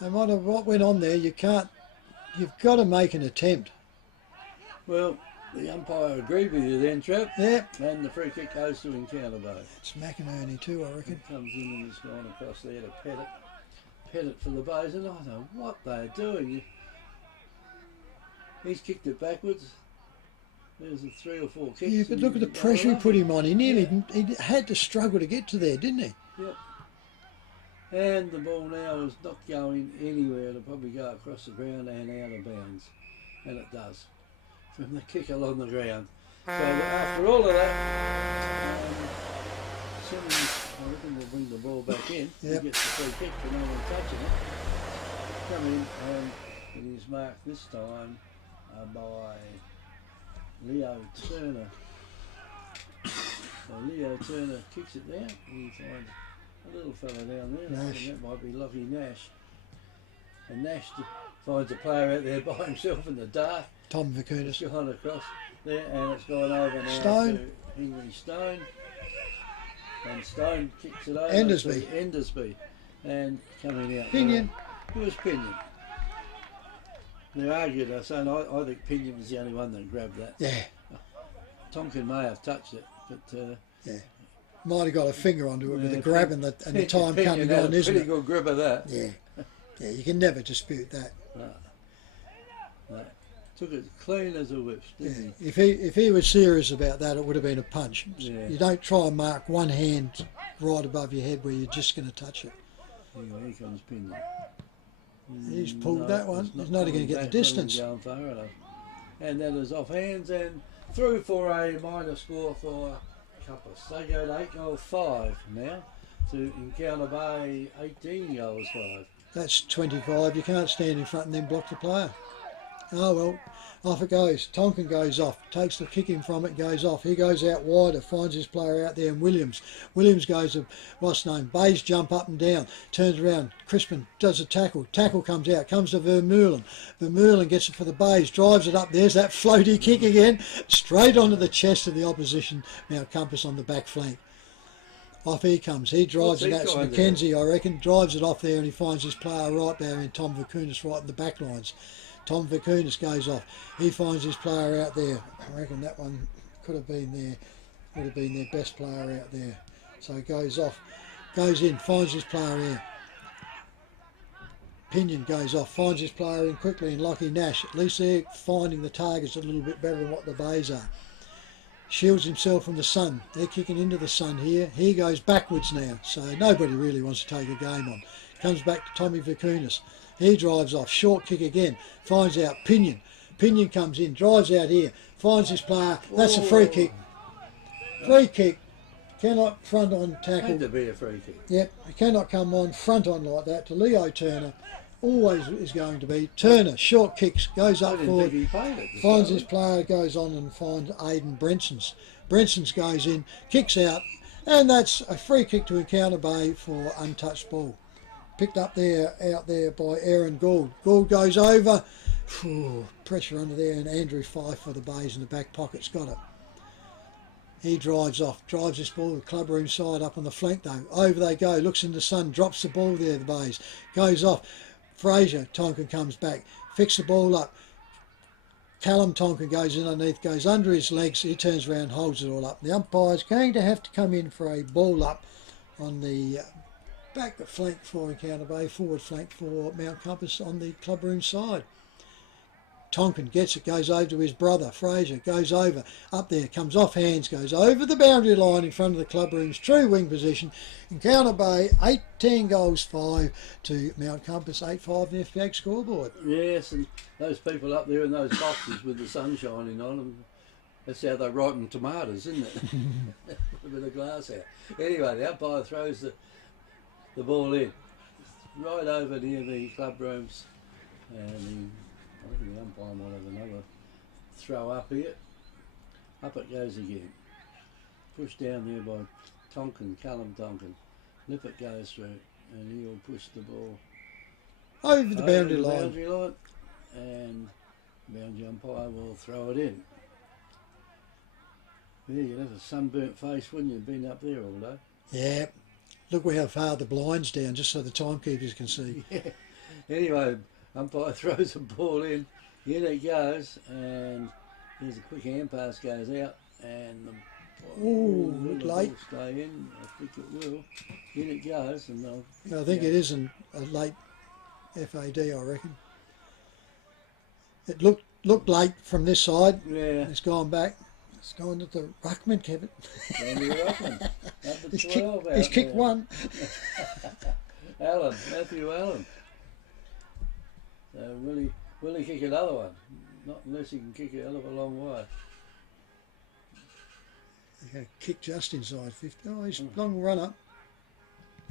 No matter what went on there, you've got to make an attempt. Well, the umpire agreed with you then, Trev. Yep. And the free kick goes to Encounter Bay. It's McInerney too, I reckon. It comes in and it's gone across there to pet it for the Bays, and I don't know what they're doing. He's kicked it backwards. There's 3 or 4 kicks. Yeah, but look at the pressure he put him on. He had to struggle to get to there, didn't he? Yep. And the ball now is not going anywhere. It'll probably go across the ground and out of bounds. And it does. From the kick along the ground. So after all of that, Simmons, I reckon will bring the ball back in. Yep. He gets the free kick for no one touching it. Come in, and it is marked this time by Leo Turner. So Leo Turner kicks it down. He finds a little fella down there. Nash. That might be Lockie Nash. And Nash finds a player out there by himself in the dark. Tom Vakunis. It's gone across there, and it's gone over now Stone. to Henry Stone. And Stone kicks it over Endersby. to Endersby. And coming out. Pinion. It was Pinion. They argued, I think Pinion was the only one that grabbed that. Yeah. Tonkin may have touched it, but yeah. Might have got a finger onto it with the grab and the time coming on, isn't pretty it? good grip of that. Yeah. Yeah, you can never dispute that. No. Took it clean as a whip, didn't he? If he was serious about that, it would have been a punch. Yeah. You don't try and mark one hand right above your head where you're just going to touch it. Anyway, here comes Pinion. He's pulled that one. He's not going to get the distance. Going far enough. And that is off hands and through for a minor score for Compass. They go to 8 goals 5 now to Encounter Bay 18 goals 5. That's 25. You can't stand in front and then block the player. Oh well, off it goes. Tonkin goes off, takes the kick in from it, goes off. He goes out wider, finds his player out there, and Williams goes to, what's his name, Bays jump up and down, turns around, Crispin does a tackle comes out, comes to Vermeulen gets it for the Bays, drives it up, there's that floaty kick again, straight onto the chest of the opposition, Mount Compass on the back flank. Off he comes, he drives it, that's Mackenzie I reckon, drives it off there and he finds his player right there in Tom Vakunis right in the back lines. Tom Vakunis goes off. He finds his player out there. I reckon that one could have been there. would have been their best player out there. So he goes off, goes in, finds his player here. Pinion goes off, finds his player in quickly, and Lockie Nash, at least they're finding the targets a little bit better than what the Bays are. Shields himself from the sun. They're kicking into the sun here. He goes backwards now, so nobody really wants to take a game on. Comes back to Tommy Vakunas. He drives off, short kick again, finds out Pinion. Pinion comes in, drives out here, finds his player. That's a free kick. Free kick. Cannot front on tackle. Had to be a free kick. Yep, it cannot come on front on like that to Leo Turner. Always is going to be. Turner, short kicks, goes up forward, finds his player, goes on and finds Aiden Brenson's. Brenson's goes in, kicks out, and that's a free kick to Encounter Bay for untouched ball. Picked up there, out there by Aaron Gould. Gould goes over, pressure under there, and Andrew Fife for the Bays in the back pocket's got it. He drives off, drives this ball to the clubroom side up on the flank though. Over they go, looks in the sun, drops the ball there, the Bays. Goes off. Fraser, Tonkin comes back, fixes the ball up. Callum Tonkin goes in underneath, goes under his legs. He turns around, holds it all up. The umpire's going to have to come in for a ball up on the back flank for Encounter Bay, forward flank for Mount Compass on the clubroom side. Tonkin gets it, goes over to his brother, Fraser, goes over, up there, comes off hands, goes over the boundary line in front of the clubroom's true wing position. Encounter Bay, 18 goals, 5 to Mount Compass, 8-5 in the FPAG scoreboard. Yes, and those people up there in those boxes with the sun shining on them, that's how they ripen tomatoes, isn't it? A bit of glass out. Anyway, the umpire throws the ball in, right over near the clubrooms, and I think the umpire might have another throw up here. Up it goes again. Pushed down there by Tonkin, Callum Tonkin. Lippert goes through and he'll push the ball over the boundary line. And the boundary umpire will throw it in. Yeah, you'd have a sunburnt face, wouldn't you? Been up there all day. Yeah. Look how far the blind's down, just so the timekeepers can see. Yeah. Anyway, umpire throws the ball in it goes, and here's a quick hand pass goes out, and look late. Stay in, I think it will. In it goes, and I think it is a late FAD, I reckon. It looked late from this side. Yeah. It's gone back. It's gone to the ruckman, Kevin. He's kicked one. Matthew Allen. So will he kick another one? Not unless he can kick a hell of a long way. He's going to kick just inside 50. Oh, he's long run up.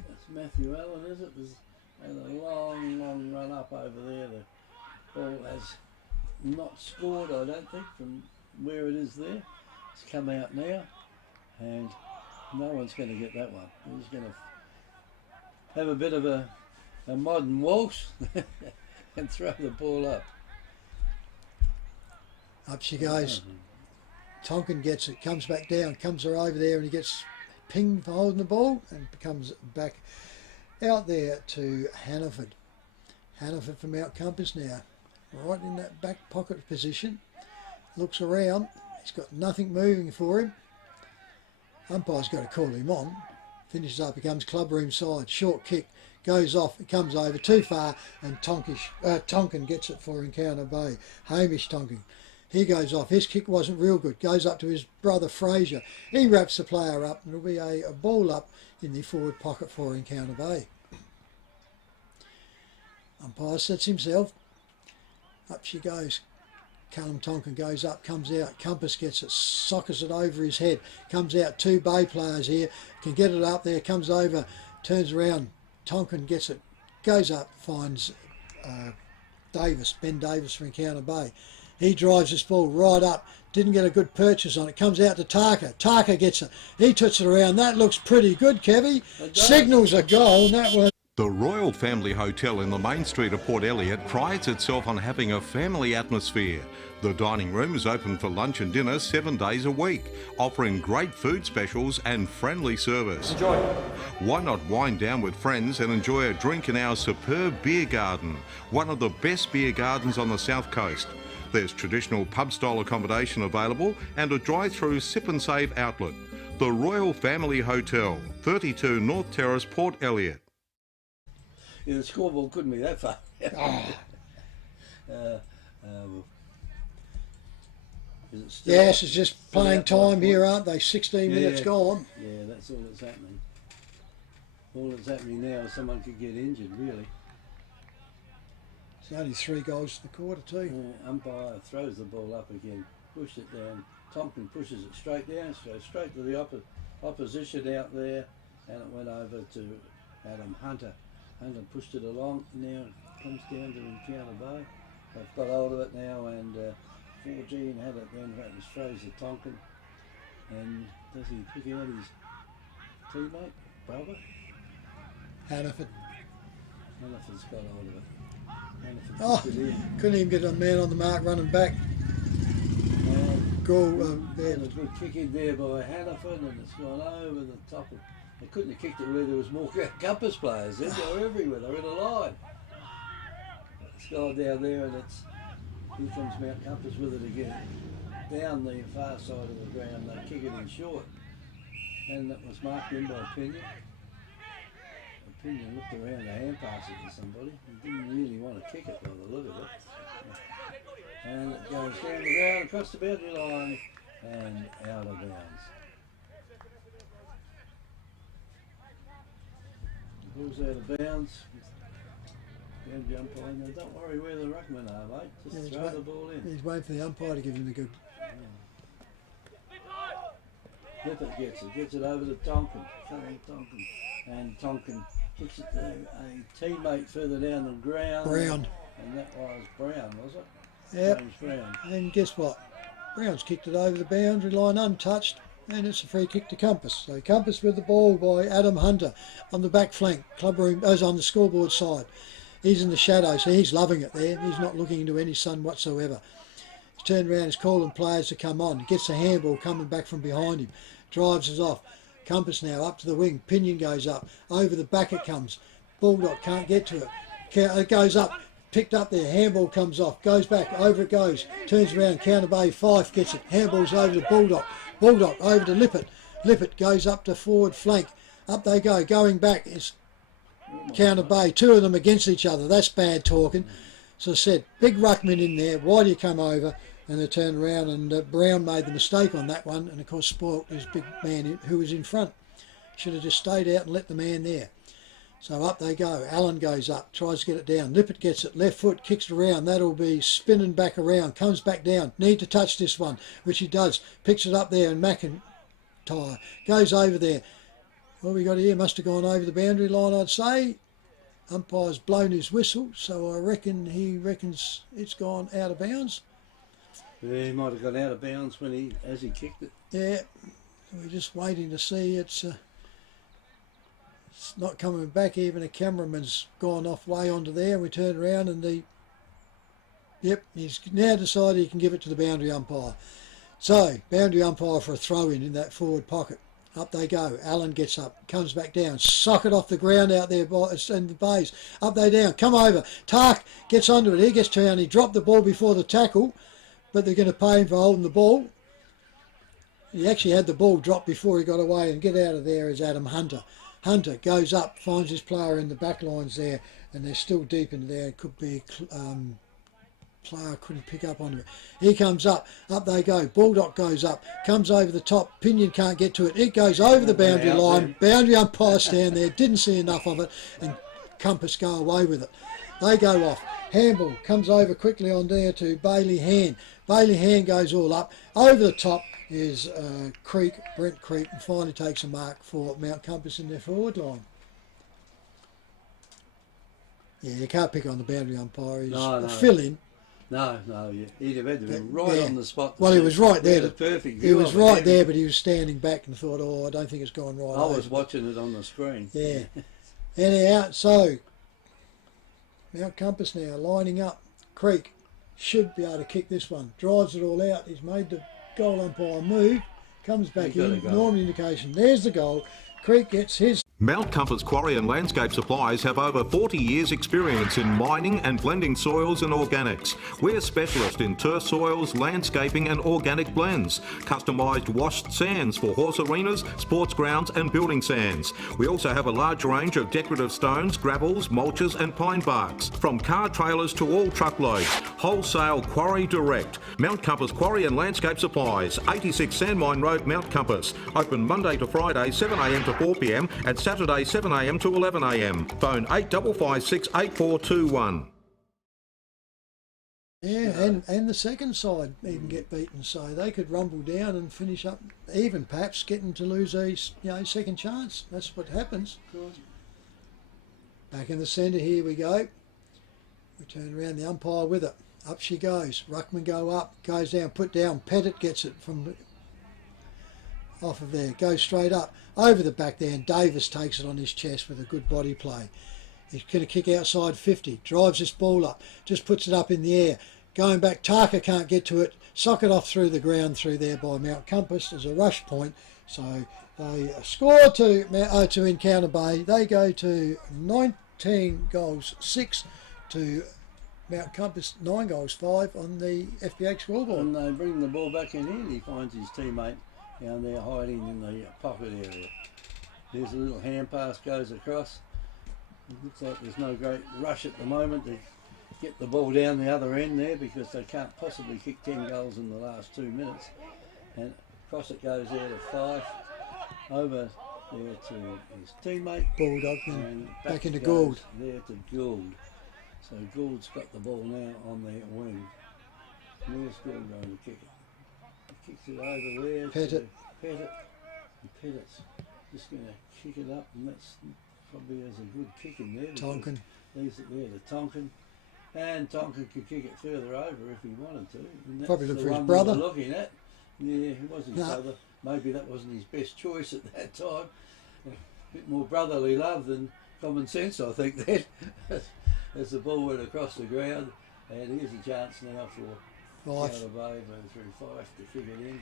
That's Matthew Allen, is it? There's a long run up over there. The ball has not scored, I don't think, from where it is there. It's come out now, and no one's going to get that one. He's going to have a bit of a modern waltz and throw the ball up. Up she goes. Tonkin gets it, comes back down, comes her over there, and he gets pinged for holding the ball and comes back out there to Hannaford. Hannaford from Mount Compass now, right in that back pocket position. Looks around. He's got nothing moving for him. Umpire's got to call him on. Finishes up, becomes clubroom side. Short kick, goes off, it comes over too far, and Tonkin gets it for Encounter Bay. Hamish Tonkin. He goes off. His kick wasn't real good. Goes up to his brother Fraser. He wraps the player up, and it'll be a ball up in the forward pocket for Encounter Bay. Umpire sets himself. Up she goes. Callum Tonkin goes up, comes out. Compass gets it, sockers it over his head. Comes out, 2 Bay players here. Can get it up there, comes over, turns around. Tonkin gets it, goes up, finds Ben Davis from Encounter Bay. He drives this ball right up, didn't get a good purchase on it. Comes out to Tarka. Tarka gets it. He puts it around. That looks pretty good, Kevy. Signals a goal, and that one. The Royal Family Hotel in the main street of Port Elliot prides itself on having a family atmosphere. The dining room is open for lunch and dinner 7 days a week, offering great food specials and friendly service. Enjoy. Why not wind down with friends and enjoy a drink in our superb beer garden, one of the best beer gardens on the south coast. There's traditional pub-style accommodation available and a drive-through sip and save outlet. The Royal Family Hotel, 32 North Terrace, Port Elliot. Yeah, the scoreboard couldn't be that far. Is it still Yes, up? it's just Still playing out by time here, points? aren't they? 16 minutes gone. Yeah, that's all that's happening. All that's happening now is someone could get injured, really. It's only 3 goals to the quarter too. Umpire throws the ball up again, pushed it down. Tompkin pushes it straight down, straight to the opposition out there, and it went over to Adam Hunter. Hunter pushed it along, now it comes down to Encounter Bay. They've got hold of it now, and 4G had it then, that was Fraser Tonkin. And does he pick out his teammate, brother? Hannaford. Hannaford's got hold of it. Hannaford Oh, pushed it in. couldn't even get a man on the mark running back. Goal, And a good kick in there by Hannaford, and it's gone over the top of. They couldn't have kicked it where there was more Compass players. They were everywhere. They were in a line. It's gone down there, and here comes Mount Compass with it again. Down the far side of the ground, they kick it in short, and that was marked in by Pinion. Pinion looked around to hand pass it to somebody. He didn't really want to kick it by the look of it. And it goes down the ground, across the boundary line, and out of bounds. The ball's out of bounds. Boundary umpire, now don't worry where the ruckmen are, mate. Just throw the ball in. He's waiting for the umpire to give him the good. Lippert gets it over to Tonkin. And Tonkin kicks it to a teammate further down the ground. Brown. And that was Brown, was it? Yep. James Brown. And guess what? Brown's kicked it over the boundary line untouched, and it's a free kick to Compass. So Compass with the ball by Adam Hunter on the back flank. Club room goes on the scoreboard side. He's in the shadow, so he's loving it there. He's not looking into any sun whatsoever. He's turned around, he's calling players to come on. He gets the handball coming back from behind him. Drives us off. Compass now up to the wing. Pinion goes up. Over the back it comes. Bulldog can't get to it. It goes up. Picked up there. Handball comes off. Goes back. Over it goes. Turns around. Counter Bay. Fife gets it. Handball's over to Bulldog. Bulldog over to Lippert. Lippert goes up to forward flank. Up they go. Going back. It's Counter Bay. 2 of them against each other. That's bad talking. So I said, big ruckman in there. Why do you come over? And they turned around, and Brown made the mistake on that one, and of course spoilt his big man who was in front. Should have just stayed out and let the man there. So up they go. Allen goes up, tries to get it down. Lippert gets it, left foot, kicks it around. That'll be spinning back around, comes back down. Need to touch this one, which he does. Picks it up there, and McInerney goes over there. What we got here must have gone over the boundary line, I'd say. Umpire's blown his whistle, so I reckon he reckons it's gone out of bounds. Yeah, he might have gone out of bounds as he kicked it. Yeah, we're just waiting to see. It's not coming back. Even a cameraman's gone off way onto there. We turn around and he's now decided he can give it to the boundary umpire. So boundary umpire for a throw in that forward pocket. Up they go. Allen gets up, comes back down, sock it off the ground out there in the bays. Up they down, come over. Tark gets onto it. He gets turned. He dropped the ball before the tackle, but they're going to pay him for holding the ball. He actually had the ball dropped before he got away, and get out of there is Adam Hunter. Hunter goes up, finds his player in the back lines there, and they're still deep in there. It could be player couldn't pick up on it. He comes up they go. Bulldog goes up, comes over the top. Pinion can't get to it. It goes over the boundary line. Boundary umpire stand there, didn't see enough of it, and Compass go away with it. They go off. Handball comes over quickly on there to Bailey Hand. Bailey Hand goes all up. Over the top is Brent Creek, and finally takes a mark for Mount Compass in their forward line. Yeah, you can't pick on the boundary umpire. He's a fill-in. No, he'd have had to be right on the spot. Well, he was right there. Perfect. He was right there, but he was standing back and thought, I don't think it's gone right. I was watching it on the screen. Yeah. Anyhow, so Mount Compass now lining up. Creek should be able to kick this one. Drives it all out. He's made the goal umpire move. Comes back in. Normal indication. There's the goal. Creek gets his. Mount Compass Quarry and Landscape Supplies have over 40 years experience in mining and blending soils and organics. We're specialists in turf soils, landscaping and organic blends. Customised washed sands for horse arenas, sports grounds and building sands. We also have a large range of decorative stones, gravels, mulches and pine barks. From car trailers to all truckloads. Wholesale Quarry Direct. Mount Compass Quarry and Landscape Supplies. 86 Sandmine Road, Mount Compass. Open Monday to Friday 7am to 4pm and Saturday 7am to 11am. Phone 8556 8421. Yeah, and the second side even get beaten, so they could rumble down and finish up even, perhaps getting to lose a second chance. That's what happens. Back in the centre, here we go. We turn around, the umpire with it. Up she goes. Ruckman go up, goes down, put down. Pettit gets it from off of there, goes straight up over the back there, and Davis takes it on his chest with a good body play. He's going to kick outside 50, drives this ball up, just puts it up in the air, going back. Tarka can't get to it, sock it off through the ground through there by Mount Compass. There's a rush point, so they score to Encounter Bay. They go to 19 goals 6 to Mount Compass 9 goals 5 on the FBH scoreboard. And they bring the ball back in here, and he finds his teammate down there hiding in the pocket area. There's a little hand pass goes across. It looks like there's no great rush at the moment to get the ball down the other end there, because they can't possibly kick 10 goals in the last 2 minutes. And across it goes there to Fife, over there to his teammate. Bulldog, and back into Gould. There to Gould. So Gould's got the ball now on their wing. Where's Gould going to kick it? He kicks it over there. Pettit. And Pettit's just going to kick it up, and that's probably has a good kick in there. Tonkin. Leaves it there to Tonkin. And Tonkin could kick it further over if he wanted to. And that's Probably look the for his one brother. we were looking at. Yeah, it was his No. brother. Maybe that wasn't his best choice at that time. A bit more brotherly love than common sense, I think, then. As the ball went across the ground. And here's a chance now for Fife. Outer Bay through Fife to kick it in.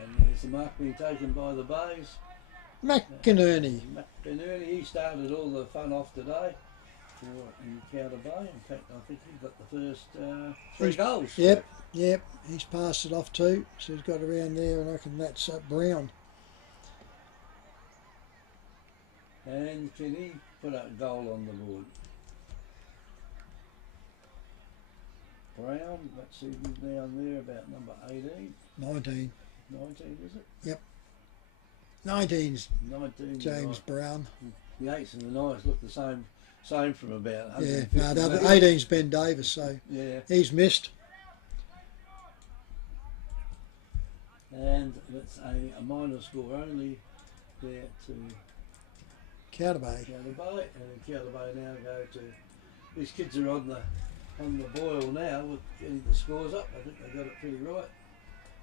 And there's the mark being taken by the Bays. McInerney. McInerney, he started all the fun off today for Encounter Bay. In fact, I think he got the first 3 goals. Yep, he's passed it off too, so he's got around there, and I reckon that's Brown. And can he put a goal on the board? Brown, let's see, he's down there about number 18. 19. 19, is it? Yep. 19's 19. James Brown. The 8s and the 9s look the same from about 150 Yeah, no, the other metres. 18's Ben Davis, so Yeah. he's missed. And that's a minor score only there to Counter Bay. Encounter Bay, and Encounter Bay now go to, these kids are on the boil now with getting the scores up. I think they got it pretty right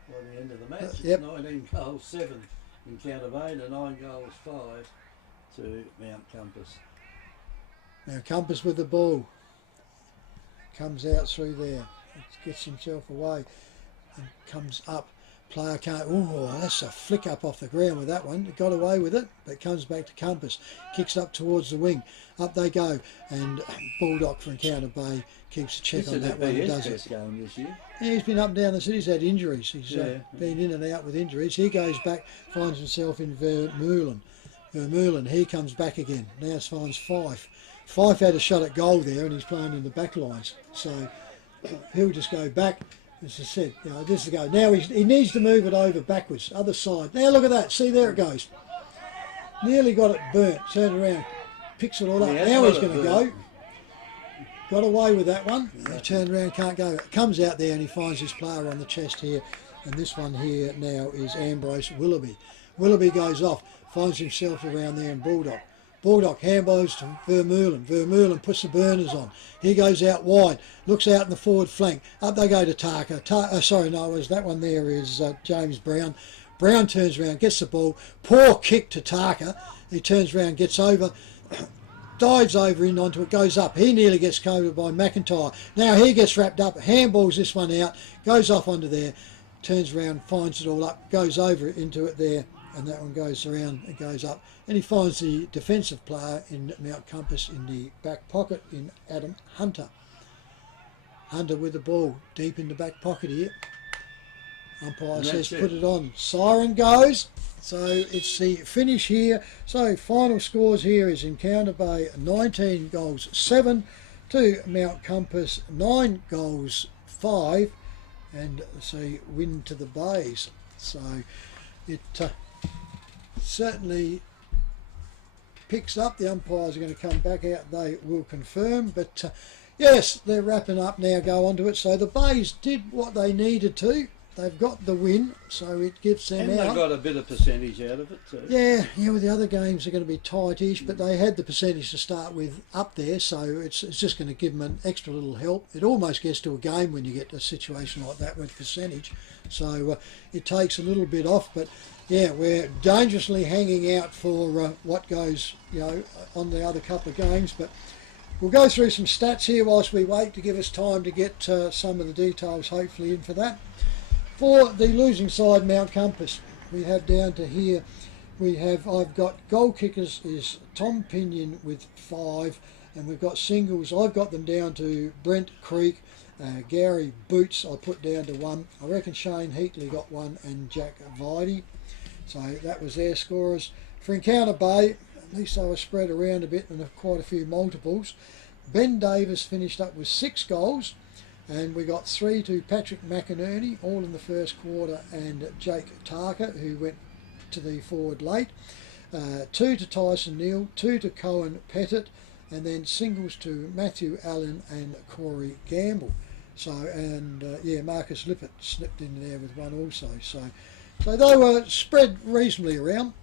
by the end of the match. Yep. It's 19 goals 7 Encounter Bay to 9 goals 5 to Mount Compass. Now Compass with the ball. Comes out through there. Gets himself away and comes up. Player can't. Oh, that's a flick up off the ground with that one. It got away with it, but comes back to Compass. Kicks up towards the wing. Up they go, and Bulldog for Encounter Bay keeps a check on that one and does it. Best game this year. Yeah, he's been up and down the city. He's had injuries. He's Yeah. been in and out with injuries. He goes back, finds himself in Vermeulen. He comes back again. Now finds Fife. Fife had a shot at goal there, and he's playing in the back lines. So he'll just go back. As I said, this is the go. Now he needs to move it over backwards, other side. Now look at that. See, there it goes. Nearly got it burnt. Turned around, picks it all up. Now he's going to go. Got away with that one. He turned around, can't go. Comes out there and he finds his player on the chest here. And this one here now is Ambrose Willoughby. Willoughby goes off, finds himself around there in Bulldog. Bulldog handballs to Vermeulen. Vermeulen puts the burners on. He goes out wide, looks out in the forward flank. Up they go to Tarka. That one there is James Brown. Brown turns around, gets the ball. Poor kick to Tarka. He turns around, gets over, dives over in onto it, goes up. He nearly gets covered by McIntyre. Now he gets wrapped up, handballs this one out, goes off onto there, turns around, finds it all up, goes over into it there. and that one goes around and goes up, and he finds the defensive player in Mount Compass in the back pocket in Adam Hunter. Hunter with the ball deep in the back pocket here. Umpire says put it on. Siren goes. So it's the finish here. So final scores here is Encounter Bay 19 goals 7 to Mount Compass 9 goals 5, and see win to the Bays. So it certainly picks up. The umpires are going to come back out. They will confirm, but yes, they're wrapping up now. Go on to it. So the Bays did what they needed to. They've got the win, so it gives them and out. And they got a bit of percentage out of it too. Yeah, well, the other games are going to be tightish, but they had the percentage to start with up there, so it's just going to give them an extra little help. It almost gets to a game when you get a situation like that with percentage, so it takes a little bit off. But yeah, we're dangerously hanging out for what goes, on the other couple of games. But we'll go through some stats here whilst we wait to give us time to get some of the details hopefully in for that. For the losing side, Mount Compass, we have down to here, I've got goal kickers is Tom Pinion with 5, and we've got singles. I've got them down to Brent Creek, Gary Boots I put down to 1. I reckon Shane Heatley got 1, and Jack Videy. So that was their scorers. For Encounter Bay, at least they were spread around a bit and have quite a few multiples. Ben Davis finished up with 6 goals. And we got 3 to Patrick McInerney, all in the first quarter, and Jake Tarka, who went to the forward late. 2 to Tyson Neal, 2 to Cohen Pettit, and then singles to Matthew Allen and Corey Gamble. So, and Marcus Lippert slipped in there with 1 also. So they were spread reasonably around.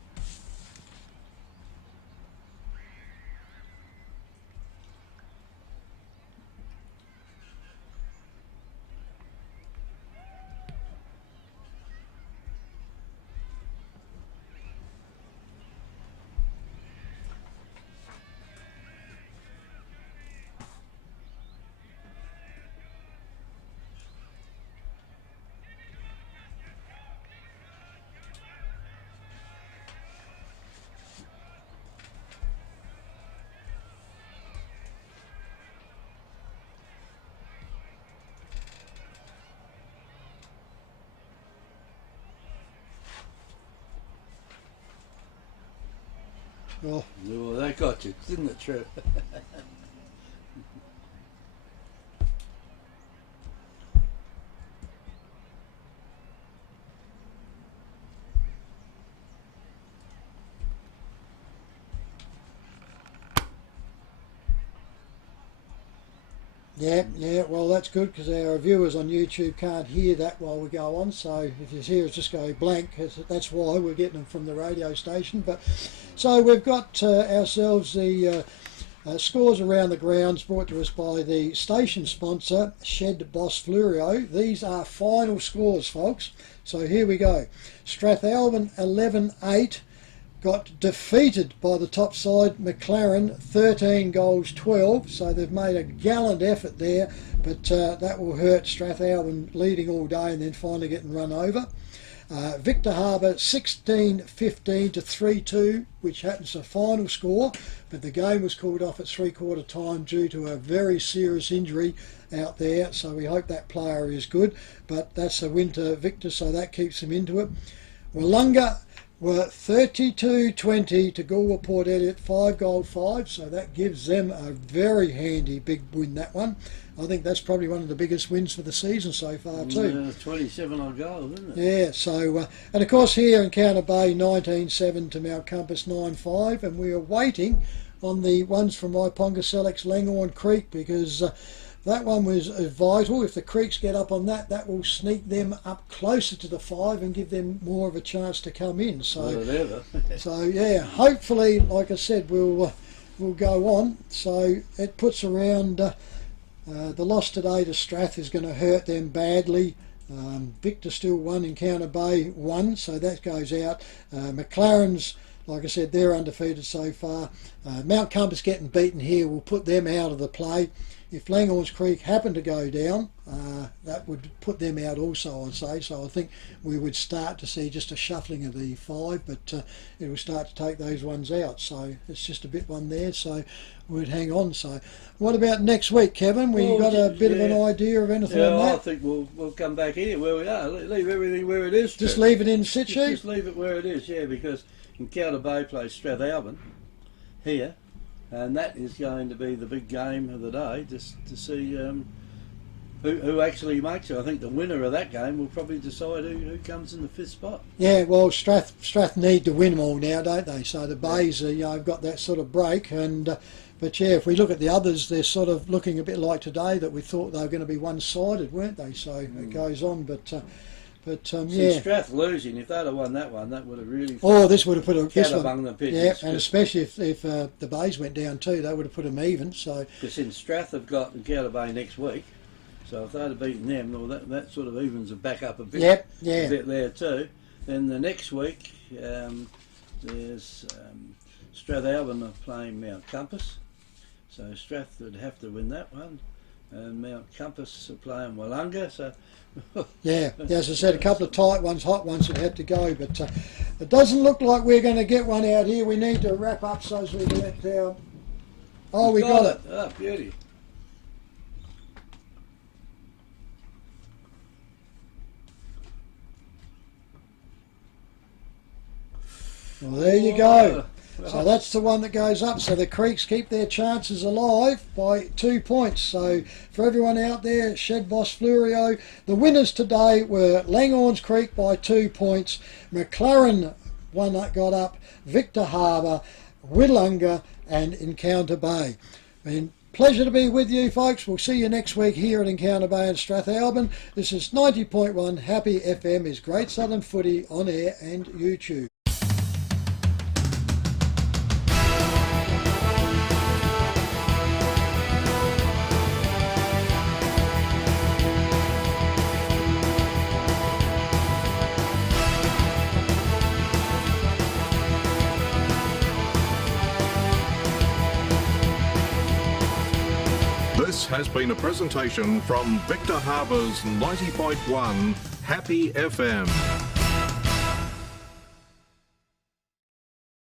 Oh, well, that got you, didn't it, Trev? Yeah, well that's good because our viewers on YouTube can't hear that while we go on, so if you hear us just go blank, that's why we're getting them from the radio station. But so we've got ourselves the scores around the grounds brought to us by the station sponsor, Shed Boss Fluorio. These are final scores, folks. So here we go. Strathalbyn 11-8. Got defeated by the top side, McLaren, 13 goals 12, so they've made a gallant effort there, but that will hurt Strathalbyn leading all day and then finally getting run over. Victor Harbour 16-15 to 3-2, which happens a final score, but the game was called off at 3/4 time due to a very serious injury out there, so we hope that player is good, but that's a win to Victor, so that keeps him into it. Wollonga were 32-20 to Galway Port Elliot, 5 goal 5, so that gives them a very handy big win, that one. I think that's probably one of the biggest wins for the season so far too. 27 odd goals, isn't it? Yeah, so, and of course here Encounter Bay 19-7 to Mount Compass 9-5, and we are waiting on the ones from Iponga Selects Langhorne Creek because that one was vital. If the Creeks get up on that, that will sneak them up closer to the 5 and give them more of a chance to come in. So, so yeah, hopefully, like I said, we'll go on. So it puts around the loss today to Strath is going to hurt them badly. Victor still won, Encounter Bay won, so that goes out. McLaren's, like I said, they're undefeated so far. Mount Compass getting beaten here will put them out of the play. if Langhorns Creek happened to go down, that would put them out also, I'd say. So I think we would start to see just a shuffling of the 5, but it will start to take those ones out. So it's just a bit one there, so we'd hang on. So what about next week, Kevin? We got a bit of an idea of anything on that? I think we'll come back here where we are. Leave everything where it is. Just leave it in situ? Just leave it where it is, yeah, because Encounter Bay plays Strathalbyn here, and that is going to be the big game of the day, just to see who actually makes it. I think the winner of that game will probably decide who comes in the 5th spot. Yeah, well, Strath need to win them all now, don't they? So the Bays have got that sort of break, and but yeah, if we look at the others, they're sort of looking a bit like today, that we thought they were going to be one-sided, weren't they? So it goes on, but yeah. Strath losing, if they'd have won that one, that would have really. Oh, this would have put this one. Among the pitches, yeah, and especially if the Bays went down too, they would have put them even. So because since Strath have got Encounter Bay next week, so if they'd have beaten them, well, that sort of evens them back up a bit. Yep, yeah. A bit there too. Then the next week, there's Strathalbyn are playing Mount Compass, so Strath would have to win that one, and Mount Compass are playing Wollonga, so. Yeah, as I said, a couple of tight ones, hot ones that had to go, but it doesn't look like we're going to get one out here. We need to wrap up so as we get our... Oh, we got it. Oh, beauty. Well, there you go. So that's the one that goes up. So the Creeks keep their chances alive by 2 points. So for everyone out there, Shed Boss Flurio, the winners today were Langhorns Creek by 2 points, McLaren one that got up, Victor Harbour, Willunga and Encounter Bay. Pleasure to be with you folks. We'll see you next week here at Encounter Bay and Strathalbyn. This is 90.1 Happy FM is Great Southern Footy on air and YouTube. This has been a presentation from Victor Harbour's 90.1 Happy FM.